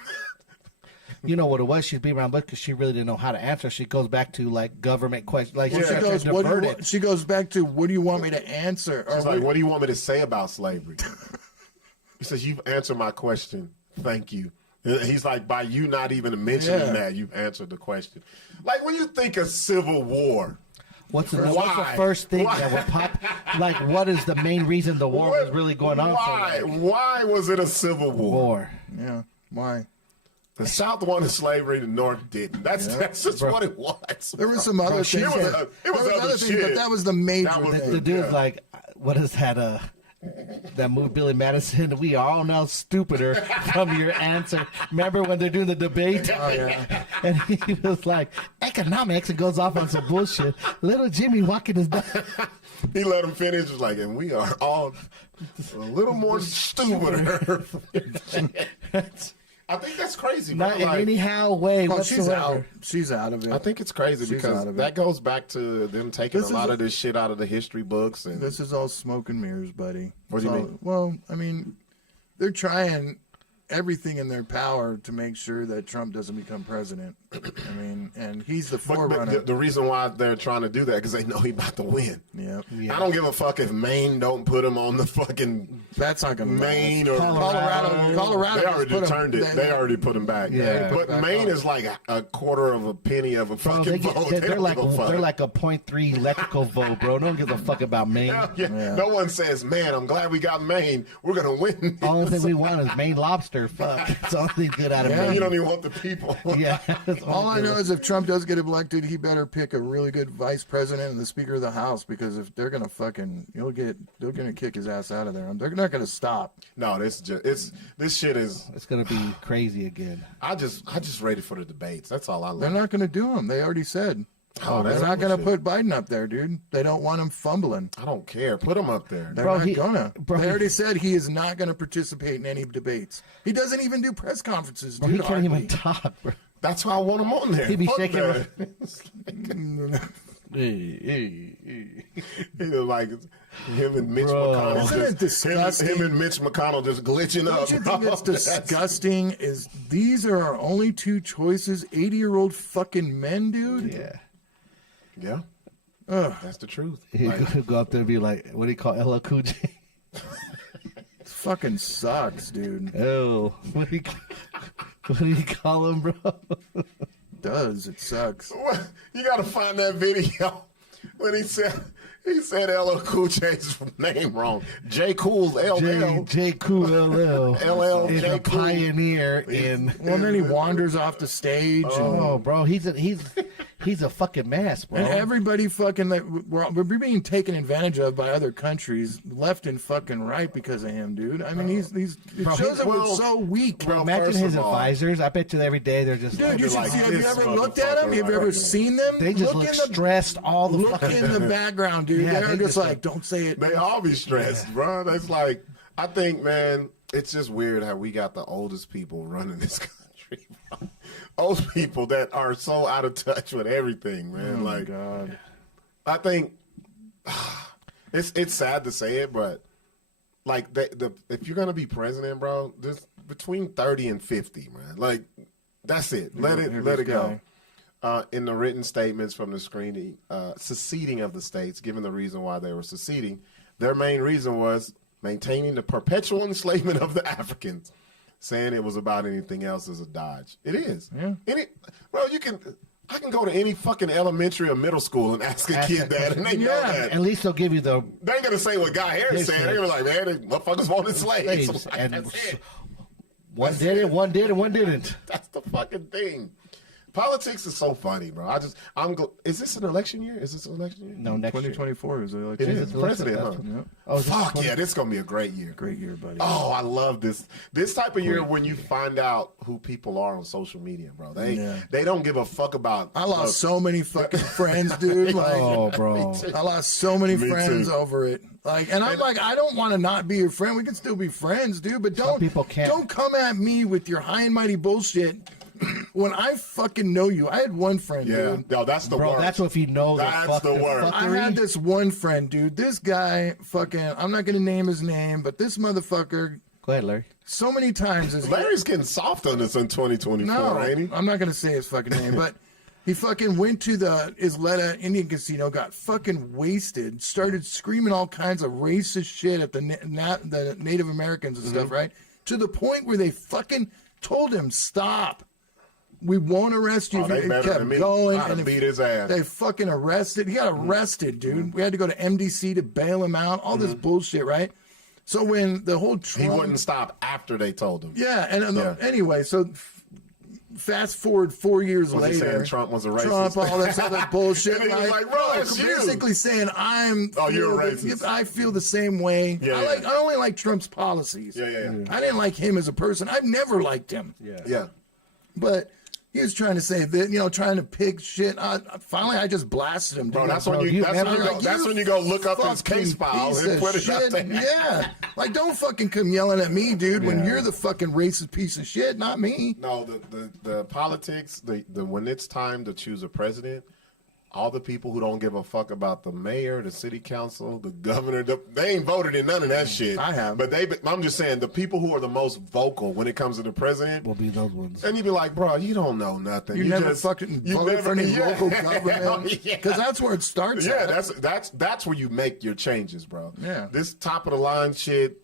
You know what it was? She's being around because she really didn't know how to answer. She goes back to like government questions. Like Well, she she goes back to, what do you want me to answer? Or She's like, what do you want me to say about slavery? He says, you've answered my question. Thank you. He's like, by you not even mentioning that, you've answered the question. Like when you think of Civil War, what's the first thing that would pop? Like, what is the main reason the war was really going on? Why? For, like, Why was it a Civil War? Yeah, why? The South wanted slavery, the North didn't. That's just what it was. There was some other things. It was other things, shit. but that was the major That was thing. the dude's like, what is that? That movie Billy Madison? We are all now stupider from your answer. Remember when they're doing the debate? Oh, yeah. And he was like, economics, and goes off on some bullshit. Little Jimmy walking his dog. He let him finish. He was like, and we are all a little more stupider. I think that's crazy. Not bro. in any how way Well, whatsoever. she's out of it. I think it's crazy She's because out of it. that goes back to them taking This a is lot a- of this shit out of the history books. And This is all smoke and mirrors, buddy. What do you It's all- mean? Well, I mean, they're trying everything in their power to make sure that Trump doesn't become president. I mean, and he's the but forerunner. the reason why they're trying to do that because they know he's about to win. Yep. Yeah. I don't give a fuck if Maine don't put him on the fucking That's not going to Maine or Colorado. They just already put him- turned it. They already put him back. Yeah. But Maine is like a quarter of a penny of a Bro, fucking vote. They they're don't like give a fuck. they're like a 0.3 electrical vote, bro. No one gives a fuck about Maine. Yeah. No one says, man, I'm glad we got Maine. We're going to win. Only thing we want is Maine lobster. Fuck, it's the only thing good out of Maine. You don't even want the people. Yeah. that's All I know is if Trump does get elected, he better pick a really good vice president and the Speaker of the House, because if they're gonna they're gonna kick his ass out of there. They're not gonna stop. No, this shit is. It's gonna be crazy again. I just ready for the debates. That's all I They're like. not gonna do them. They already said. Oh, They're that's not gonna bullshit. put Biden up there, dude. They don't want him fumbling. I don't care. Put him up there. They're Bro, not he- gonna. bro, They he- already said he is not gonna participate in any debates. He doesn't even do press conferences, Bro, dude. he can't hardly. even talk, bro. That's why I want him on there. He be Fuck shaking that. Hey. He was like him and Mitch Bro. McConnell. Isn't it disgusting? Him and Mitch McConnell just glitching Don't up. you bro. think it's That's- disgusting? Is these are our only two choices? 80-year-old fucking men, dude. Yeah. Yeah, Ugh, that's the truth. He Like, go up there and be like, what do you call LL Cool J? it fucking sucks, dude. Oh, what do you call him, bro? It sucks. you got to find that video when he said LL Cool J's name wrong. J Cool's LL. J Cool LL. LL is J. a Cool. pioneer in. Well, then he wanders off the stage, Oh, bro, he's a fucking mess, bro. and everybody fucking we're being taken advantage of by other countries, left and fucking right, because of him, dude. I mean, it Bro, shows that we're well, so weak. bro, Imagine first his of all- advisors. I bet you every day they're just Dude, you should like see. Have you this ever looked at them? motherfucker Have you ever right seen them? they just look stressed all the Look fucking. in the background, dude. Yeah, They're they just just like, don't say it. They all be stressed, bro. That's like, I think, man, it's just weird how we got the oldest people running this country. Bro. Old people that are so out of touch with everything, man. Oh, like, God. I think it's sad to say it, but like if you're gonna be president, bro, just between 30 and 50, man. Like, that's it. Let it go. In the written statements from the seceding of the states, given the reason why they were seceding, their main reason was maintaining the perpetual enslavement of the Africans. Saying it was about anything else is a dodge. It is. Yeah. Bro, you can I can go to any fucking elementary or middle school and ask a kid that, and they know that. At least they'll give you the They ain't gonna say what Guy Harris said. They're gonna be like, man, they motherfuckers wanted slaves. slaves. Like, And that's it. one did it, one did, and one didn't. That's the fucking thing. Politics is so funny, bro. Is this an election year? Is this an election year? No, next year. 2024 is the It election. is president, huh? Yep. Oh, is this Fuck 20? yeah, this is gonna be a great year. Great year, buddy. Oh, I love this. This type of year when you find out who people are on social media, bro. They don't give a fuck about. I lost so many fucking friends, dude. Like, Oh, bro. I lost so many Me friends too. over it. Like, and I'm like, I don't want to not be your friend. We can still be friends, dude. But people can't. don't come at me with your high and mighty bullshit. When I fucking know you, I had one friend, Yeah, dude. no, that's the Bro, worst. that's what if you know That's fuck the worst. I had this one friend, dude. This guy, fucking, I'm not gonna name his name, but this motherfucker, Go ahead, Larry. so many times is Larry's getting soft on this in 2024, no, ain't he? I'm not gonna say his fucking name, but he fucking went to the Isleta Indian Casino, got fucking wasted, started screaming all kinds of racist shit at the Native Americans and stuff, right? To the point where they fucking told him, "Stop. We won't arrest you." Oh, they He better kept than me. going, I'd have and beat his ass. they fucking arrested. He got arrested, dude. We had to go to MDC to bail him out. All this bullshit, right? So when the whole He Trump, wouldn't stop after they told him. yeah, and Yeah. anyway, so fast forward 4 years Was he later, saying Trump was a racist? Trump, all this other bullshit. And he was like, bro, that's you. basically saying Oh, you're a racist. I feel the same way. Yeah, I only like Trump's policies. Yeah. I didn't like him as a person. I've never liked him. Yeah. But he was trying to say that, trying to pick shit. Finally, I just blasted him. Bro, dude. that's when you that's when you never- go. That's when you go look up his Fucking case file piece and of put it out shit. there. Yeah. Like, don't fucking come yelling at me, dude, when you're the fucking racist piece of shit, not me. No, the politics, the when it's time to choose a president, all the people who don't give a fuck about the mayor, the city council, the governor, they ain't voted in none of that shit. I have. But I'm just saying, the people who are the most vocal when it comes to the president, Will be those ones. and you be like, bro, you don't know nothing. You never just, fucking you voted for any yeah. local government. Yeah. Because that's where it starts. Yeah, at. that's where you make your changes, bro. Yeah. This top of the line shit,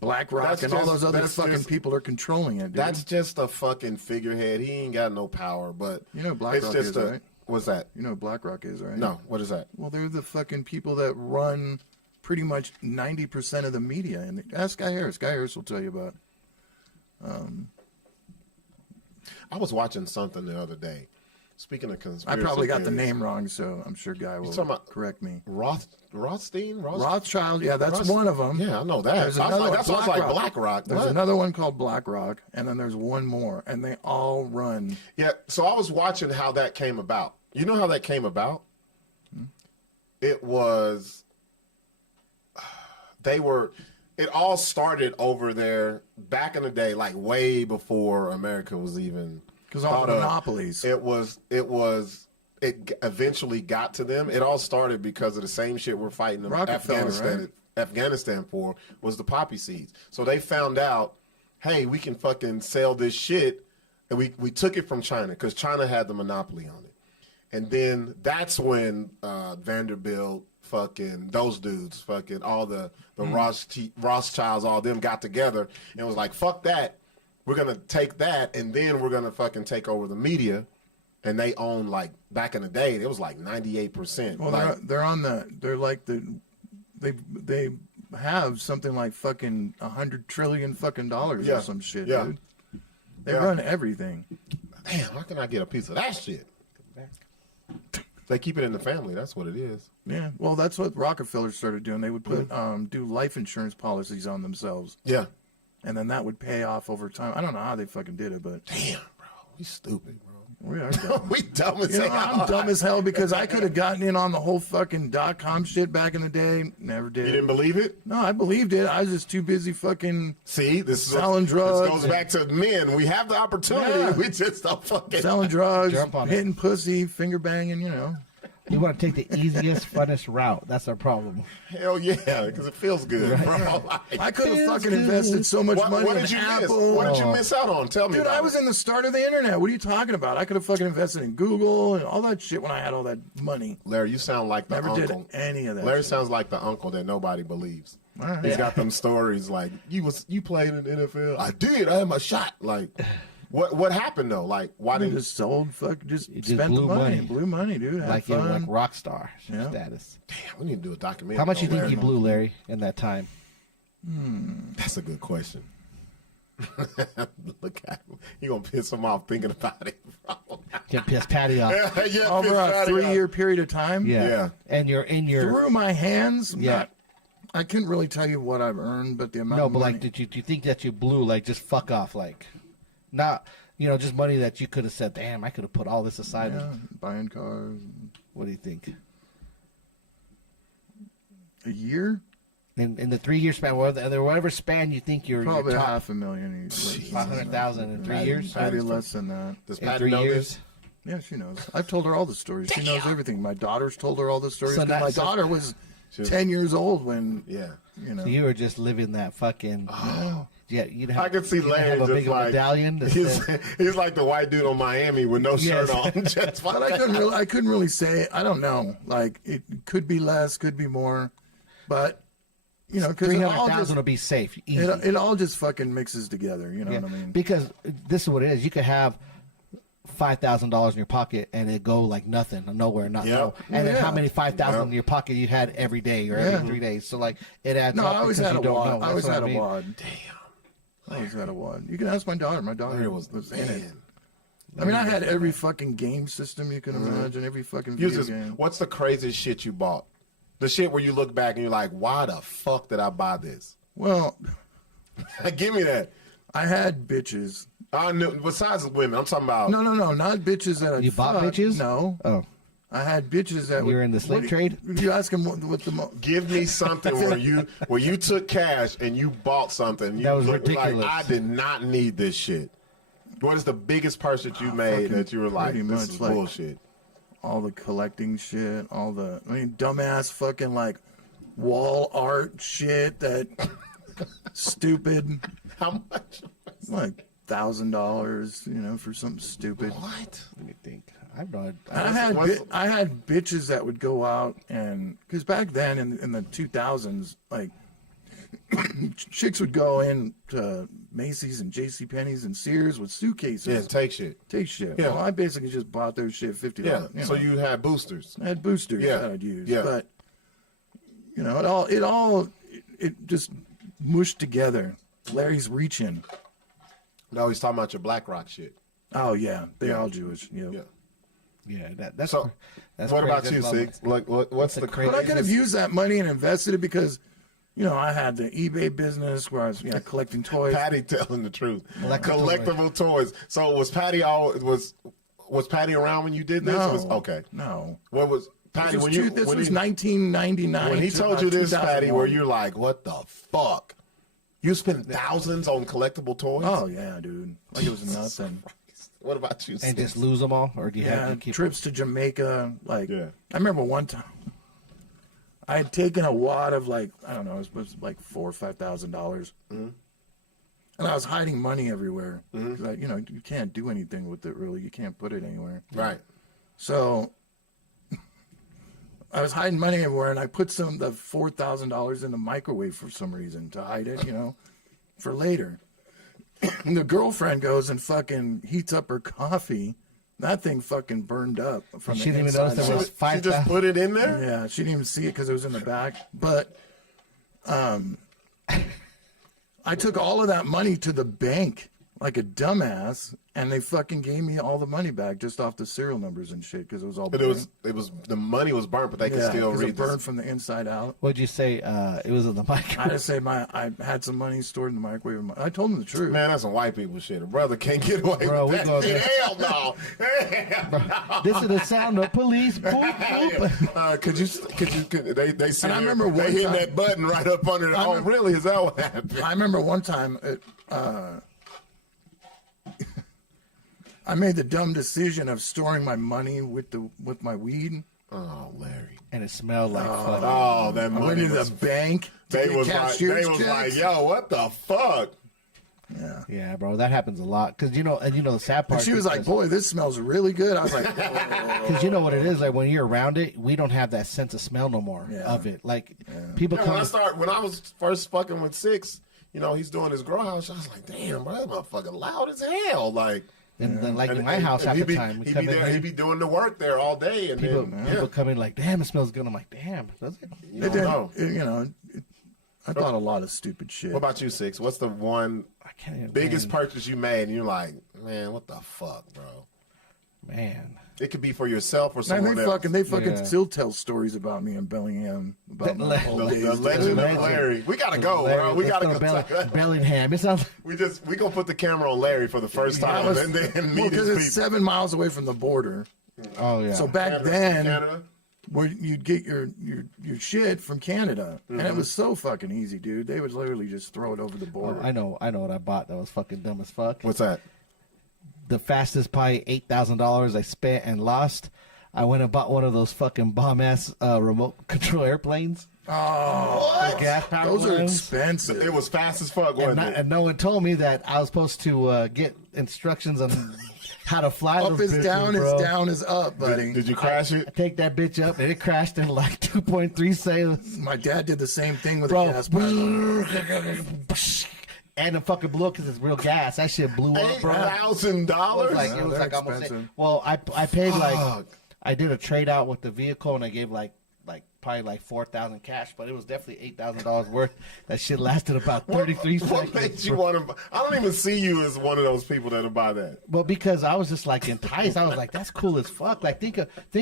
BlackRock That's and all just- those other that's fucking just- people are controlling it, dude. that's just a fucking figurehead. He ain't got no power, but You know what it's BlackRock just is, right? What's that? You know what BlackRock is, right? No, what is that? Well, they're the fucking people that run pretty much 90% of the media. And ask Guy Harris. Guy Harris will tell you about it. I was watching something the other day. Speaking of I conspiracy probably got the theories, name wrong, so I'm sure Guy will talking about- correct me. Rothstein? Rothschild, yeah, that's one of them. Yeah, I know that. There's I was another like, one, that's why I was like BlackRock. There's What? another one called BlackRock, and then there's one more, and they all run. Yeah, so I was watching how that came about. You know how that came about? It was it all started over there back in the day, like way before America was even Because all thought the of. monopolies. It eventually got to them. It all started because of the same shit we're fighting in Rockefeller, Afghanistan. right? Afghanistan for was the poppy seeds. So they found out, hey, we can fucking sell this shit, and we took it from China because China had the monopoly on it. And then that's when Vanderbilt, fucking those dudes, fucking all the Rothschilds, all them got together and was like, fuck that. We're gonna take that and then we're gonna fucking take over the media. And they own, like, back in the day, it was like 98%. Well, like, they have something like fucking $100 trillion fucking dollars Yeah. or some shit, Yeah. dude. They Yeah. run everything. damn, how can I get a piece of that shit? They keep it in the family. That's what it is. Yeah, well, that's what Rockefeller started doing. They would put do life insurance policies on themselves, Yeah. and then that would pay off over time. I don't know how they fucking did it, but Damn, bro. We stupid, bro. we are dumb. We dumb as You know, hell. I'm dumb as hell because I could have gotten in on the whole fucking .com shit back in the day. Never did. You didn't believe it? No, I believed it. I was just too busy fucking See, this is Selling drugs This goes back to men. We have the opportunity. Yeah. We just don't fucking. selling drugs, Jump on it. hitting pussy, finger banging, you know. We want to take the easiest, funnest route. That's our problem. Hell yeah, because it feels good, bro. I could have Feels fucking good. invested so much money What in did you miss? Apple. What did you miss out on? Tell me. Dude, about I was it. in the start of the internet. What are you talking about? I could have fucking invested in Google and all that shit when I had all that money. Larry, you sound like the Never uncle. did any of that. Larry shit. sounds like the uncle that nobody believes. All right. He's got them stories like you played in the NFL. I did. I had my shot. Like What happened though? Like, why They didn't? just sold, just just spent the blew money. money. Blew money, dude. Had Like you were fun. like rock star Yeah. status. Damn, we need to do a documentary. How much on you think Larry. you blew, Larry, in that time? That's a good question. Look at him. You gonna piss him off thinking about it, bro. Get pissed Patty off. yeah, piss Over a Patty 3-year off. period of time. Yeah. Yeah. And you're in your Through my hands. Yeah. I couldn't really tell you what I've earned, but the amount no, of but money. like, do you think that you blew like just fuck off, like not just money that you could have said, damn, I could have put all this aside. Yeah, buying cars. What do you think? A year? In the 3-year span, whatever span you think you're Probably top, $500,000 easily. 500,000 in 3 years, Maybe less than that. Does in Patty 3 know years. this? Yeah, she knows. I've told her all the stories. She knows everything. My daughter's told her all the stories. So 'cause that- my so- daughter was She was- 10 years old when, Yeah. you know. So you were just living that fucking. Yeah, you'd have. I can see you'd Larry have a just big like medallion. That he's, said, he's like the white dude on Miami with no shirt Yes. on. Just But I couldn't really say. I don't know. Like, it could be less, could be more. But, you know, because it all 300,000 just, will be safe. Easy. it all just fucking mixes together. You know Yeah, what I mean? because this is what it is. You could have $5,000 in your pocket and it go like nothing, nowhere, not Yep. know. And then Yeah. how many 5,000 in Yep. your pocket you had every day or Yeah. every 3 days. So like it adds No, up. I always because had a you don't wad. know. I That's always what had I mean. a wad. I always had a wad. You can ask my daughter. My daughter Larry was was in it. man. I mean, I had every fucking game system you can imagine, every fucking You video just, game. what's the craziest shit you bought? The shit where you look back and you're like, why the fuck did I buy this? Well, Give me that. I had bitches. I knew, besides the women, I'm talking about. No, not bitches that I You bought fucked. bitches? No, Oh, I had bitches that You were in the slave what trade? You ask them what the Give me something where you took cash and you bought something. You That was looked ridiculous. Like, I did not need this shit. What is the biggest purchase you made fucking that you were like, pretty this much is like- bullshit? all the collecting shit, dumbass fucking like wall art shit that stupid, How much? like $1,000, for something stupid. What? let me think. I've done. I had bitches that would go out and because back then in the 2000s, like chicks would go in to Macy's and JCPenney's and Sears with suitcases. Yeah, take shit. Take shit. Yeah. Well, I basically just bought those shit $50. Yeah. So you had boosters. I had boosters Yeah. that I'd use, Yeah. but it just mushed together. Larry's reaching. No, he's talking about your BlackRock shit. Oh yeah, they Yeah. all Jewish. Yep. Yeah. Yeah, that's So, that's what crazy. about you, That's a lot. Sixx? Like, what's the crazy- But I could have used that money and invested it because, I had the eBay business where I was collecting toys. Patty telling the truth. Collectible Collectible toys. So was Patty was Patty around when you did this? No, Or was, okay. no. What was Patty This was, when you this when was he, 1999. when he to told about you this, Patty, where 2001. you're like, what the fuck? You spent thousands on collectible toys? Oh yeah, dude. Like it was nothing. What about you, And Sixx? just lose them all, or do you have Yeah, to keep? trips to Jamaica. Like, Yeah. I remember one time I had taken a wad of like, I don't know, it was like $4,000 or $5,000, and I was hiding money everywhere. 'Cause you can't do anything with it really. You can't put it anywhere. Right. So I was hiding money everywhere, and I put some of the $4,000 in the microwave for some reason to hide it, for later. And the girlfriend goes and fucking heats up her coffee. That thing fucking burned up from She the didn't even inside notice there out. was She just 5,000. put it in there? Yeah, she didn't even see it because it was in the back. But I took all of that money to the bank like a dumbass, and they fucking gave me all the money back just off the serial numbers and shit because it was all But burnt. it was the money was burnt, but they could still 'cause read it this. burned from the inside out. What'd you say? It was in the I microwave. just say I had some money stored in the microwave. I told him the truth. Man, that's some white people shit. A brother can't get away Bro, we with go that shit. there. Hell no. Hell This is the sound of police. Boop, boop. no. Could they see And I remember they one hitting time- that button right up under the, oh remember- really? Is that what happened? I remember one time I made the dumb decision of storing my money with my weed. Oh, Larry. And it smelled like fuck. Oh, that I went money into was. the bank to They get was like, cashier's checks. yo, what the fuck? Yeah. Yeah, bro, that happens a lot. Cause the sad part. And she was like, "Boy, this smells really good." I was like, "Oh." Because you know what it is, like when you're around it, we don't have that sense of smell no more Yeah. of it. Like people Yeah, come. when I was first fucking with Sixx, you know, he's doing his grow house. I was like, damn, bro, that motherfucker loud as hell. Like, And then, like in my house, half the time, he be doing the work there all day, and people come in like, damn, it smells good. I'm like, damn, does it? You don't know. You know, I thought a lot of stupid shit. What about you, Sixx? What's the one biggest purchase you made, and you're like, man, what the fuck, bro? Man. It could be for yourself or Man, someone else. they fucking still tell stories about me in Bellingham. About my old days. The legend of Larry. We gotta go, bro. We gotta go. Bellingham. It sounds. We gonna put the camera on Larry for the first time, and then meet his because it's people. 7 miles away from the border. Oh yeah. So back Canada, then, Canada. where you'd get your shit from Canada, and it was so fucking easy, dude. They would literally just throw it over the border. I know what I bought that was fucking dumb as fuck. What's that? The fastest probably $8,000 I spent and lost. I went and bought one of those fucking bomb ass remote control airplanes. Oh, The gas powered those are It ones. expensive. was fast as fuck, wasn't it? And no one told me that I was supposed to get instructions on how to fly Up those is bitches, down, bro. is down is up, buddy. Did you crash I it? take that bitch up and it crashed in like 2.3 seconds. My dad did the same thing with Bro. a gas pipeline. And it fucking blew up because it's real gas. That shit blew up, bro. $8,000. It was they're like almost. expensive. Well, I paid like Fuck. I did a trade out with the vehicle and I gave like probably like 4,000 cash, but it was definitely $8,000 worth. That shit lasted about 33 What seconds. made you want to? I don't even see you as one of those people that'll buy that. Well, because I was just like enticed. I was like, that's cool as fuck. Like think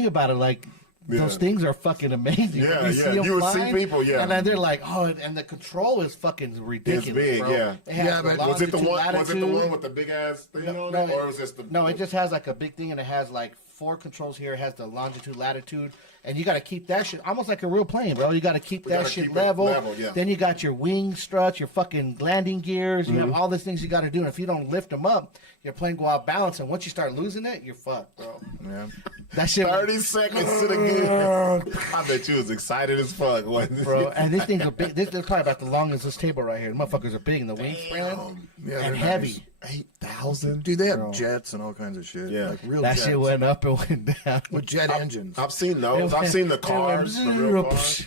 about it. Like those Yeah. things are fucking amazing. Yeah, When yeah. see 'em You would see flying, people, yeah. and then they're like, oh, and the control is fucking ridiculous. big, bro. yeah. It has Yeah, the but Was it the longitude, one? Was it the latitude. one with the big ass thing on it, or was this the? No, it just has like a big thing, and it has like 4 controls here. It has the longitude, latitude, and you got to keep that shit almost like a real plane, bro. You got to keep that gotta shit keep it level. level, yeah. Then you got your wing struts, your fucking landing gears. You have all these things you got to do, and if you don't lift them up, your plane go out balance. And once you start losing it, you're fucked, bro. Yeah. That shit, 30 seconds to the gear. I bet you was excited as fuck, wasn't bro. And these things are big. This is probably about the longest this table right here. The motherfuckers are big in the wingspan Yeah, and they're heavy. nice. 8,000. Dude, they have jets and all kinds of shit. Yeah. Like real That jets shit went up and went down. with jet engines. I've seen those. I've seen the cars, the real cars.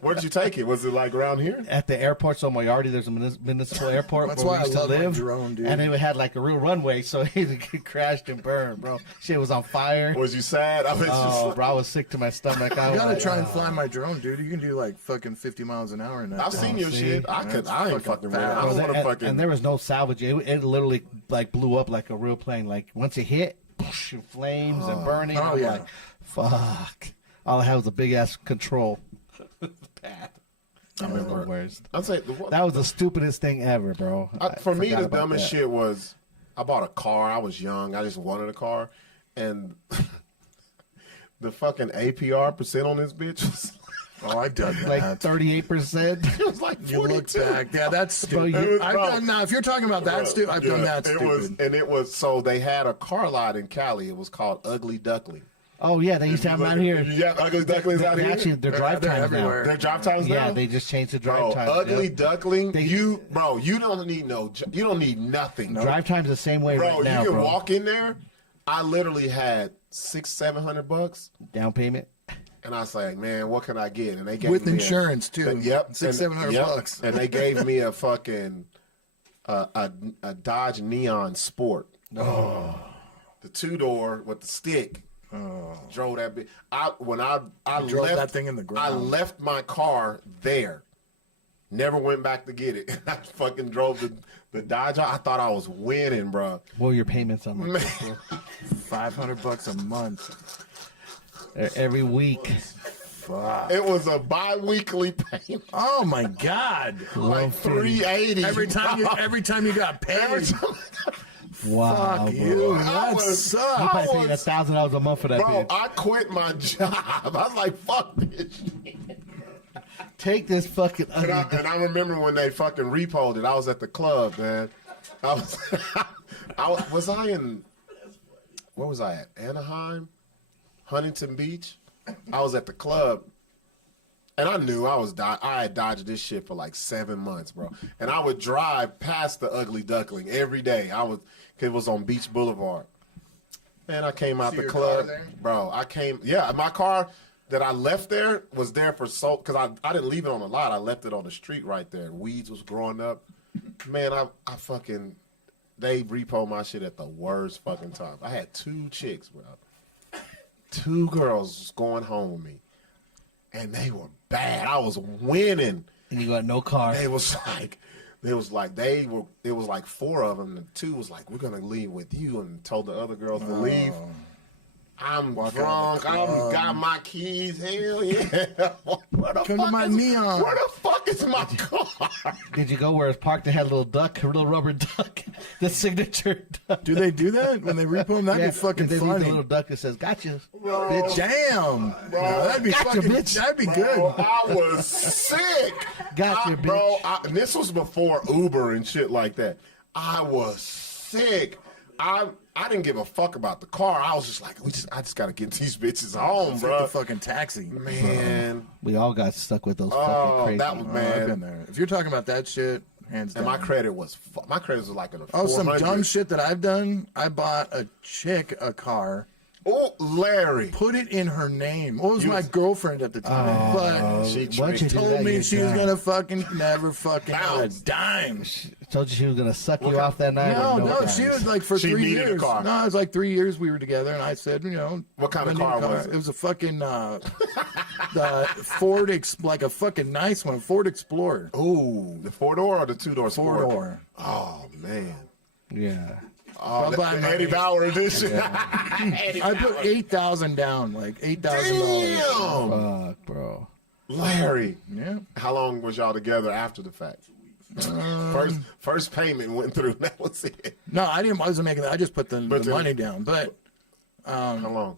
Where'd you take it? Was it like around here? At the airport, so Moyarty, there's a municipal airport That's where why we used I to love my live, drone, dude. and it had like a real runway, so it crashed and burned, bro. Shit was on fire. Was you sad? I bet Oh, you. bro, I was sick to my stomach. I I was gotta like, try and fly my drone, dude. You can do like fucking 50 miles an hour in that. I've thing. seen your see? shit. I That's ain't fucking fucking with it. fast. I don't want to and, fucking. and there was no salvage. It literally like blew up like a real plane. Like once it hit, flames and burning. Oh, I'm yeah. like, fuck. All I had was a big ass control. Bad. I remember the worst. I'd say That was the stupidest thing ever, bro. for me, forgot the about dumbest that. shit was I bought a car. I was young. I just wanted a car, and the fucking APR percent on this bitch was Oh, I've done that. Like 38%. it was like you look 42. back. Yeah, that's stupid. Bro, you- I've bro. done, now, if you're talking about that, I've done that stupid. It was so they had a car lot in Cali. It was called Ugly Duckling. Oh yeah, they used to have them out here. Yeah, Ugly Ducklings out here. Actually, their drive they're times everywhere. Their drive times now. now. Yeah, they just changed the drive Bro, times. Ugly yep. Duckling. They- you don't need you don't need nothing. Drive times the same way Bro, right now, you can bro. walk in there. I literally had $600-700, Down payment. and I was like, man, what can I get? And they gave With me insurance, too. Yep, $600-700. And they gave me a fucking a Dodge Neon Sport. Oh, the 2-door with the stick. Oh. Drove that bit. I drove left that thing in the ground. I left my car there. Never went back to get it. I fucking drove the Dodge. I thought I was winning, bro. What were your payments on that? $500 a month. Every week? Fuck. It was a bi-weekly payment. Oh my God! Like $380. Every time you got paid. Every time. Wow, Fuck bro. you. I That was- You sucks. probably I paid was- $1,000 a month for that Bro, bitch. I quit my job. I was like, fuck this shit. Take this fucking And ugly. I remember when they fucking repoed it. I was at the club, man. Was I in, where was I at? Anaheim? Huntington Beach? I was at the club. And I knew I had dodged this shit for like 7 months, bro. And I would drive past the Ugly Duckling every day. It was on Beach Boulevard. And I came out See the your club, car there? bro. My car, that I left there was there for because I didn't leave it on the lot. I left it on the street right there. Weeds was growing up. Man, I fucking, they repo my shit at the worst fucking time. I had 2 chicks, bro. 2 girls was going home with me. And they were bad. I was winning. And you got no car. It was like 4 of them. And 2 was like, we're going to leave with you, and told the other girls to leave. I'm drunk. I got my keys. Hell yeah. Come to my neon. Where the fuck is my car? Did you go where it's parked? They had a little duck, a little rubber duck, the signature duck. Do they do that when they repo them? That'd be fucking they leave funny. the little duck that says "Gotcha." Bitch. Damn. Bro, That'd be gotcha, fucking. bitch. That'd be good. Bro, I was sick. Gotcha, bitch. Bro, and this was before Uber and shit like that. I was sick. I didn't give a fuck about the car. I was just like, I just gotta get these bitches home, Take bro. the fucking taxi. Man, We all got stuck with those fucking crazy. that was I've bad. been there. If you're talking about that shit, hands down. And my credit was like in a 400. Oh, some dumb shit that I've done. I bought a chick a car, Oh, Larry. put it in her name. Well, it was my girlfriend at the time, but She Why'd you do told that, me you she was guy? gonna fucking never fucking Bounce. a dime. Told you she was gonna suck you off that night. No, or no, guys? she was like for She 3 needed a years. car. No, it was like 3 years we were together, and I said, What kind of I need car a was it? It was a fucking the Ford, like a fucking nice one, Ford Explorer, Ooh, the 4-door or the 2-door? 4-door. Oh man. Yeah. Oh, I'll buy the my- Eddie Bauer edition. I put 8,000 down, like $8,000. Damn, Fuck, bro. Larry. Yeah. How long was y'all together after the fact? First payment went through. That was it. No, I wasn't making that. I just put the But then- money down. But How long?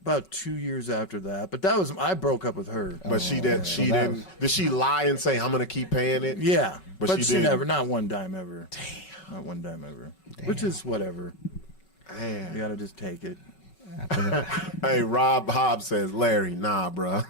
about 2 years after that. But that was I broke up with her. But she didn't. She didn't. Did she lie and say I'm gonna keep paying it? Yeah, But but she she didn't. never, not one dime ever. Damn, not one dime ever. Which is whatever. You Damn. gotta just take it. Hey, Rob Hobbs says, Larry, nah, bro.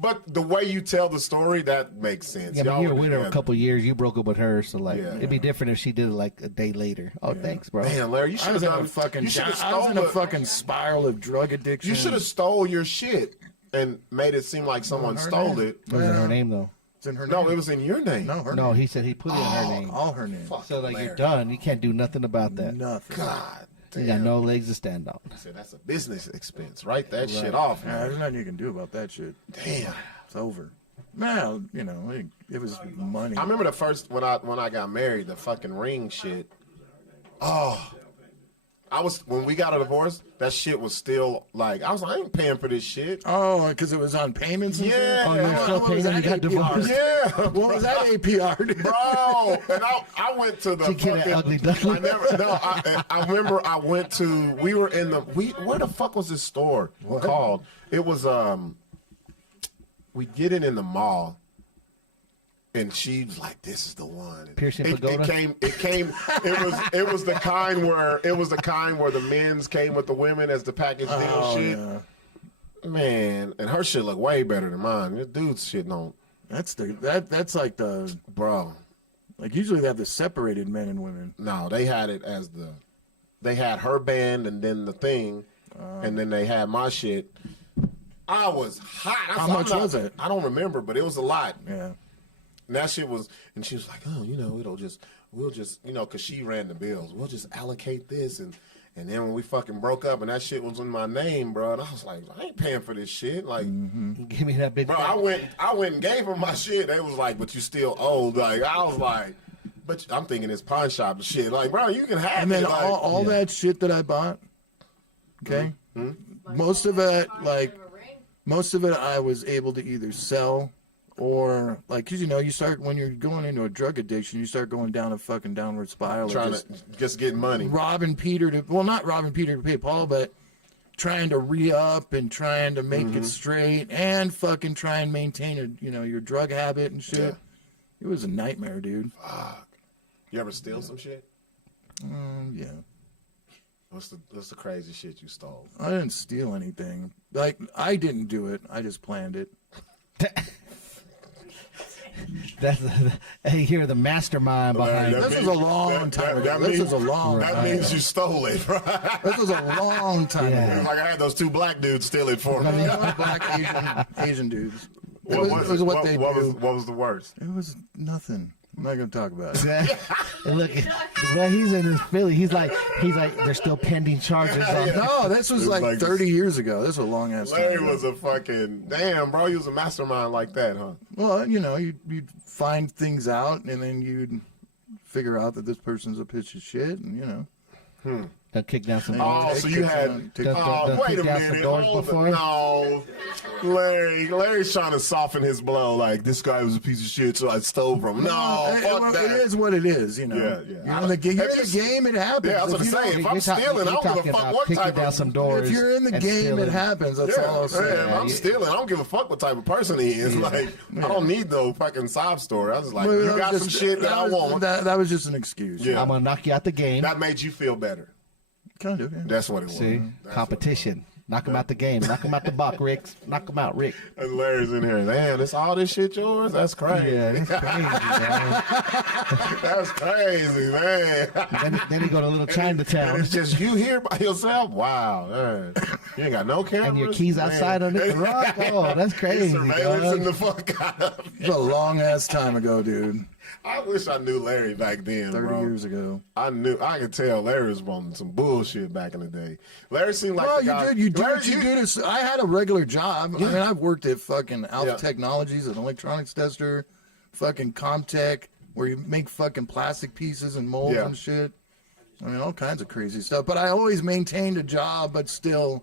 But the way you tell the story, that makes sense. Yeah, but Y'all you were were with her a together. couple years. You broke up with her, so like Yeah. it'd be different if she did it like a day later. Oh, thanks, bro. Man, Larry, you I should was have in done a fucking. You should have I was stole in a the- fucking spiral of drug addiction. You should have stole your shit and made it seem like someone her stole name. it. It was in her name though. It's in her No, name. it was in your name. No, her No, name. he said he put it in her name. All her name. So like Larry. you're done. You can't do nothing about that. Nothing. God You damn. got no legs to stand on. I said, that's a business expense. Write that shit off, Yeah, man. there's nothing you can do about that shit. Damn. It's over. Now, it was money. I remember the first when I got married, the fucking ring shit. Oh, when we got a divorce, that shit was still like I was like, I ain't paying for this shit. Oh, because it was on payments and Yeah. shit? Oh, you're still What was paying when that you got APR? divorced? Yeah, What was that APR? dude? bro. And I went to the She get fucking. an ugly duckling. I remember I went to. We were in the. Where the fuck was this store called? It was We get it in the mall. And she was like, "This is the one." Piercing it pagoda? came. It was the kind where the men's came with the women as the package deal Oh, shit. yeah. Man, and her shit look way better than mine. This dude's shit don't, That's like the bro. like usually they have the separated men and women. No, they had it as they had her band and then the thing, and then they had my shit. I was hot. How much was it? I don't remember, but it was a lot. Yeah. And that shit was, and she was like, oh, we'll just, because she ran the bills. We'll just allocate this. And then when we fucking broke up and that shit was in my name, bro, and I was like, I ain't paying for this shit. Like, Give me that big. bro, I went and gave her my shit. They was like, but you still owe. Like, I was like, but I'm thinking it's pawn shop and shit. Like, bro, you can have And then it. Like, all that shit that I bought, okay? Most of it, I was able to either sell or, like, 'cause, you start, when you're going into a drug addiction, you start going down a fucking downward spiral. trying of to just get money. robbing Peter not robbing Peter to pay Paul, but trying to re-up and trying to make it straight and fucking try and maintain your drug habit and shit. Yeah. It was a nightmare, dude. You ever steal some shit? Yeah. What's the crazy shit you stole? I didn't steal anything. Like, I didn't do it. I just planned it. That's hey, you're the mastermind behind That it. This was a long time ago. This was a long That time means ago. you stole it, right? This was a long time Yeah. ago. Like I had those 2 black dudes steal it for me. Black Asian dudes. It What was was what they what do. was the worst? It was nothing. I'm not gonna talk about it. And look, well, he's in his Philly. He's like, there's still pending charges on. No, this was was like like 30 years ago. This was a long ass time Larry ago. was a fucking damn, bro. He was a mastermind like that, huh? Well, you know, you'd find things out, and then you'd figure out that this person's a piece of shit, and you know. They'll kick down some. Oh, They so you kicked had. him. Oh, wait a kick down some minute. doors Hold before? it. No, Larry's trying to soften his blow. Like this guy was a piece of shit, so I stole from him. No, fuck it that. is what it is, you know. Yeah, yeah. You're in the, you're in the game, it happens. Yeah, I was If gonna you say, don't- if I'm stealing, I don't give a fuck what kicking type down of. some doors. if you're in the and game, stealing. it happens. That's all I'll say. If I'm stealing, I don't give a fuck what type of person he is. Like, I don't need no fucking sob story. I was like, Well, you that got was some just- shit that I was- want. That was just an excuse. Yeah. I'm gonna knock you out the game. That made you feel better. Kind of. Yeah. That's what it was. See, That's competition. Knock him out the game. Knock him out the buck, Rick. Knock him out, Rick. And Larry's in here. Damn, this all this shit yours? That's crazy. Yeah, it's crazy, man. That's crazy, man. Then he go to little And Chinatown. it's just you here by yourself? Wow. Man. You ain't got no cameras? And your keys outside Man. underneath the rock. Oh, that's crazy, Surveillancing dog. the fuck out of me. It was a long ass time ago, dude. I wish I knew Larry back then, 30 bro. years ago. I could tell Larry was on some bullshit back in the day. Larry seemed like Well, the guy. you do Larry, what you do to. I had a regular job. I mean, I've worked at fucking Alpha Yeah. Technologies, an electronics tester, fucking Comtech, where you make fucking plastic pieces and molds Yeah. and shit. I mean, all kinds of crazy stuff. But I always maintained a job, but still,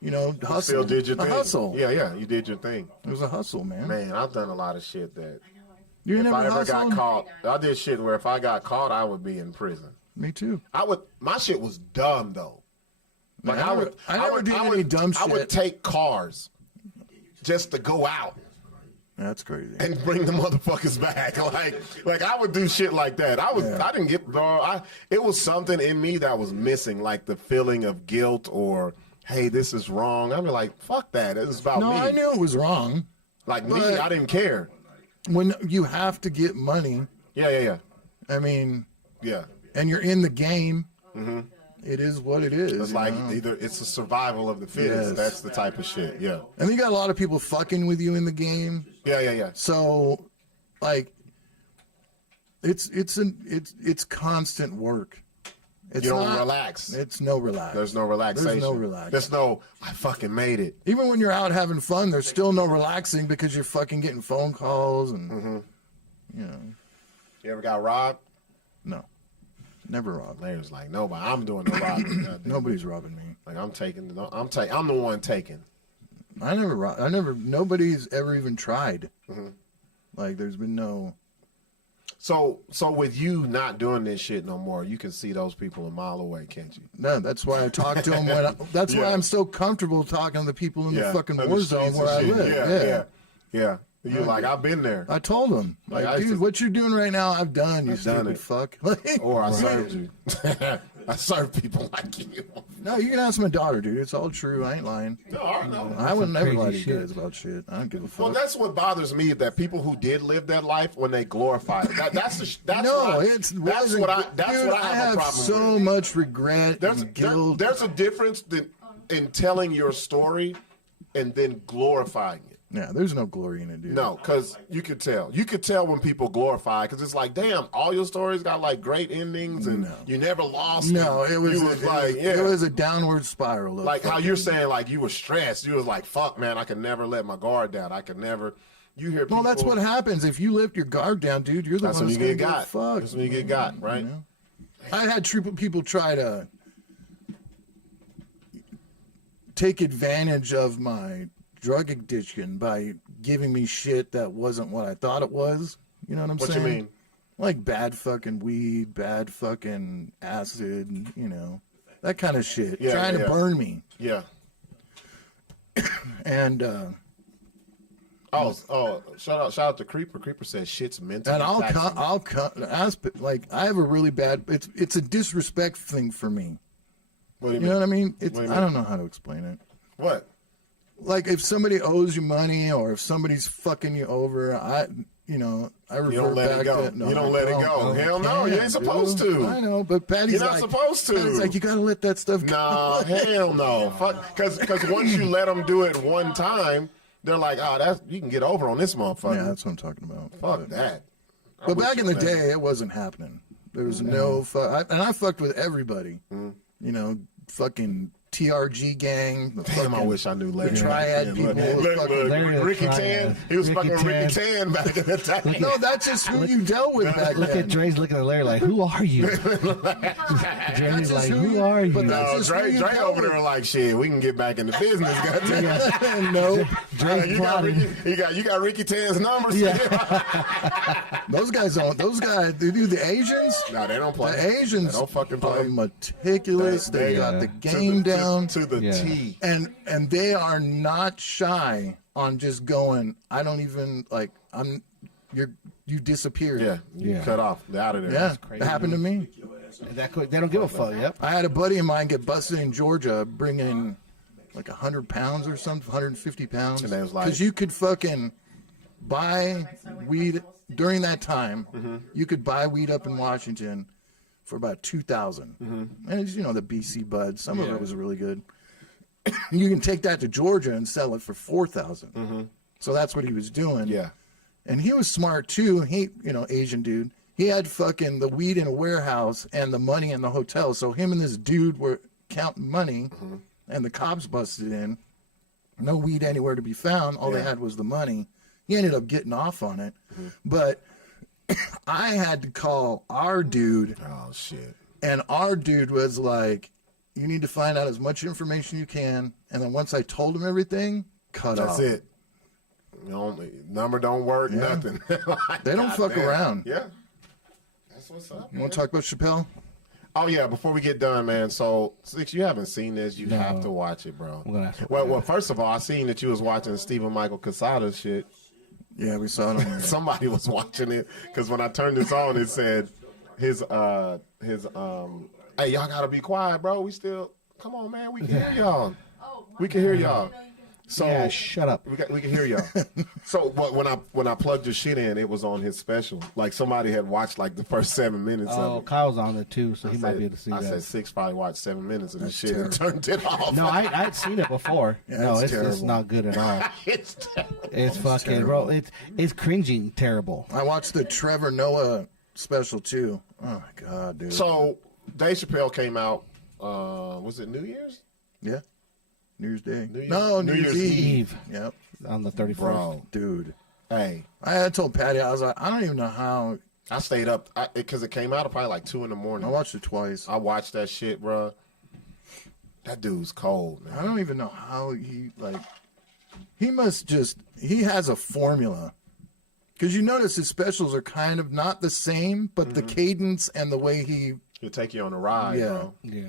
you know, hustle. Still did your a thing. hustle. Yeah, you did your thing. It was a hustle, man. Man, I've done a lot of shit that You if never I ever got hustled? caught, I did shit where if I got caught, I would be in prison. Me too. My shit was dumb though. Like I never did any dumb I would shit. take cars just to go out That's crazy. and bring the motherfuckers back. Like I would do shit like that. I didn't get, bro. It was something in me that was missing, like the feeling of guilt or, hey, this is wrong. I'd be like, fuck that. It was about No, me. I knew it was wrong. Like me, but- I didn't care. When you have to get money, Yeah. I mean, Yeah. and you're in the game, it is what it is. It's you like know? either it's a survival of the fittest. Yes. That's the type of shit. Yeah. And you got a lot of people fucking with you in the game. Yeah. So, like, it's constant work. It's You don't not, relax. It's no relax. There's no relaxation. There's no relax. There's no, I fucking made it. Even when you're out having fun, there's still no relaxing because you're fucking getting phone calls and you know. You ever got robbed? No, never robbed. Larry's like, nobody. I'm doing the robbing. Goddamn. Nobody's robbing me. Like I'm the one taking. I never robbed. Nobody's ever even tried. Like, there's been no. So with you not doing this shit no more, you can see those people a mile away, can't you? No, that's why I talk to them. That's why I'm so comfortable talking to the people in the fucking in war the zone streets where I and shit. live. Yeah. You're like, I've been there. I told them, Like, like, I used dude, to- what you're doing right now, I've done. You I've done stupid it. fuck. Like, Or I served you. I serve people like you. no, you can ask my daughter, dude. It's all true. I ain't lying. No, I know. I would never crazy lie to shit. you guys about shit. I don't give a fuck. Well, that's what bothers me, that people who did live that life, when they glorify it. That's no, what it's dude, I have problem so with. much regret There's and guilt. there's a difference in telling your story and then glorifying it. Yeah, there's no glory in it, dude. No, because you could tell. You could tell when people glorify, because it's like, damn, all your stories got like great endings and you never lost. No, and it was, you it was a downward spiral. Of like how you're saying, like you were stressed. You was like, fuck, man, I could never let my guard down. I could never. You hear people. Well, that's what happens if you lift your guard down, dude. You're the That's one when that's you gonna get get got. fucked. That's when you get got, right? I had people try to take advantage of my drug addiction by giving me shit that wasn't what I thought it was. You know what I'm What saying? you mean? Like bad fucking weed, bad fucking acid, you know, that kind of shit. Yeah, Trying yeah. to burn me. Yeah. And Shout out to Creeper. Creeper says shit's mentally and taxing. like I have a really bad. It's a disrespect thing for me. What do You know what I mean? It's What do you I don't know how to explain it. What? like if somebody owes you money or if somebody's fucking you over, I revert You don't let back it go. to, no, You don't I let it go. Hell no, you ain't supposed to. I know, but Patty's You're not like, supposed to. Patty's like, you gotta let that stuff go. Nah, hell no. Fuck, because once you let them do it one time, they're like, you can get over on this motherfucker. Yeah, that's what I'm talking about. Fuck that. But back in the day, it wasn't happening. There was no fuck, and I fucked with everybody. Fucking TRG gang. The Damn, fucking, I wish I knew Larry. the Triad people. Look, Larry the Ricky Triad. Tan. He was Ricky fucking Ricky Tan. Tan back in the day. No, that's just who you dealt with back Look then. at Dre's looking at Larry like, who are you? Dre's just like, who who you- are you? but that's No, just Dre who you over dealt there with. like, shit, we can get back into business, goddamn. No, Dre's You got plotting. you got Ricky Tan's numbers? those guys don't. Those guys, dude, the Asians. No, they don't play. The Asians They don't fucking are play. meticulous. They got the game down, to the Yeah. T. and they are not shy on just going. I don't even like. You disappeared. Yeah, you Yeah. cut off. They're out of there. Yeah, crazy. it happened to me. That quick, they don't give a fuck. Yep. I had a buddy of mine get busted in Georgia, bringing like 100 pounds or something, 150 pounds. And they was like- because you could fucking buy weed during that time. You could buy weed up in Washington for about 2,000, and it's, the BC bud. Some of it was really good. You can take that to Georgia and sell it for 4,000. So that's what he was doing. Yeah. And he was smart too. He, Asian dude. He had fucking the weed in a warehouse and the money in the hotel. So him and this dude were counting money, and the cops busted in. No weed anywhere to be found. All they Yeah. had was the money. He ended up getting off on it. But I had to call our dude, Oh shit. and our dude was like, you need to find out as much information you can. And then once I told him everything, cut That's off. it. Number don't work. Nothing. Like, They don't fuck goddamn. around. Yeah. That's what's up. You want to talk about Chappelle? Oh yeah, before we get done, man. So Sixx, you haven't seen this. You have to watch it, bro. I'm gonna have to- Well, first of all, I seen that you was watching Stephen Michael Casada shit. Yeah, we saw it on Somebody was watching it because when I turned this on, it said his hey, y'all gotta be quiet, bro. We still come on, man. We can hear y'all. We can hear y'all. So Yeah, shut up. we can hear y'all. So, but when I plugged your shit in, it was on his special. Like somebody had watched like the first 7 minutes Oh, of it. Kyle's on it too, so he might be able to see I that. said Sixx probably watched 7 minutes of this That's shit and turned it off. No, I'd seen it before. No, it's it's terrible. not good at all. it's terrible. It's fucking, bro. It's cringing terrible. I watched the Trevor Noah special too. Oh my god, dude. So Dave Chappelle came out. Was it New Year's? Yeah. New Year's Day. New Year's- No, New New Year's Year's Eve. Eve Yep. on the 31st. Bro, Dude. hey, I had told Patty, I was like, I don't even know how. I stayed up because it came out at probably like 2 in the morning. I watched it twice. I watched that shit, bro. That dude's cold, man. I don't even know how he he has a formula. Because you notice his specials are kind of not the same, but the cadence and the way he, He'll take you on a ride, Yeah. bro. Yeah.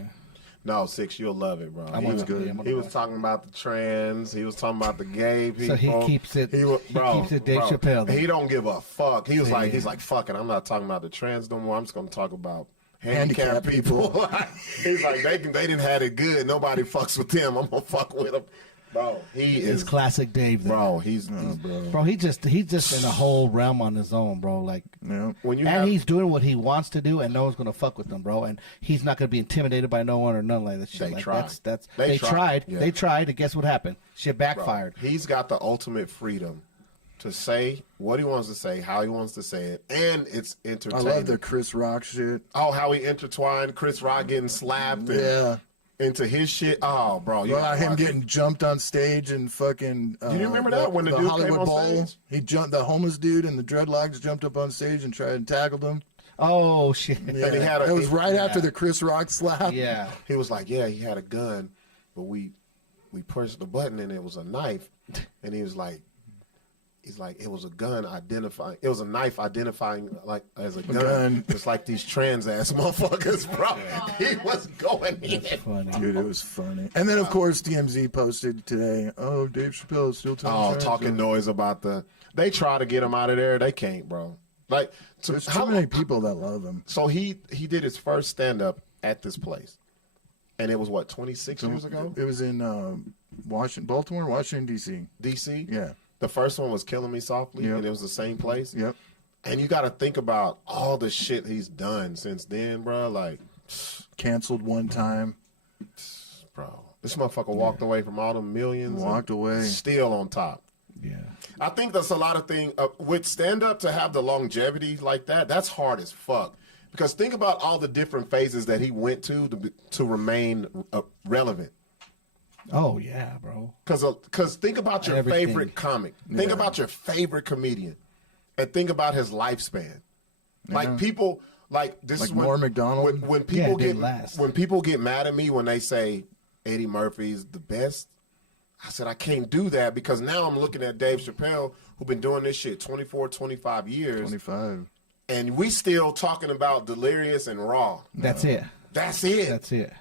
No, Sixx, you'll love it, bro. I'm He was gonna- yeah, I'm gonna He was watch. talking about the trans. He was talking about the gay people. So he keeps it- He, keeps it Dave Chappelle, though. He don't give a fuck. He was Yeah. he's like, fuck it. I'm not talking about the trans no more. I'm just gonna talk about handicapped Handicapped people. He's like, they didn't have it good. Nobody fucks with them. I'm gonna fuck with them, bro. He It's is, classic Dave. Then. bro. He's Bro, he's just in a whole realm on his own, bro. Like, when you and have, he's doing what he wants to do, and no one's gonna fuck with him, bro. And he's not gonna be intimidated by no one or nothing like that shit. They Like, tried. That's They they tried. tried. Yeah. They tried, and guess what happened? Shit bro, backfired. he's got the ultimate freedom to say what he wants to say, how he wants to say it, and it's I entertaining. love the Chris Rock shit. Oh, how he intertwined Chris Rock getting slapped and Yeah. into his shit. Oh, bro. You Well, gotta him watch it. getting jumped on stage and fucking. You remember that when the dude came Hollywood on Bowl? stage? He jumped the homeless dude and the dreadlocks jumped up on stage and tried and tackled him. Oh shit. Yeah, he had it was right yeah. after the Chris Rock slap. Yeah. He was like, yeah, he had a gun, but we pushed the button and it was a knife. And he's like, it was a gun identifying. It was a knife identifying like as a gun. gun. It's like these trans ass motherfuckers, bro. He was going in. Funny. Dude, it was funny. And then, of course, DMZ posted today, oh, Dave Chappelle is still telling Oh, trans talking jokes." noise about they try to get him out of there. They can't, bro. Like, There's too many people that love him. So he did his first stand up at this place, And it was what, 26 years ago? It was in Baltimore, Washington, D.C. DC? Yeah. The first one was Killing Me Softly, Yep. and it was the same place. Yep. And you got to think about all the shit he's done since then, bro. Like, Canceled one time. bro, this motherfucker walked away from all the millions. Walked and away. Still on top. Yeah. I think that's a lot of things. With stand-up, to have the longevity like that, that's hard as fuck. Because think about all the different phases that he went to remain relevant. Oh yeah, bro. Because think about your Everything. favorite comic. Think about your favorite comedian. And think about his lifespan. Like people, like this Like is when, Norm Macdonald? when Yeah, people it get didn't last. when people get mad at me when they say Eddie Murphy's the best. I said I can't do that because now I'm looking at Dave Chappelle, who's been doing this shit 24, 25 years, 25. and we still talking about Delirious and Raw. That's it. That's it. That's it.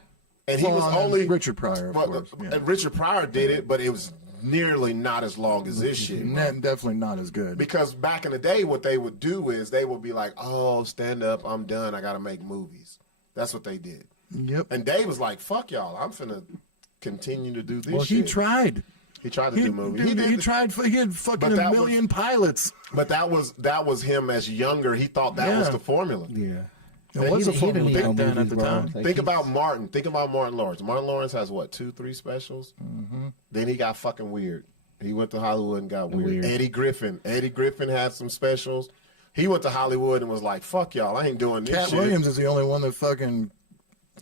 And he was Well, only Richard Pryor, of well, course. Yeah. and Richard Pryor did it, but it was nearly not as long as this shit. Definitely not as good. Because back in the day, what they would do is they would be like, "Oh, stand up, I'm done. I got to make movies." That's what they did. Yep. And Dave was like, "Fuck y'all, I'm finna continue to do this." Well, shit. he tried. He tried to do movies. Dude, he did, tried. He had fucking But a that million pilots. but that was him as younger. He thought that was Yeah. the formula. Yeah. It was a He formula didn't need back no then at the movies, bro. time. Like, Think about Martin. Think about Martin Lawrence. Martin Lawrence has what, 2-3 specials? Mm-hmm. Then he got fucking weird. He went to Hollywood and got weird. Eddie Griffin had some specials. He went to Hollywood and was like, "Fuck y'all, I ain't doing this Cat shit." Williams is the only one that fucking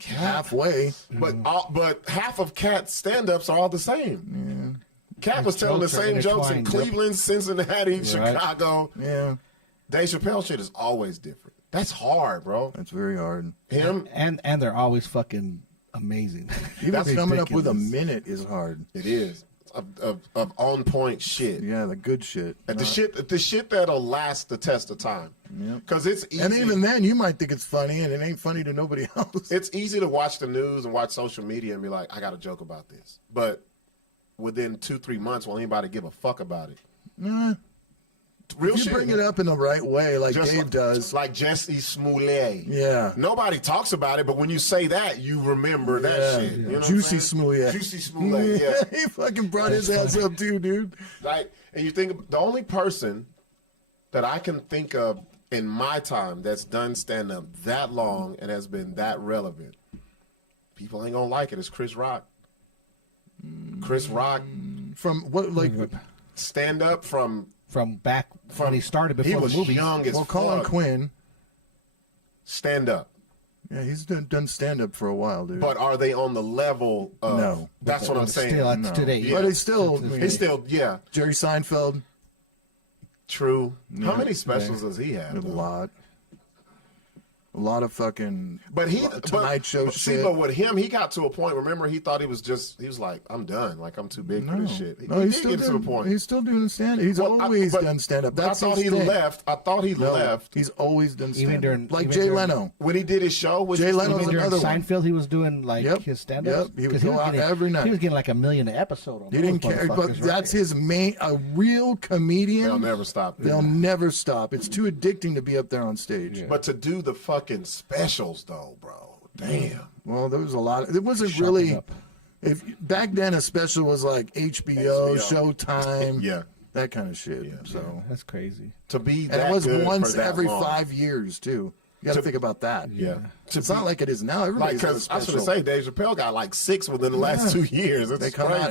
halfway. But half of Cat's stand-ups are all the same. Cat was telling the jokes are same jokes in intertwined, Cleveland, Cincinnati, Right. Chicago. Yeah, Dave Chappelle shit is always different. That's hard, bro. that's very hard. Him, And they're always fucking amazing. Even That's coming up with a ridiculous. minute is hard. it is of on point shit. Yeah, the good shit. And the shit that'll last the test of time. Because it's easy. And even then, you might think it's funny, and it ain't funny to nobody else. It's easy to watch the news and watch social media and be like, "I got a joke about this," but within 2-3 months, will anybody give a fuck about it? Nah. Real If you shit. bring it up in the right way, like Just Dave like, does. like Jesse Smollett. Yeah. Nobody talks about it, but when you say that, you remember that shit. You know what I'm Juicy saying? Smollett. Juicy Smollett, yeah. He fucking brought his ass up too, dude. Like, and you think the only person that I can think of in my time that's done stand up that long and has been that relevant, people ain't gonna like it, is Chris Rock. Chris Rock From what, like, stand up from Back when he started before he was the movie. young as well, Colin fuck. Quinn. Stand up. Yeah, he's done stand up for a while, dude. But are they on the level of No. That's what I'm saying. Still, No. today. Yeah. But he's still, I mean, He's still, yeah, Jerry Seinfeld, true. How many specials does he have? a though? a lot of fucking. But he Tonight Show but, shit. See, but with him, he got to a point. Remember, he thought he was like, "I'm done. Like I'm too big for this shit." No, he he's did still get to a doing. point. He's still doing stand. He's Well, always but done stand up. That's I thought his he thing. left. I thought he No, left he's always done stand up. during- Like even Jay during- Leno. when he did his show. Which Jay was- Leno's Even during another one. Seinfeld, he was doing like Yep. his stand-ups. Yep. He would 'Cause go out every night. He was getting like $1 million an episode. On He those didn't care, but motherfuckers, that's right? his main. A real comedian. They'll never stop. They'll never stop. It's too addicting to be up there on stage. But to do the fucking specials though, bro. Damn. Well, there was a lot. It wasn't Sharpen really. up. If back then a special was like HBO, HBO. Showtime, Yeah. that kind of shit. So That's crazy. To be and that it was good once for that every long. 5 years too. You got to think about that. Yeah. It's not like it is now. Like, Everybody's got a because I should special. say Dave Chappelle got like 6 within the last 2 years. It's They come crazy. out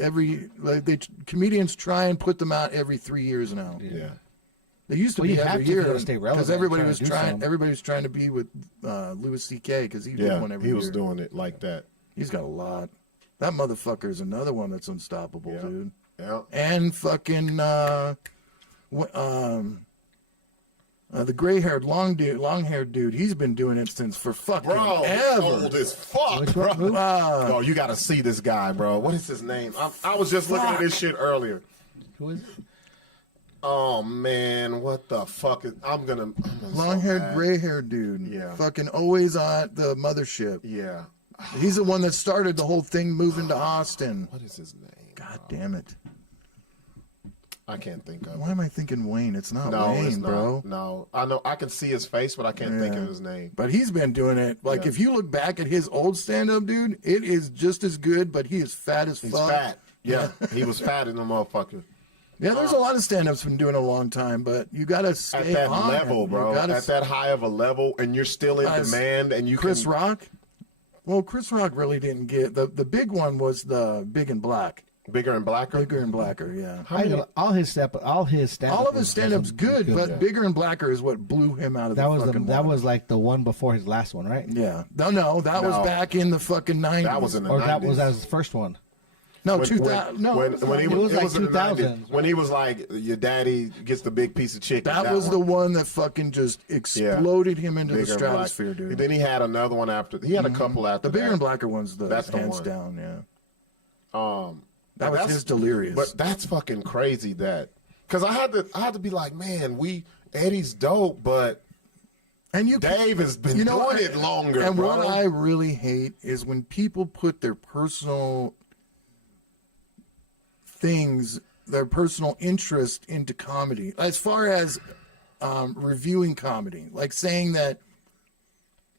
every like comedians try and put them out every 3 years now. Yeah. They used to Well, be you have every to if you year wanna stay relevant because and everybody try to was do trying. something. Everybody was trying to be with Louis C.K. because he did Yeah. one every He year. was doing it like that. He's got a lot. That motherfucker is another one that's unstoppable, Yeah. dude. Yeah. And fucking the gray-haired, long-haired dude. He's been doing it since for fucking Bro, he's ever. old as fuck, Which bro. one, who? Bro, you got to see this guy, bro. What is his name? I was just looking at this shit earlier. Who is it? Oh man, what the fuck is? I'm gonna Long-haired, so mad. gray-haired dude. Yeah. Fucking always on the mothership. Yeah. He's the one that started the whole thing moving to Austin. What is his name? God damn it. I can't think of Why it. am I thinking Wayne? It's not No, Wayne, it's not. bro. No, I know. I can see his face, but I can't think Yeah. of his name. But he's been doing it. Like, Yeah. if you look back at his old stand-up, dude, it is just as good, but he is fat as He's fuck. fat. Yeah, he was fat in the motherfucker. Yeah, there's a lot of stand-ups been doing it a long time, but you got to stay At that on level, it. bro. You gotta At that high of a level, and you're still in Guys, demand, and you Chris can. Rock? Well, Chris Rock really didn't get... The big one was the Big and Black. Bigger and blacker. Bigger and Blacker, yeah. all his stand All of his stand-up's good, but yeah. Bigger and Blacker is what blew him out of that the was fucking that water. was like the one before his last one, right? Yeah. No, that was No. back in the fucking 90s. That was in the Or 90s. that was his first one. No, 2000. No, when he It was, was like in the 90s. 2000s. When he was like, your daddy gets the big piece of chicken. that was the one that fucking just exploded him into the Bigger and Black. stratosphere, dude. Then he had another one after. He had a couple after The Bigger that. and Blacker one's That's the hands one. down, yeah. That was his Delirious. But that's fucking crazy that, because I had to be like, man, Eddie's dope, but And you Dave has been doing it longer, And bro. what I really hate is when people put their personal things, their personal interest into comedy. As far as reviewing comedy, like saying that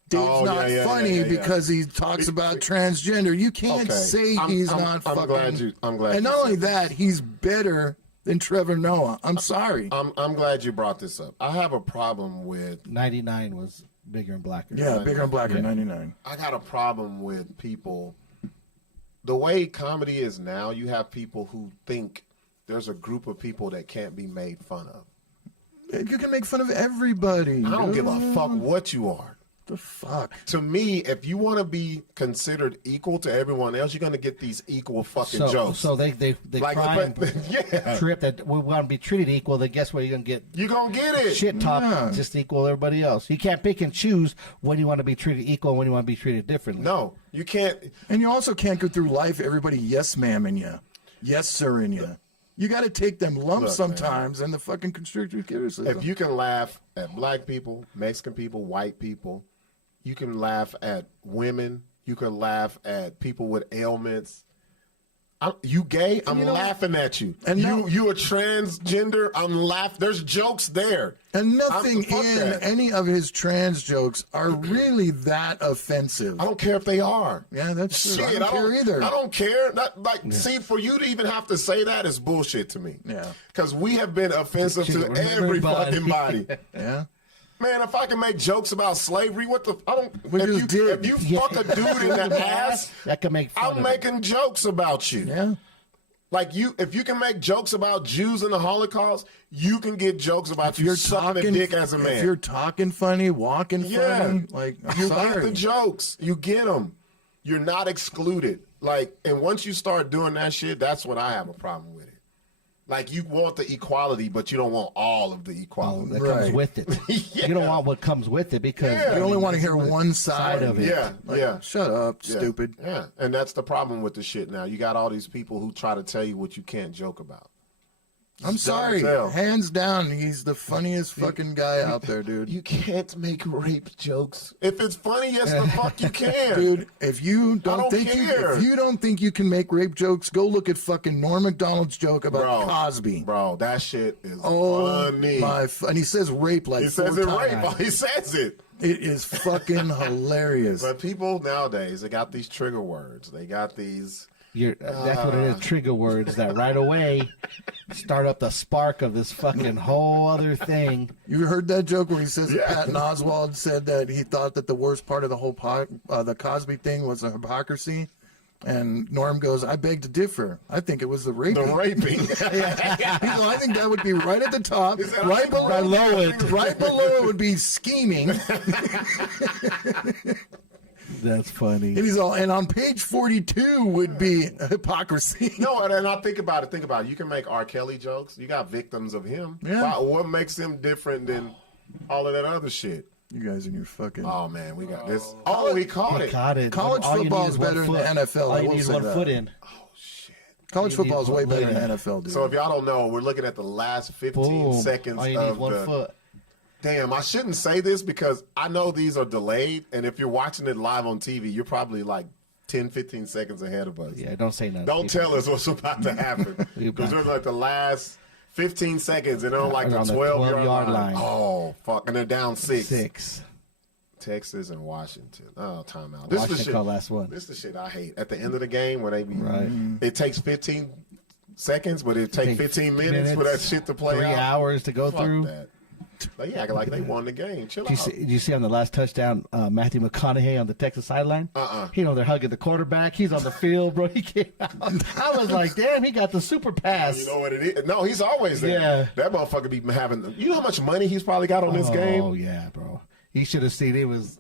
Dave's Oh, not yeah, funny yeah. because he talks about transgender. You can't Okay. say I'm not fucking. glad I'm glad. And you not only said that, he's better than Trevor Noah. I'm sorry. I'm glad you brought this up. I have a problem with 99 was Bigger and Blacker. Yeah, Bigger and Blacker, 99. I got a problem with people. The way comedy is now, you have people who think there's a group of people that can't be made fun of. You can make fun of everybody. I don't give a dude. fuck what you are. The fuck? To me, if you want to be considered equal to everyone else, you're going to get these equal fucking jokes. So they Like, cry and but- yeah. trip that we want to be treated equal. Then guess what? You're gonna get You're going to get it. shit talk Yeah. just equal to everybody else. You can't pick and choose when you want to be treated equal and when you want to be treated differently. No, you can't. And you also can't go through life everybody yes ma'am you, yes sir in you. You got to take them lumps Look, sometimes and the fucking constructive criticism. If you can laugh at black people, Mexican people, white people, you can laugh at women. You can laugh at people with ailments. You gay? I'm laughing at you. And you a transgender? I'm laughing. There's jokes there. And nothing fuck in that. any of his trans jokes are really that offensive. I don't care if they are. Yeah, that's true. Shit, I don't care either. I don't care. See, for you to even have to say that is bullshit to me. Yeah. Because we have been offensive to every Everybody. fucking body. Yeah. Man, if I can make jokes about slavery, what the? I don't. We if just you, did. if you fuck a dude in the ass, that can make fun I'm of it. making jokes about you. Yeah. Like if you can make jokes about Jews in the Holocaust, you can get jokes about you sucking a dick as a man. If you're talking funny, walking Yeah. funny, like, I'm You get sorry. the jokes. You get them. You're not excluded. Like, and once you start doing that shit, that's when I have a problem with it. Like, you want the equality, but you don't want all of the equality. that Right. comes with it. Yeah. You don't want what comes with it because Yeah. You only want to that's hear the one side of it. Yeah, Like, yeah. Shut up, Yeah. stupid. Yeah, and that's the problem with the shit now. You got all these people who try to tell you what you can't joke about. I'm It's dumb sorry. as hell. Hands down, he's the funniest fucking guy out there, dude. You can't make rape jokes. If it's funny, yes, the fuck you can. Dude, if you don't, don't think care. if you don't think you can make rape jokes, go look at fucking Norm Macdonald's joke about Bro, Cosby. Bro, that shit is Oh funny. and he says rape like He four says it times. rape. He says it. It is fucking hilarious. But people nowadays, they got these trigger words. They got these. That's what it is. Trigger words that right away start up the spark of this fucking whole other thing. You heard that joke where he says that Yeah. Patton Oswalt said that he thought that the worst part of the whole the Cosby thing was the hypocrisy, and Norm goes, "I beg to differ. I think it was the raping." The raping. He's like, I think that would be right at the top, said, right I think below it. Right below it would be scheming. That's funny. And he's all, and on page 42 would be hypocrisy. No, and I think about it. Think about it. You can make R. Kelly jokes. You got victims of him. Yeah. What makes him different than all of that other shit? You guys and your fucking Oh man, we got this. Oh, he caught it. Caught it. College All you need football is is one better than foot. the NFL, All I you will need is say one that. foot in. college you football need is way one better leg. than NFL, dude. So if y'all don't know, we're looking at the last 15 Boom. seconds All you need is of one the. foot. Damn, I shouldn't say this because I know these are delayed, and if you're watching it live on TV, you're probably like 10, 15 seconds ahead of us. Yeah, don't say nothing. Don't tell us what's about to happen You because bet. we're like the last 15 seconds and they're on like On the the 12-yard line. Oh, fuck. And they're down 6. 6. Texas and Washington. Oh, timeout. This is the Washington shit. called last one. This is the shit I hate. At the end of the game, when they be, Right. it takes 15 seconds, but it takes 15 minutes for that shit to play 3 out. hours to go Fuck through. that. They act like they won the game. Chill Did out. you see on the last touchdown, Matthew McConaughey on the Texas sideline? They're hugging the quarterback. He's on the field, bro. He came out. I was like, damn, he got the super pass. You know what it is? No, he's always there. Yeah. That motherfucker be having. You know how much money he's probably got on this game? Oh yeah, bro. He should have seen he was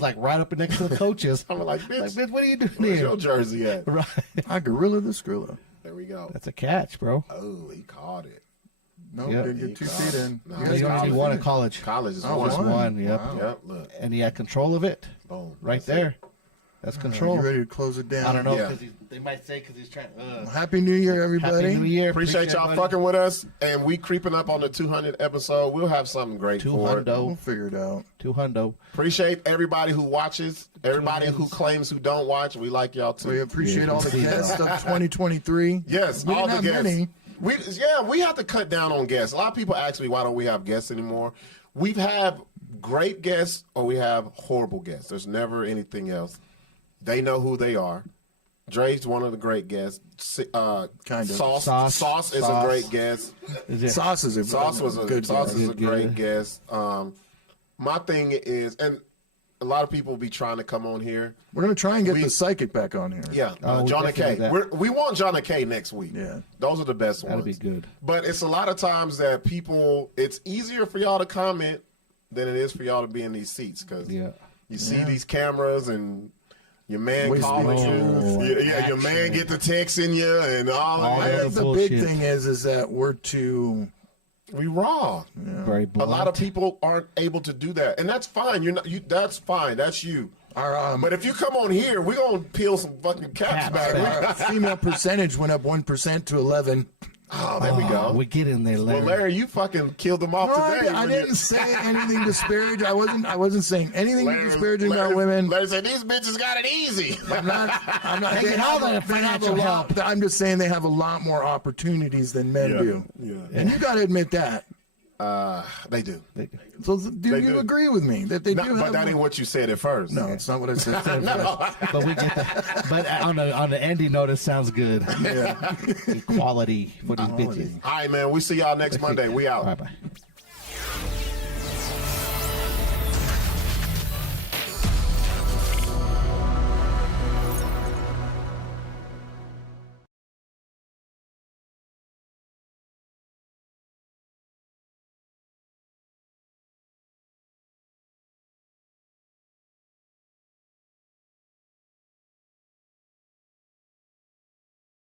like right up next to the coaches. I'm like, bitch, what are you doing where's here? your jersey at? Right. I gorilla the Skrilla. There we go. That's a catch, bro. Oh, he caught it. No, Yep. didn't get 2 feet in. No, You he guys He got won 2 at feet college. College is Oh, one. Just one. one, yep. Wow. Yep, look. And he had control of it. Boom. Right That's there. it. That's in. control. You ready to close it down? I don't know Yeah. because they might say because he's trying. Happy New Year, everybody. Happy New Year. Appreciate y'all buddy. fucking with us. And we creeping up on the 200th episode. We'll have something great for it. We'll 200. figure it out. 200. Appreciate everybody who watches, everybody who claims who don't watch. We like y'all too. We appreciate all the guests of 2023. Yes, we all didn't the have guests. many. We have to cut down on guests. A lot of people ask me, why don't we have guests anymore? We've had great guests or we have horrible guests. There's never anything else. They know who they are. Dre's one of the great guests. Kind of. Sauce is a great guest. Is it? Sauce is a Sauce was a good Sauce guess. is a great guest. My thing is, and a lot of people be trying to come on here. We're going to try and get the psychic back on here. Yeah, we John definitely K. do that. We want John K next week. Yeah. Those are the best ones. That'd be good. But it's a lot of times that people, it's easier for y'all to comment than it is for y'all to be in these seats because Yeah. you see these cameras and your man Waste calling of you. truth. Yeah, your man get the text in you and all All of I that. that. think the Bullshit. big thing is that we're too. We raw. Very A blunt. lot of people aren't able to do that, and that's fine. You're not. That's fine. That's you. Our, But if you come on here, we're gonna peel some fucking caps back. our female percentage went up 1% to 11. Oh, there we go. We get in there, Well, Larry. Larry, you fucking killed them off No, today. I when you- didn't say anything disparaging. I wasn't saying anything Larry- disparaging Larry- about women. Larry said these bitches got it easy. I'm not. They get all the they have financial a lot, help. I'm just saying they have a lot more opportunities than men do. Yeah. And you got to admit that. They do. So do They you do. agree with me that they No, do but have? that ain't what you said at first. No, it's not what I said. But we get that. But on the ending note, it sounds good. Yeah. Equality for these bitches. All right, man. We see y'all next Monday. We out. Bye bye.